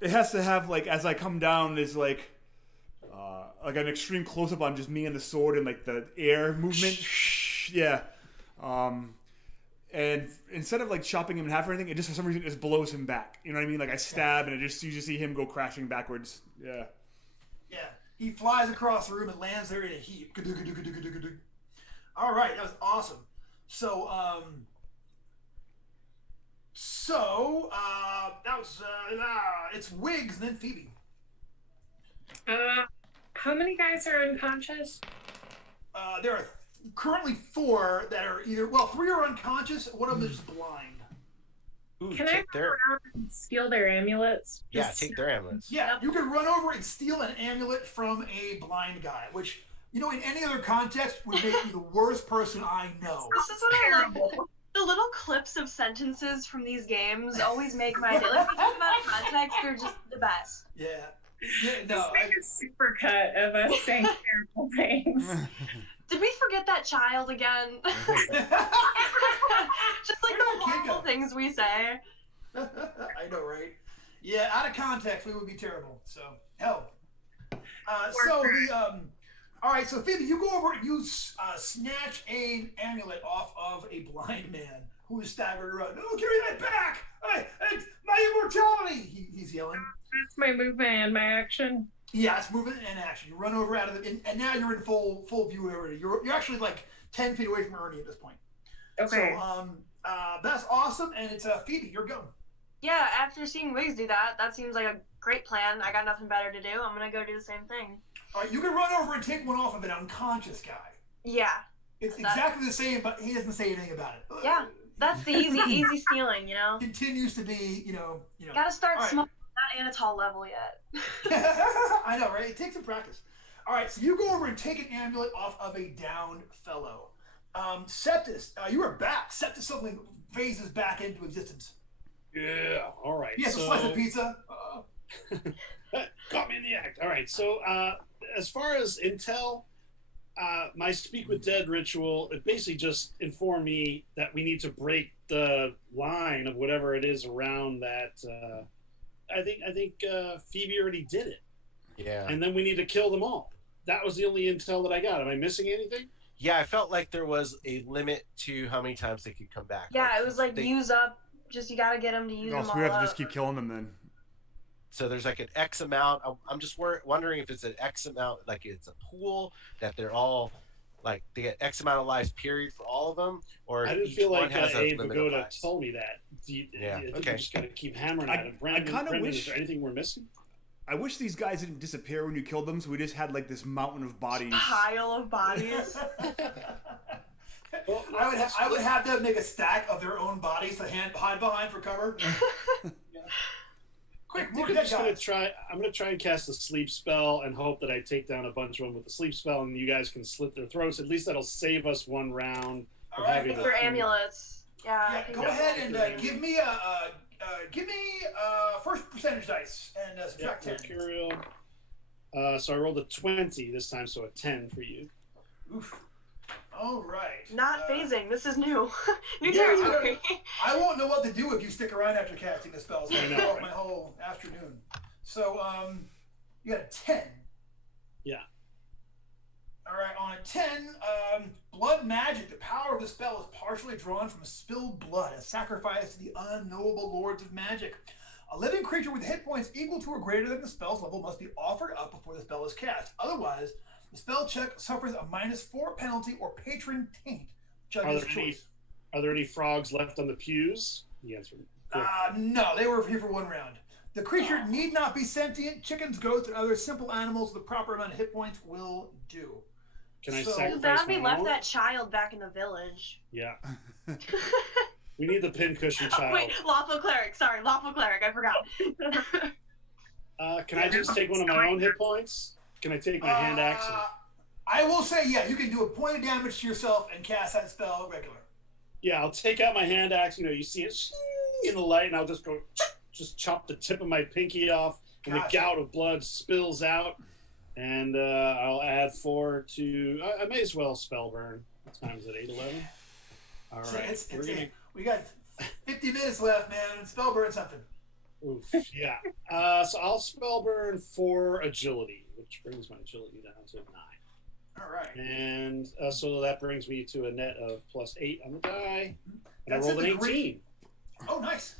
It has to have, as I come down, there's, an extreme close-up on just me and the sword and, the air movement. Yeah. And instead of, chopping him in half or anything, it just, for some reason, just blows him back. You know what I mean? I stab, and you just see him go crashing backwards. Yeah. Yeah. He flies across the room and lands there in a heap. All right. That was awesome. So, that was, it's Wiggs and then Phoebe. How many guys are unconscious? There are currently 4 that are 3 are unconscious, one of them is just blind. Ooh, Can I run around and steal their amulets? Yeah, take their amulets. Yeah, you can run over and steal an amulet from a blind guy, which, in any other context would make you the worst person I know. This is what I love. The little clips of sentences from these games always make my day. If you take them out of context, they're just the best. Yeah. No, Just make a super cut of us saying terrible things. Did we forget that child again? Just the horrible things we say. I know, right? Yeah, out of context, we would be terrible. So, hell. All right, so Phoebe, you go over and you snatch an amulet off of a blind man who is staggered around. No, give me that back! my movement and my action? Yeah, it's movement and action. You run over out of it, and now you're in full view of Ernie. You're actually like 10 feet away from Ernie at this point. Okay. So that's awesome, and it's Phoebe. You're going. Yeah, after seeing Wiggs do that, that seems like a great plan. I got nothing better to do. I'm gonna go do the same thing. All right, you can run over and take one off of an unconscious guy. Yeah. It's exactly the same, but he doesn't say anything about it. Yeah, that's the easy stealing, you know. Continues to be, you know. Gotta start All right. small, not Anatol level yet. I know, right? It takes some practice. All right, so you go over and take an amulet off of a downed fellow. Septus, you are back. Septus suddenly phases back into existence. Yeah, all right. He has a slice of pizza. Caught me in the act. All right, so as far as intel, my Speak with Dead ritual, it basically just informed me that we need to break the line of whatever it is around that. I think Phoebe already did it. Yeah. And then we need to kill them all. That was the only intel that I got. Am I missing anything? Yeah, I felt like there was a limit to how many times they could come back. Yeah, it was like use up. Just you gotta get them to use them So all we have to up. just keep killing them then. So there's like an X amount. I'm just wondering if it's an X amount, like it's a pool that they're all like they get X amount of lives period for all of them, or I didn't each feel one like has a Abe limit of Pagoda lives. told me that. Yeah, I think okay. we just gotta keep hammering at him. Brandon, kinda Brandon, wish- is there anything we're missing? I wish these guys didn't disappear when you killed them, so we just had like this mountain of bodies. Pile of bodies. Well, I would have them make a stack of their own bodies to hide behind for cover. Quick, I more think I'm dead just gonna guys. try. I'm gonna try and cast a sleep spell and hope that I take down a bunch of them with the sleep spell, and you guys can slit their throats. At least that'll save us one round. Of All right, having For amulets. Yeah. I Yeah, think go that's ahead right. and give me first percentage dice and subtract 10. Glipkerio. So I rolled a 20 this time, so a 10 for you. Oof. All right. Not phasing. This is new. New Yeah, territory. I won't know what to do if you stick around after casting the spells. I I know, know right? my whole afternoon. So you got a 10. Yeah. All right, on a 10, blood magic. The power of the spell is partially drawn from spilled blood, a sacrifice to the unknowable lords of magic. A living creature with hit points equal to or greater than the spell's level must be offered up before the spell is cast. Otherwise, the spell check suffers a -4 penalty or patron taint. Judge's choice. Are there any frogs left on the pews? The answer. No, they were here for one round. The creature need not be sentient. Chickens, goats, and other simple animals with the proper amount of hit points will do. Can I So- Too sacrifice bad we my left own? that child back in the village. Yeah. We need the pincushion Oh, child. wait, lawful cleric. Sorry, lawful cleric. I forgot. Can I just take one of my own hit points? Can I take my hand axe? I will say, yeah, you can do a point of damage to yourself and cast that spell regular. Yeah, I'll take out my hand axe. You know, you see it in the light, and I'll just go, just chop the tip of my pinky off, and Gotcha. the gout of blood spills out. And I'll add 4 to. I may as well spell burn. What time is it? 8:11. All right, We got 50 minutes left, man. Spell burn something. Oof, yeah. So I'll spell burn 4 agility, which brings my agility down to 9. All right. And so that brings me to a net of +8 on the die. And That's I rolled in an the 18. Oh, nice.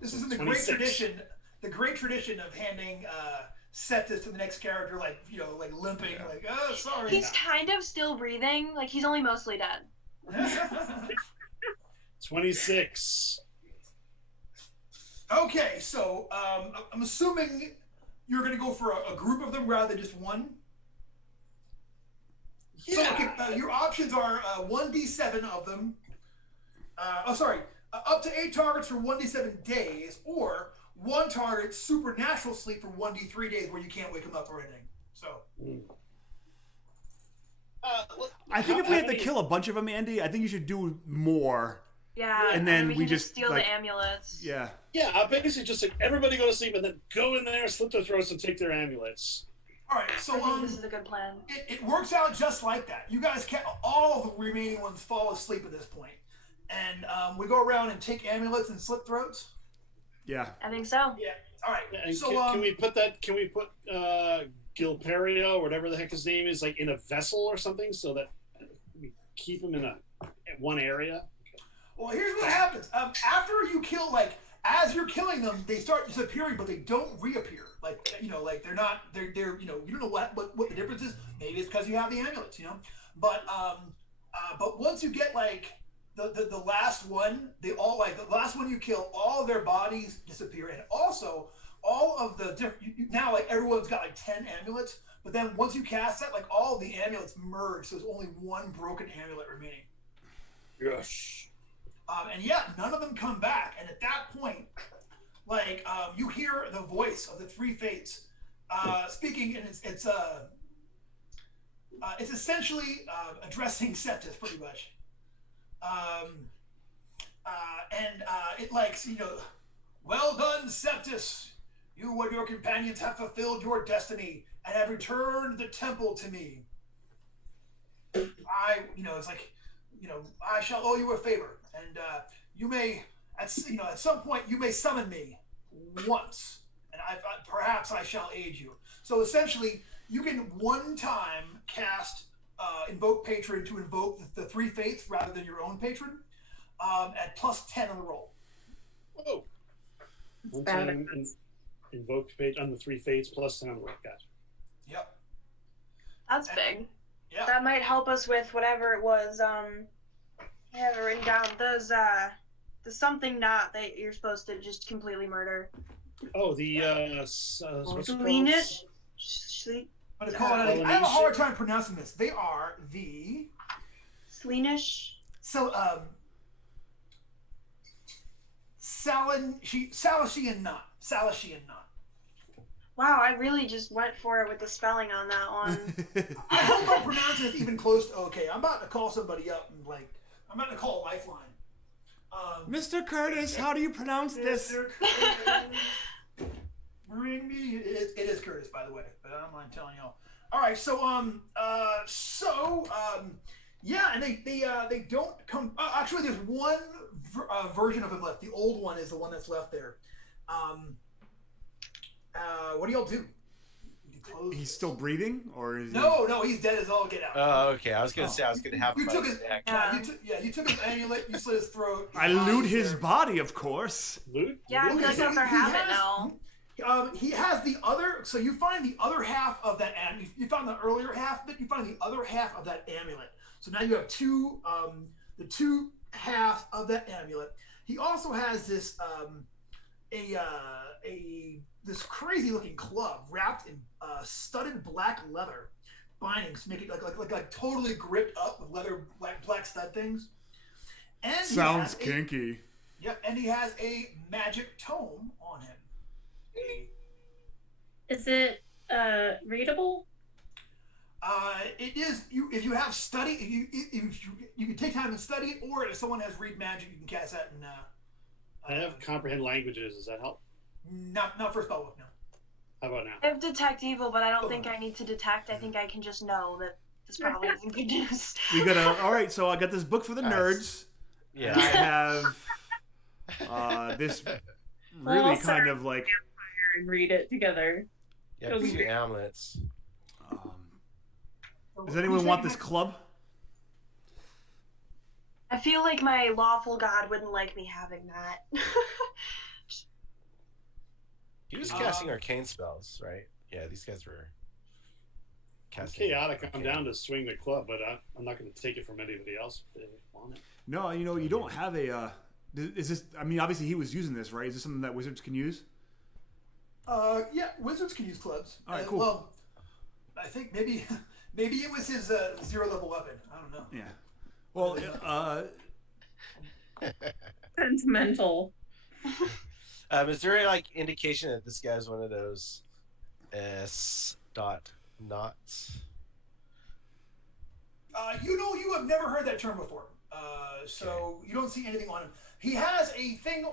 This is in the 26. great tradition of handing Septus to the next character, like, you know, like limping, like, oh, sorry. He's kind of still breathing. Like, he's only mostly dead. 26. Okay, so I'm assuming you're going to go for a group of them rather than just one? Yeah. So, okay, your options are 1d7 of them. Up to 8 targets for 1d7 days, or 1 target supernatural sleep for 1d3 days where you can't wake them up or anything. So. I think if we have to kill a bunch of them, Andy, I think you should do more. Yeah, And then we we can just, steal like- the amulets. Yeah. Yeah, I'll basically just like everybody go to sleep and then go in there, slit their throats, and take their amulets. All right, so I think this is a good plan. it works out just like that. You guys can't. All of the remaining ones fall asleep at this point, and we go around and take amulets and slit throats. Yeah. I think so. Yeah. All right. And So can we put Glipkerio or whatever the heck his name is, like in a vessel or something, so that we keep him in one area? Well, here's what happens. After you kill, like, as you're killing them, they start disappearing, but they don't reappear. Like they're not. They're you don't know what the difference is. Maybe it's because you have the amulets, But once you get like the last one, they all the last one you kill, all their bodies disappear, and also all of the different. Now everyone's got 10 amulets, but then once you cast that, all the amulets merge, so there's only one broken amulet remaining. Yes. And none of them come back. And at that point, you hear the voice of the three fates speaking, and it's essentially addressing Septus pretty much. Well done, Septus. You and your companions have fulfilled your destiny and have returned the temple to me. I shall owe you a favor, and you may, at some point, you may summon me once, and perhaps I shall aid you. So essentially, you can one time cast Invoke Patron to invoke the three fates rather than your own patron at +10 on the roll. Whoa! One time invoke patron on the three fates +10 on the roll. Gotcha. Yep. That's big. Yeah. That might help us with whatever it was. I have it written down. There's something not that you're supposed to just completely murder. Oh, the what's it called? Sleenish. I have a hard time pronouncing this. They are the Sleenish. So Salashian knot. Wow, I really just went for it with the spelling on that one. I hope I'm pronouncing it even close to okay. I'm about to call somebody up and I'm about to call a lifeline. Mr. Curtis, how do you pronounce this? Mr. Curtis, bring me. It is Curtis, by the way, but I don't mind telling y'all. All right, so and they don't come. Actually, there's one version of him left. The old one is the one that's left there. What do y'all do? He's still breathing, or is No, he's dead as all get out. Oh, okay. I was gonna say I was gonna have You him took by his his neck. you took his amulet. You slit his throat. I loot his body, of course. Loot? Yeah, I feel like that's our habit now. He has the other. So you find the other half of that amulet. You found the earlier half, but you find the other half of that amulet. So now you have the two halves of that amulet. He also has this this crazy looking club wrapped in studded black leather bindings to make it like totally gripped up with leather black stud things. And sounds kinky. And he has a magic tome on him. Is it readable? It is. If you have study, if you can take time and study it, or if someone has read magic, you can cast that. And I have comprehend languages. Does that help? Not for spellbook, no. How about now? I have detect evil, but I don't think I need to detect. I think I can just know that this probably isn't good news. We gotta. All right, so I got this book for the nerds. Yeah. And I have this really kind of like. And read it together. Yeah, 2 amulets. Does anyone want this club? I feel like my lawful god wouldn't like me having that. He was casting arcane spells, right? Yeah, these guys were casting. Chaotic. I'm down to swing the club, but I'm not going to take it from anybody else if they want it. No, you don't have a. Is this? I mean, obviously he was using this, right? Is this something that wizards can use? Yeah, wizards can use clubs. All right, cool. Well, I think maybe it was his 0 level weapon. I don't know. Yeah. Well, sentimental. Is there any indication that this guy's one of those S.knots? You have never heard that term before. So you don't see anything on him. He has a thing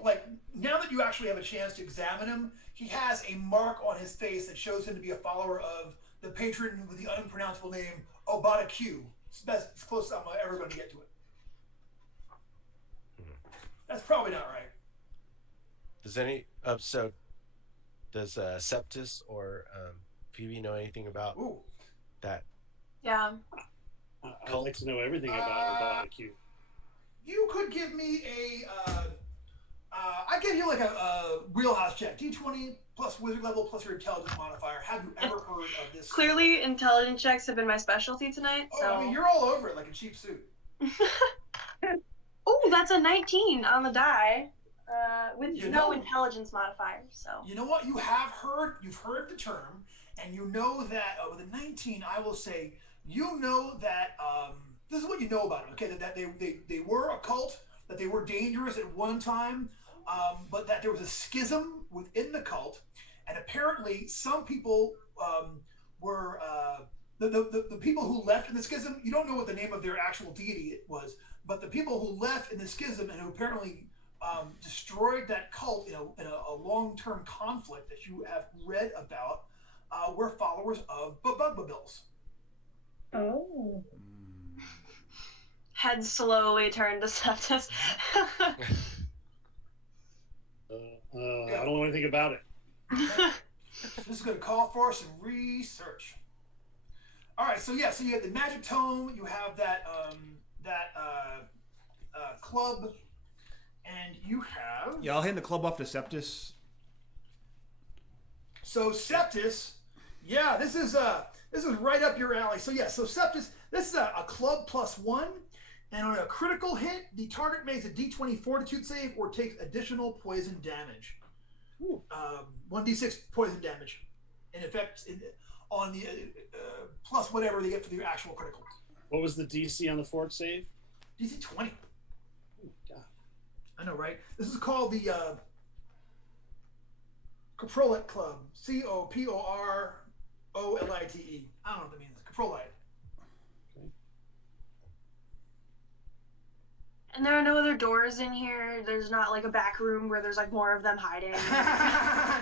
now that you actually have a chance to examine him, he has a mark on his face that shows him to be a follower of the patron with the unpronounceable name Obitu-Que. It's the closest I'm ever going to get to it. That's probably not right. Does Septus or Phoebe know anything about that? Yeah. I'd like to know everything about Obitu-Que. You could give me I give you like a wheelhouse check. D20 plus wizard level plus your intelligence modifier. Have you ever heard of this? Clearly, intelligence checks have been my specialty tonight. Oh, So. I mean, you're all over it like a cheap suit. Oh, that's a 19 on the die. With no know, intelligence modifier. So. You know what? You've heard the term, and you know that with a 19, I will say, you know that this is what you know about them. Okay, that they were a cult, that they were dangerous at one time, but that there was a schism within the cult, and apparently some people were the people who left in the schism. You don't know what the name of their actual deity was, but the people who left in the schism and who apparently destroyed that cult in a long-term conflict that you have read about were followers of Bugbabills. Oh. Head slowly turned to Septus. I don't know anything about it. This is going to call for some research. All right, so you have the magic tome. You have that club, and you have. Yeah, I'll hand the club off to Septus. So Septus, yeah, this is right up your alley. So Septus, this is a club +1, and on a critical hit, the target makes a D20 Fortitude save or takes additional poison damage. 1d6 poison damage, in effect, on the plus whatever they get for the actual critical. What was the DC on the fort save? DC 20. Oh, God. I know, right? This is called the Coprolite Club. Coporolite. I don't know what that means. Coprolite. And there are no other doors in here. There's not like a back room where there's like more of them hiding.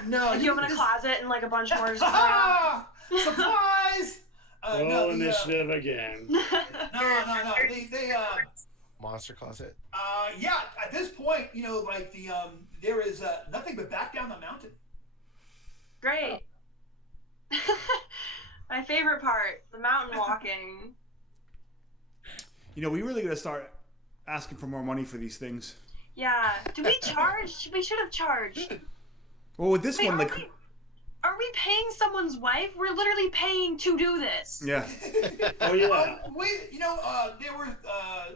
No. Like you open a closet and like a bunch more just come around. Surprise! Roll initiative again. No. They Monster closet. Yeah. At this point, there is nothing but back down the mountain. Great. My favorite part, the mountain walking. We really got to start asking for more money for these things. Yeah. Do we charge? We should have charged. Well, with this one, are we paying someone's wife? We're literally paying to do this. Yeah. Oh yeah. There were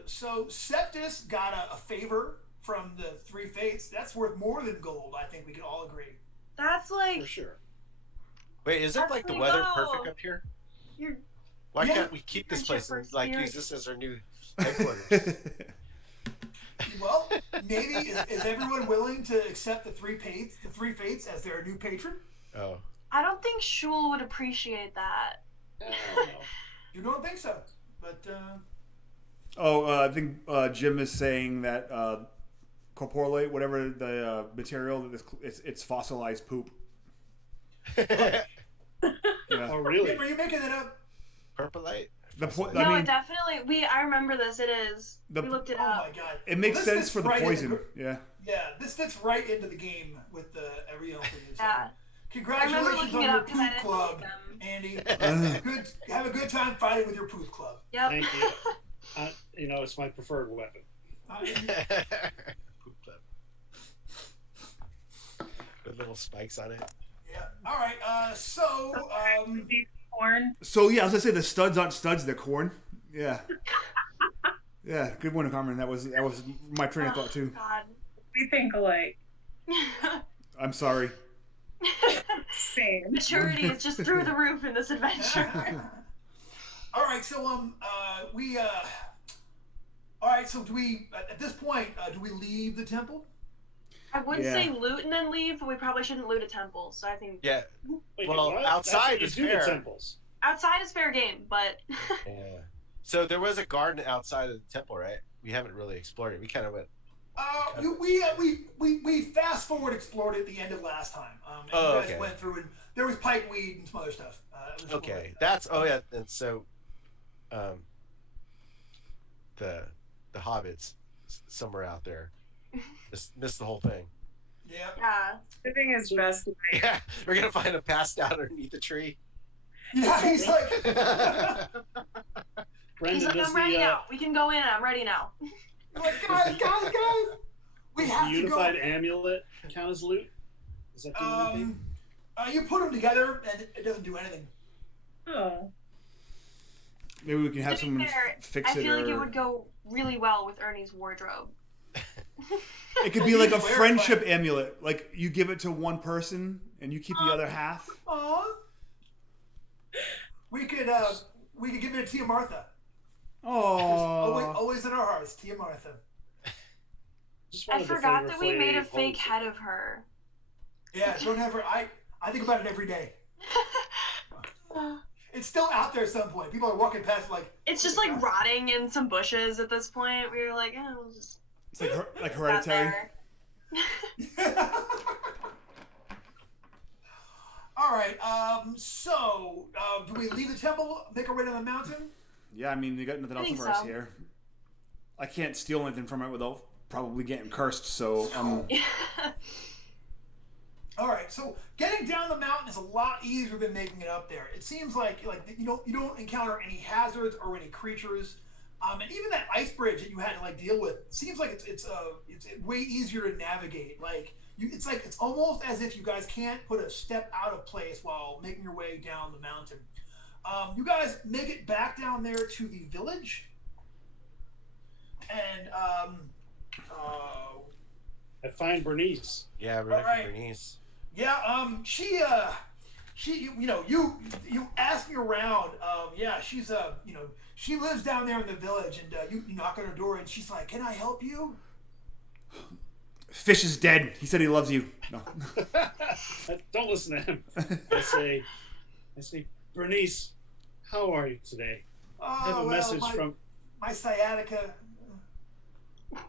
so Septus got a favor from the Three Fates. That's worth more than gold. I think we can all agree. That's like. For sure. Wait, is it like the weather perfect up here? Why can't we keep this place and use this as our new headquarters? Well, maybe is everyone willing to accept the Three Fates as their new patron? Oh. I don't think Shul would appreciate that. You don't think so, but. I think Jim is saying that coprolite, whatever the material, it's fossilized poop. Yeah. Oh really? Were you making that up? Percolite? It definitely. I remember this. It is. We looked it up. Oh my god! It makes sense for the poison. Yeah. Yeah, this fits right into the game with the everything. Yeah. Congratulations on your poop club, Andy. Have a good time fighting with your poop club. Yep. Thank you. It's my preferred weapon. Poop club. With little spikes on it. Yeah. All right. Corn. So yeah, I was gonna say the studs aren't studs; they're corn. Yeah. Yeah. Good one, Carmen. That was my train of thought too. God. We think alike. I'm sorry. Same. Maturity is just through the roof in this adventure. All right. So all right. So do we at this point do we leave the temple? I would say loot and then leave, but we probably shouldn't loot a temple. So I think. Yeah. Wait, well, outside is fair. Temples. Outside is fair game, but. Yeah. So there was a garden outside of the temple, right? We haven't really explored it. We kind of went. We fast forward explored it at the end of last time. And you guys went through and there was pipeweed and some other stuff. Okay, and so, the hobbits somewhere out there missed the whole thing. Yeah. Yeah. The thing is best. Yeah, we're gonna find him passed out underneath the tree. Yeah, he's like. Brendan, I'm ready now. We can go in. I'm ready now. Like, guys, Does the unified amulet count as loot? Does that do anything? You put them together and it doesn't do anything. Oh. Maybe we can have someone fix it. I feel like it would go really well with Ernie's wardrobe. It could be like a friendship amulet. Like you give it to one person and you keep the other half. Aww. We could give it to Tia Martha. Oh. Always in our hearts, Tia Martha. I forgot that we made a fake head of her. Yeah, don't ever. I think about it every day. It's still out there at some point. People are walking past like. It's just like rotting in some bushes at this point. We were like, we'll just. It's like Hereditary. All right. So, do we leave the temple? Make our way to the mountain? Yeah, I mean, they got nothing else for us here. I can't steal anything from it without probably getting cursed. So, All right. So, getting down the mountain is a lot easier than making it up there. It seems like you don't encounter any hazards or any creatures. And even that ice bridge that you had to like deal with seems like it's way easier to navigate. Like it's almost as if you guys can't put a step out of place while making your way down the mountain. You guys make it back down there to the village, and I find Bernice. Yeah, we're looking for Bernice. Yeah, she you ask me around. Yeah, she's she lives down there in the village, and you knock on her door, and she's like, "Can I help you?" Fish is dead. He said he loves you. No. Don't listen to him. I say, Bernice, how are you today? I have a message from my sciatica.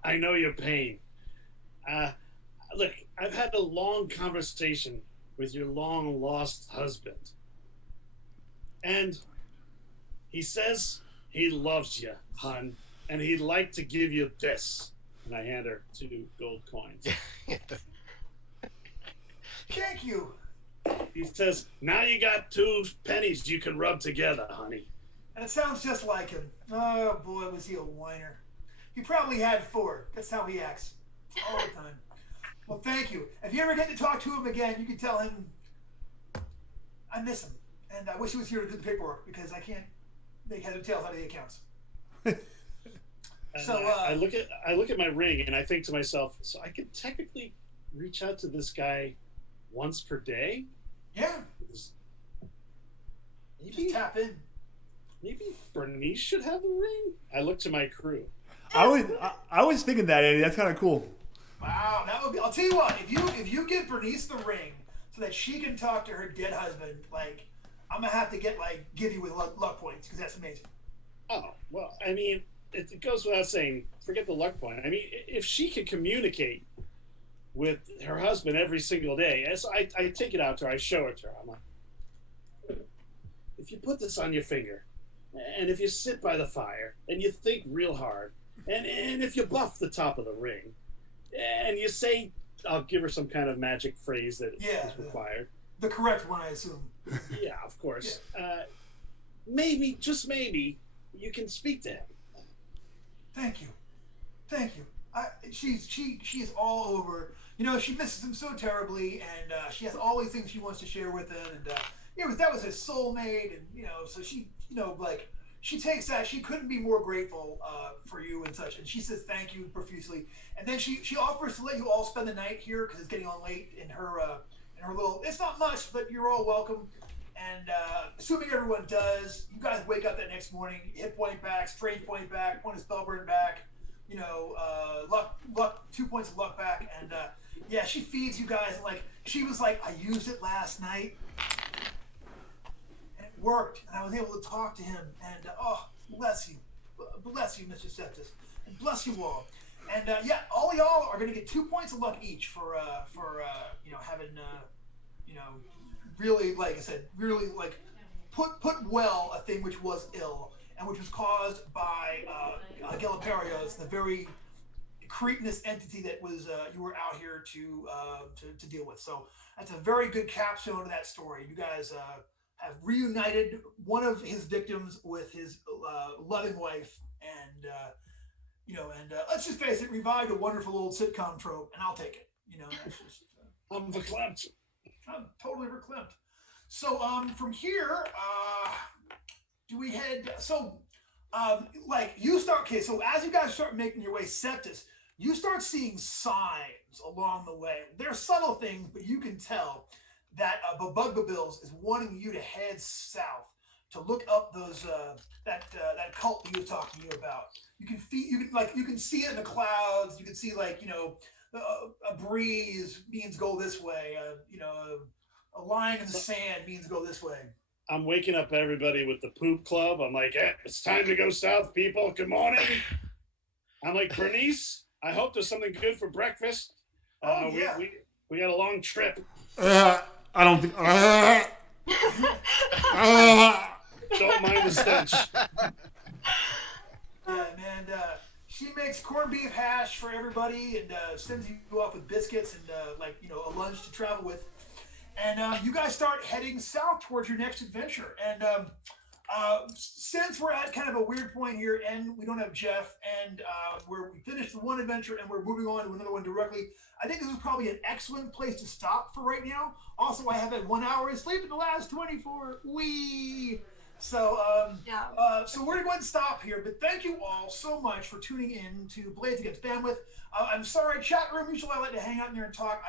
I know your pain. Look, I've had a long conversation with your long lost husband, and he says he loves you, hon, and he'd like to give you this. And I hand her 2 gold coins. Thank you. He says, now you got 2 pennies you can rub together, honey. And it sounds just like him. Oh boy, was he a whiner. He probably had 4. That's how he acts. All the time. Well, thank you. If you ever get to talk to him again, you can tell him I miss him. And I wish he was here to do the paperwork because I can't make heads or tails out of the accounts. So I look at my ring and I think to myself, so I could technically reach out to this guy once per day? Yeah. Maybe just tap in. Maybe Bernice should have the ring. I look to my crew. I was thinking that, Eddie. That's kind of cool. Wow, that would be. I'll tell you what. If you get Bernice the ring so that she can talk to her dead husband, like I'm gonna have to give you with luck points because that's amazing. Oh well, I mean, it goes without saying. Forget the luck point. I mean, if she could communicate with her husband every single day, as I take it out to her, I show it to her. I'm like, if you put this on your finger, and if you sit by the fire, and you think real hard, and if you buff the top of the ring, and you say, I'll give her some kind of magic phrase that is required. The correct one, I assume. Yeah, of course. Yeah. Maybe, just maybe, you can speak to him. Thank you. She's all over. You know, she misses him so terribly, and she has all these things she wants to share with him, and that was his soulmate, and so she, she takes that. She couldn't be more grateful for you and such, and she says thank you profusely, and then she offers to let you all spend the night here because it's getting on late in her little. It's not much, but you're all welcome. And assuming everyone does, you guys wake up that next morning, hit point back, strength point back, point of spell burn back, luck 2 points of luck back, and she feeds you guys. And she was like, I used it last night, and it worked, and I was able to talk to him. And bless you, Mr. Septus, and bless you all. And all y'all are gonna get 2 points of luck each for having really, like I said, really put well a thing which was ill and which was caused by Glipkerio, the very cretinous entity that was you were out here to deal with. So that's a very good capstone to that story. You guys have reunited one of his victims with his loving wife, and And let's just face it, revived a wonderful old sitcom trope, and I'll take it. That's just, I'm verklempt. I'm totally verklempt. So from here, do we head? So you start. Okay, so as you guys start making your way Septus, you start seeing signs along the way. They're subtle things, but you can tell that Babugbabills is wanting you to head south to look up those that cult that you were talking to you about. You can see it in the clouds. You can see a breeze means go this way. A line in the sand means go this way. I'm waking up everybody with the poop club. I'm like, it's time to go south, people. Good morning. I'm like, Bernice, I hope there's something good for breakfast. Yeah. We got a long trip. I don't think. Don't mind the stench. And she makes corned beef hash for everybody and sends you off with biscuits and a lunch to travel with. And you guys start heading south towards your next adventure. And since we're at kind of a weird point here and we don't have Jeff and we finished the one adventure and we're moving on to another one directly, I think this is probably an excellent place to stop for right now. Also, I have had 1 hour of sleep in the last 24. So so we're going to stop here, but thank you all so much for tuning in to Blades Against Bandwidth. I'm sorry, chat room, usually I like to hang out in there and talk.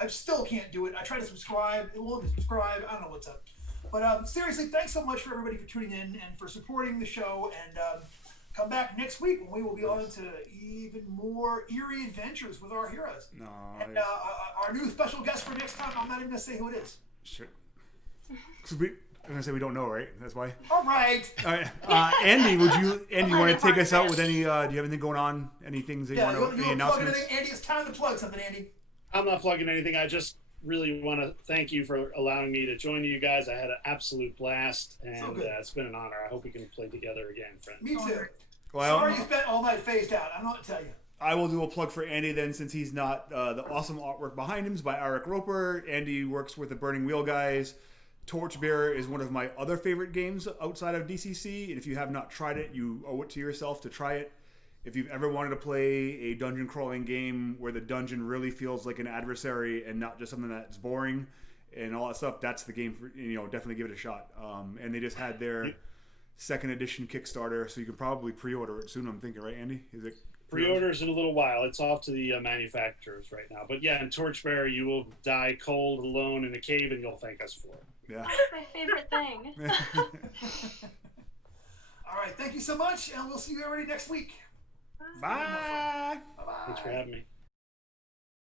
I still can't do it. I try to subscribe. It won't subscribe. I don't know what's up. But seriously, thanks so much for everybody for tuning in and for supporting the show. And come back next week when we will be on to even more eerie adventures with our heroes. No. And our new special guest for next time, I'm not even going to say who it is. Sure. I'm going to say we don't know, right? That's why. All right. Andy, want to take us out with any, do you have anything going on? Any things that you want to, any announcements? Andy, it's time to plug something, Andy. I'm not plugging anything. I just really want to thank you for allowing me to join you guys. I had an absolute blast, and it's been an honor. I hope we can play together again, friends. Me too. Well, sorry you spent all night phased out. I don't know what to tell you. I will do a plug for Andy then, since he's not. The awesome artwork behind him is by Eric Roper. Andy works with the Burning Wheel guys. Torchbearer is one of my other favorite games outside of DCC, and if you have not tried it, you owe it to yourself to try it. If you've ever wanted to play a dungeon crawling game where the dungeon really feels like an adversary and not just something that's boring and all that stuff, that's the game for, definitely give it a shot. And they just had their second edition Kickstarter, so you can probably pre-order it soon, I'm thinking, right, Andy? Is it pre-orders in a little while? It's off to the manufacturers right now. But yeah, in Torchbearer, you will die cold alone in a cave and you'll thank us for it. Yeah. That's my favorite thing. All right, thank you so much, and we'll see you already next week. Bye. Bye-bye. Thanks for having me.